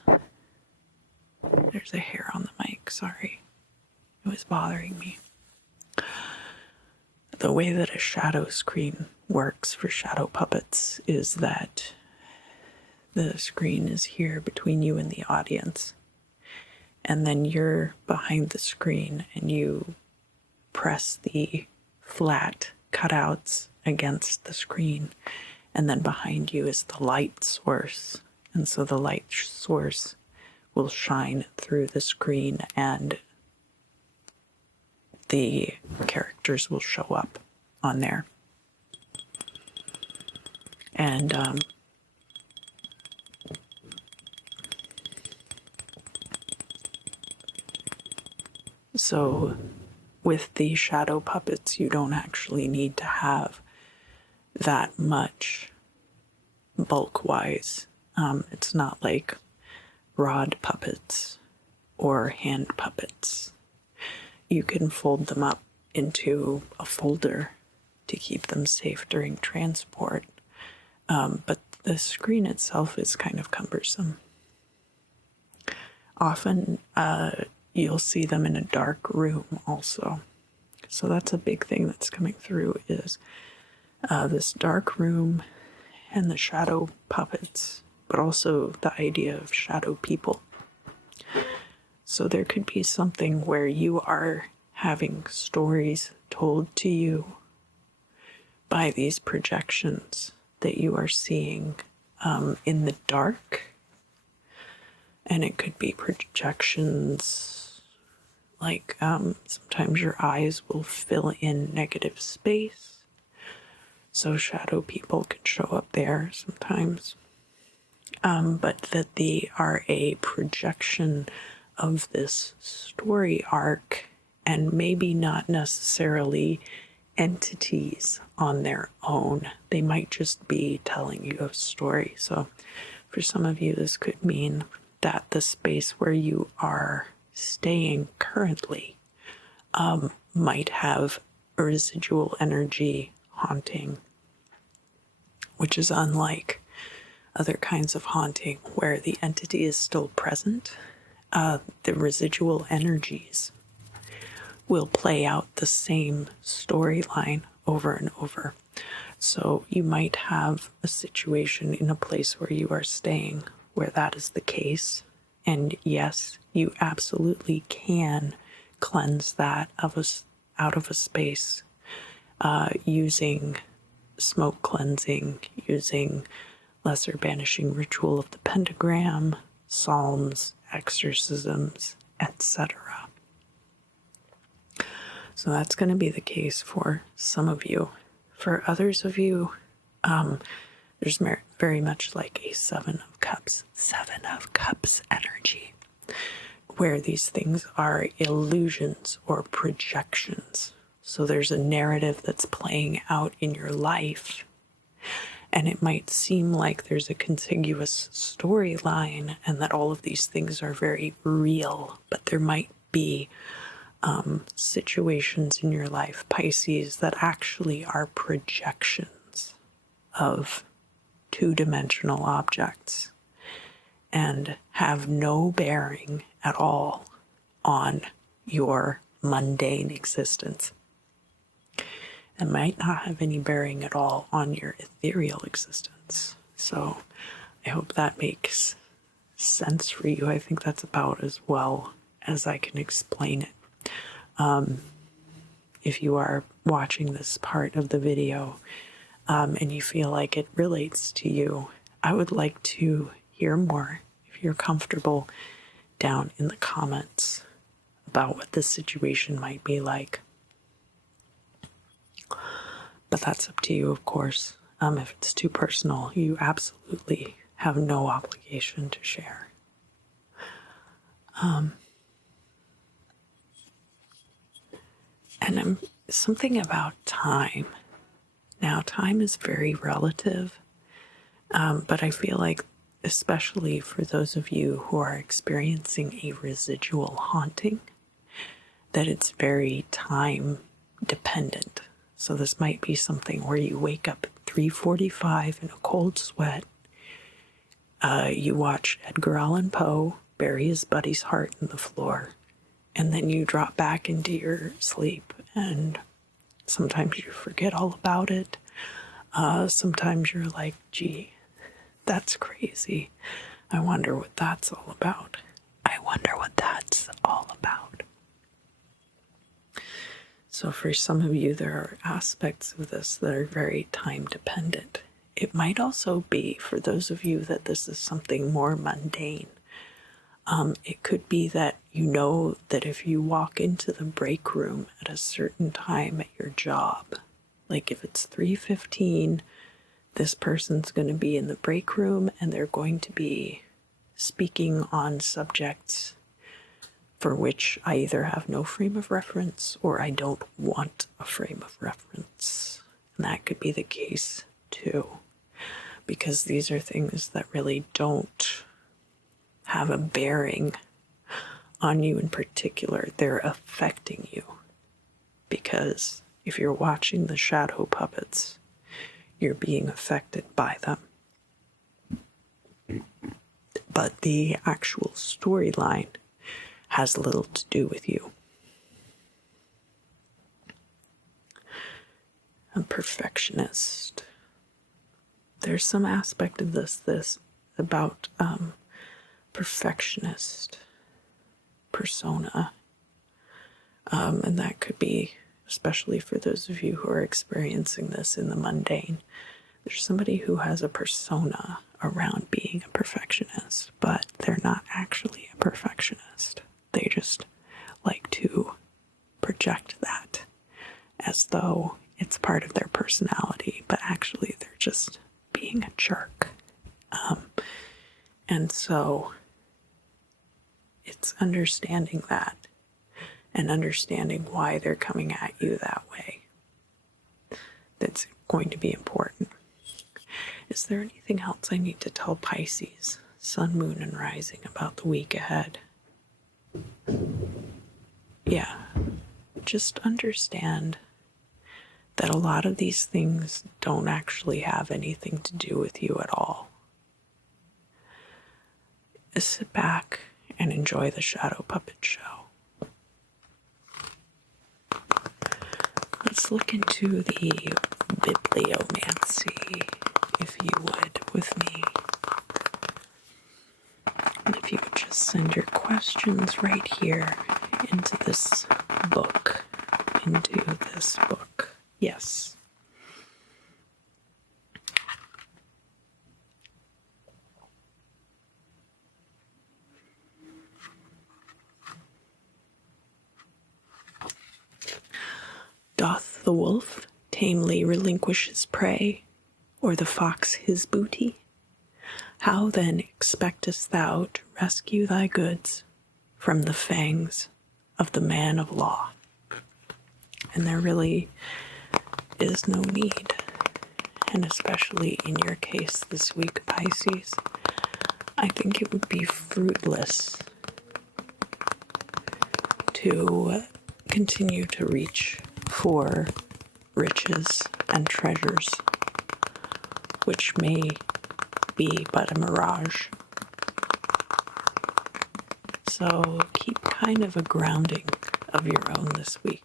there's a hair on the mic, sorry. It was bothering me. The way that a shadow screen works for shadow puppets is that the screen is here between you and the audience. And then you're behind the screen and you press the flat cutouts against the screen. And then behind you is the light source. And so the light source will shine through the screen and the characters will show up on there. And so with the shadow puppets, you don't actually need to have that much bulk-wise. It's not like rod puppets or hand puppets. You can fold them up into a folder to keep them safe during transport. But the screen itself is kind of cumbersome. Often you'll see them in a dark room also. So that's a big thing that's coming through is this dark room and the shadow puppets, but also the idea of shadow people. So there could be something where you are having stories told to you by these projections that you are seeing in the dark. And it could be projections like sometimes your eyes will fill in negative space. So shadow people can show up there sometimes. But that they are a projection of this story arc and maybe not necessarily entities on their own. They might just be telling you a story. So for some of you, this could mean that the space where you are staying currently might have a residual energy haunting, which is unlike other kinds of haunting where the entity is still present. The residual energies will play out the same storyline over and over. So you might have a situation in a place where you are staying where that is the case. And yes, you absolutely can cleanse that out of a space using smoke cleansing, using lesser banishing ritual of the pentagram, psalms, exorcisms, etc. So that's going to be the case for some of you. For others of you, there's very much like a Seven of Cups energy, where these things are illusions or projections. So there's a narrative that's playing out in your life, and it might seem like there's a contiguous storyline and that all of these things are very real, but there might be situations in your life, Pisces, that actually are projections of two-dimensional objects and have no bearing at all on your mundane existence, and might not have any bearing at all on your ethereal existence. So I hope that makes sense for you. I think that's about as well as I can explain it. If you are watching this part of the video and you feel like it relates to you, I would like to hear more, if you're comfortable, down in the comments about what this situation might be like. But that's up to you, of course. If it's too personal, you absolutely have no obligation to share. And something about time. Now, time is very relative, but I feel like, especially for those of you who are experiencing a residual haunting, that it's very time dependent. So this might be something where you wake up at 3:45 in a cold sweat, you watch Edgar Allan Poe bury his buddy's heart in the floor, and then you drop back into your sleep, and sometimes you forget all about it. Sometimes you're like, gee, that's crazy. I wonder what that's all about. So for some of you, there are aspects of this that are very time dependent. It might also be, for those of you, that this is something more mundane. It could be that you know that if you walk into the break room at a certain time at your job, like if it's 3:15, this person's going to be in the break room and they're going to be speaking on subjects for which I either have no frame of reference or I don't want a frame of reference. And that could be the case too, because these are things that really don't have a bearing on you in particular. They're affecting you, because if you're watching the shadow puppets, you're being affected by them. But the actual storyline has little to do with you. A perfectionist. There's some aspect of this about perfectionist persona. And that could be, especially for those of you who are experiencing this in the mundane, there's somebody who has a persona around being a perfectionist, but they're not actually a perfectionist. They just like to project that as though it's part of their personality, but actually they're just being a jerk. And so it's understanding that and understanding why they're coming at you that way that's going to be important. Is there anything else I need to tell Pisces, Sun, Moon, and Rising about the week ahead? Yeah, just understand that a lot of these things don't actually have anything to do with you at all. Sit back and enjoy the shadow puppet show. Let's look into the bibliomancy, if you would, with me. And if you would just send your questions right here into this book. Yes. Doth the wolf tamely relinquish his prey, or the fox his booty? How then expectest thou to rescue thy goods from the fangs of the man of law? And there really is no need, and especially in your case this week, Pisces, I think it would be fruitless to continue to reach for riches and treasures, which may be but a mirage. So keep kind of a grounding of your own this week.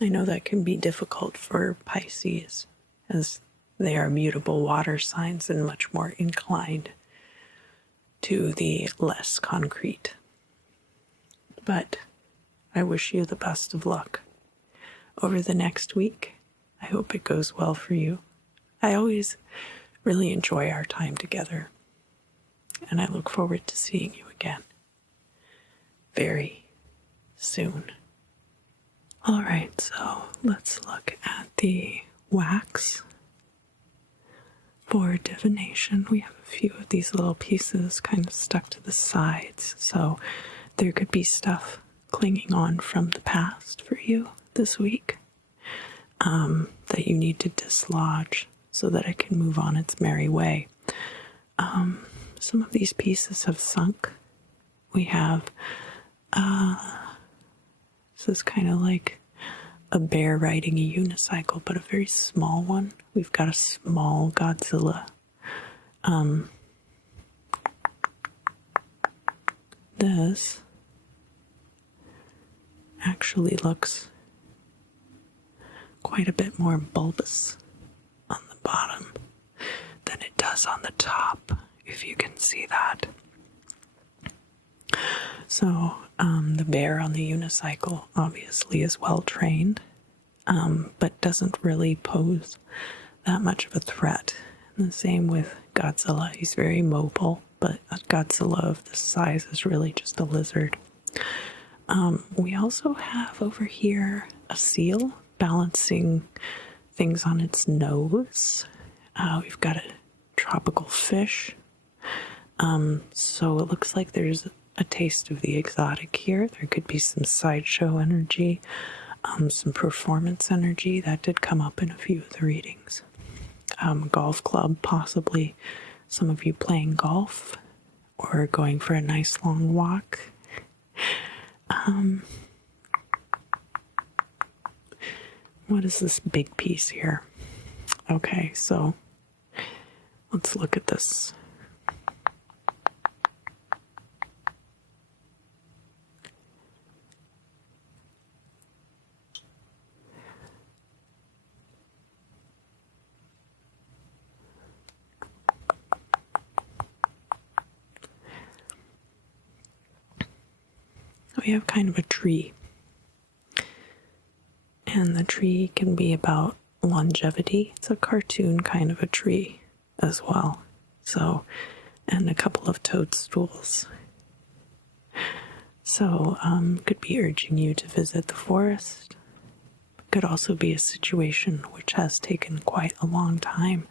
I know that can be difficult for Pisces, as they are mutable water signs and much more inclined to the less concrete. But I wish you the best of luck over the next week. I hope it goes well for you. I always really enjoy our time together. And I look forward to seeing you again very soon. All right, so let's look at the wax. For divination, we have a few of these little pieces kind of stuck to the sides, so there could be stuff clinging on from the past for you this week that you need to dislodge so that it can move on its merry way. Some of these pieces have sunk. We have, this is kind of like a bear riding a unicycle, but a very small one. We've got a small Godzilla. This actually looks quite a bit more bulbous on the bottom than it does on the top, if you can see that. So the bear on the unicycle obviously is well trained, but doesn't really pose that much of a threat. And the same with Godzilla. He's very mobile, but a Godzilla of this size is really just a lizard. We also have over here a seal balancing things on its nose. We've got a tropical fish. So it looks like there's a taste of the exotic here. There could be some sideshow energy, some performance energy. That did come up in a few of the readings. Golf club, possibly some of you playing golf or going for a nice long walk. What is this big piece here? Okay, so let's look at this. We have kind of a tree. And the tree can be about longevity. It's a cartoon kind of a tree as well. So, and a couple of toadstools. So, could be urging you to visit the forest. Could also be a situation which has taken quite a long time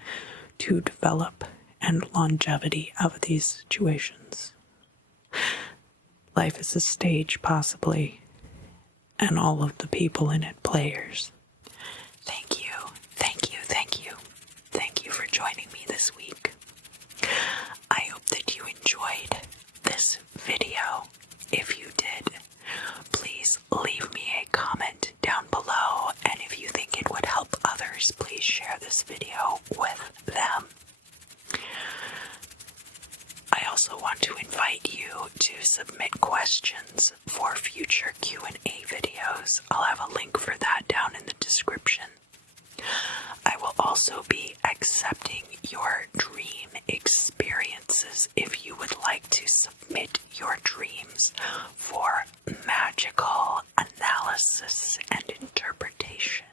to develop, and longevity of these situations. Life is a stage, possibly, and all of the people in it players. Thank you, thank you, thank you. Thank you for joining me this week. I hope that you enjoyed this video. If you did, please leave me a comment down below, and if you think it would help others, please share this video with them. I also want to invite you to submit questions for future Q&A videos. I'll have a link for that down in the description. I will also be accepting your dream experiences if you would like to submit your dreams for magical analysis and interpretation.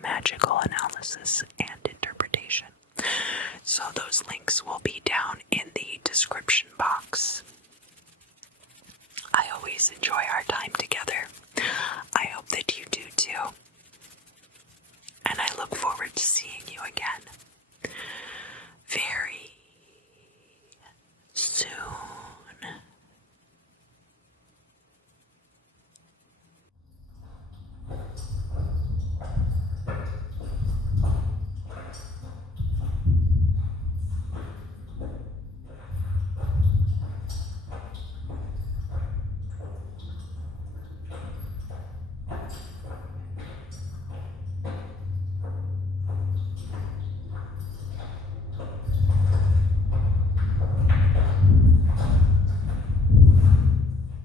Magical analysis and interpretation. So those links will be down in the description box. I always enjoy our time together. I hope that you do too. And I look forward to seeing you again very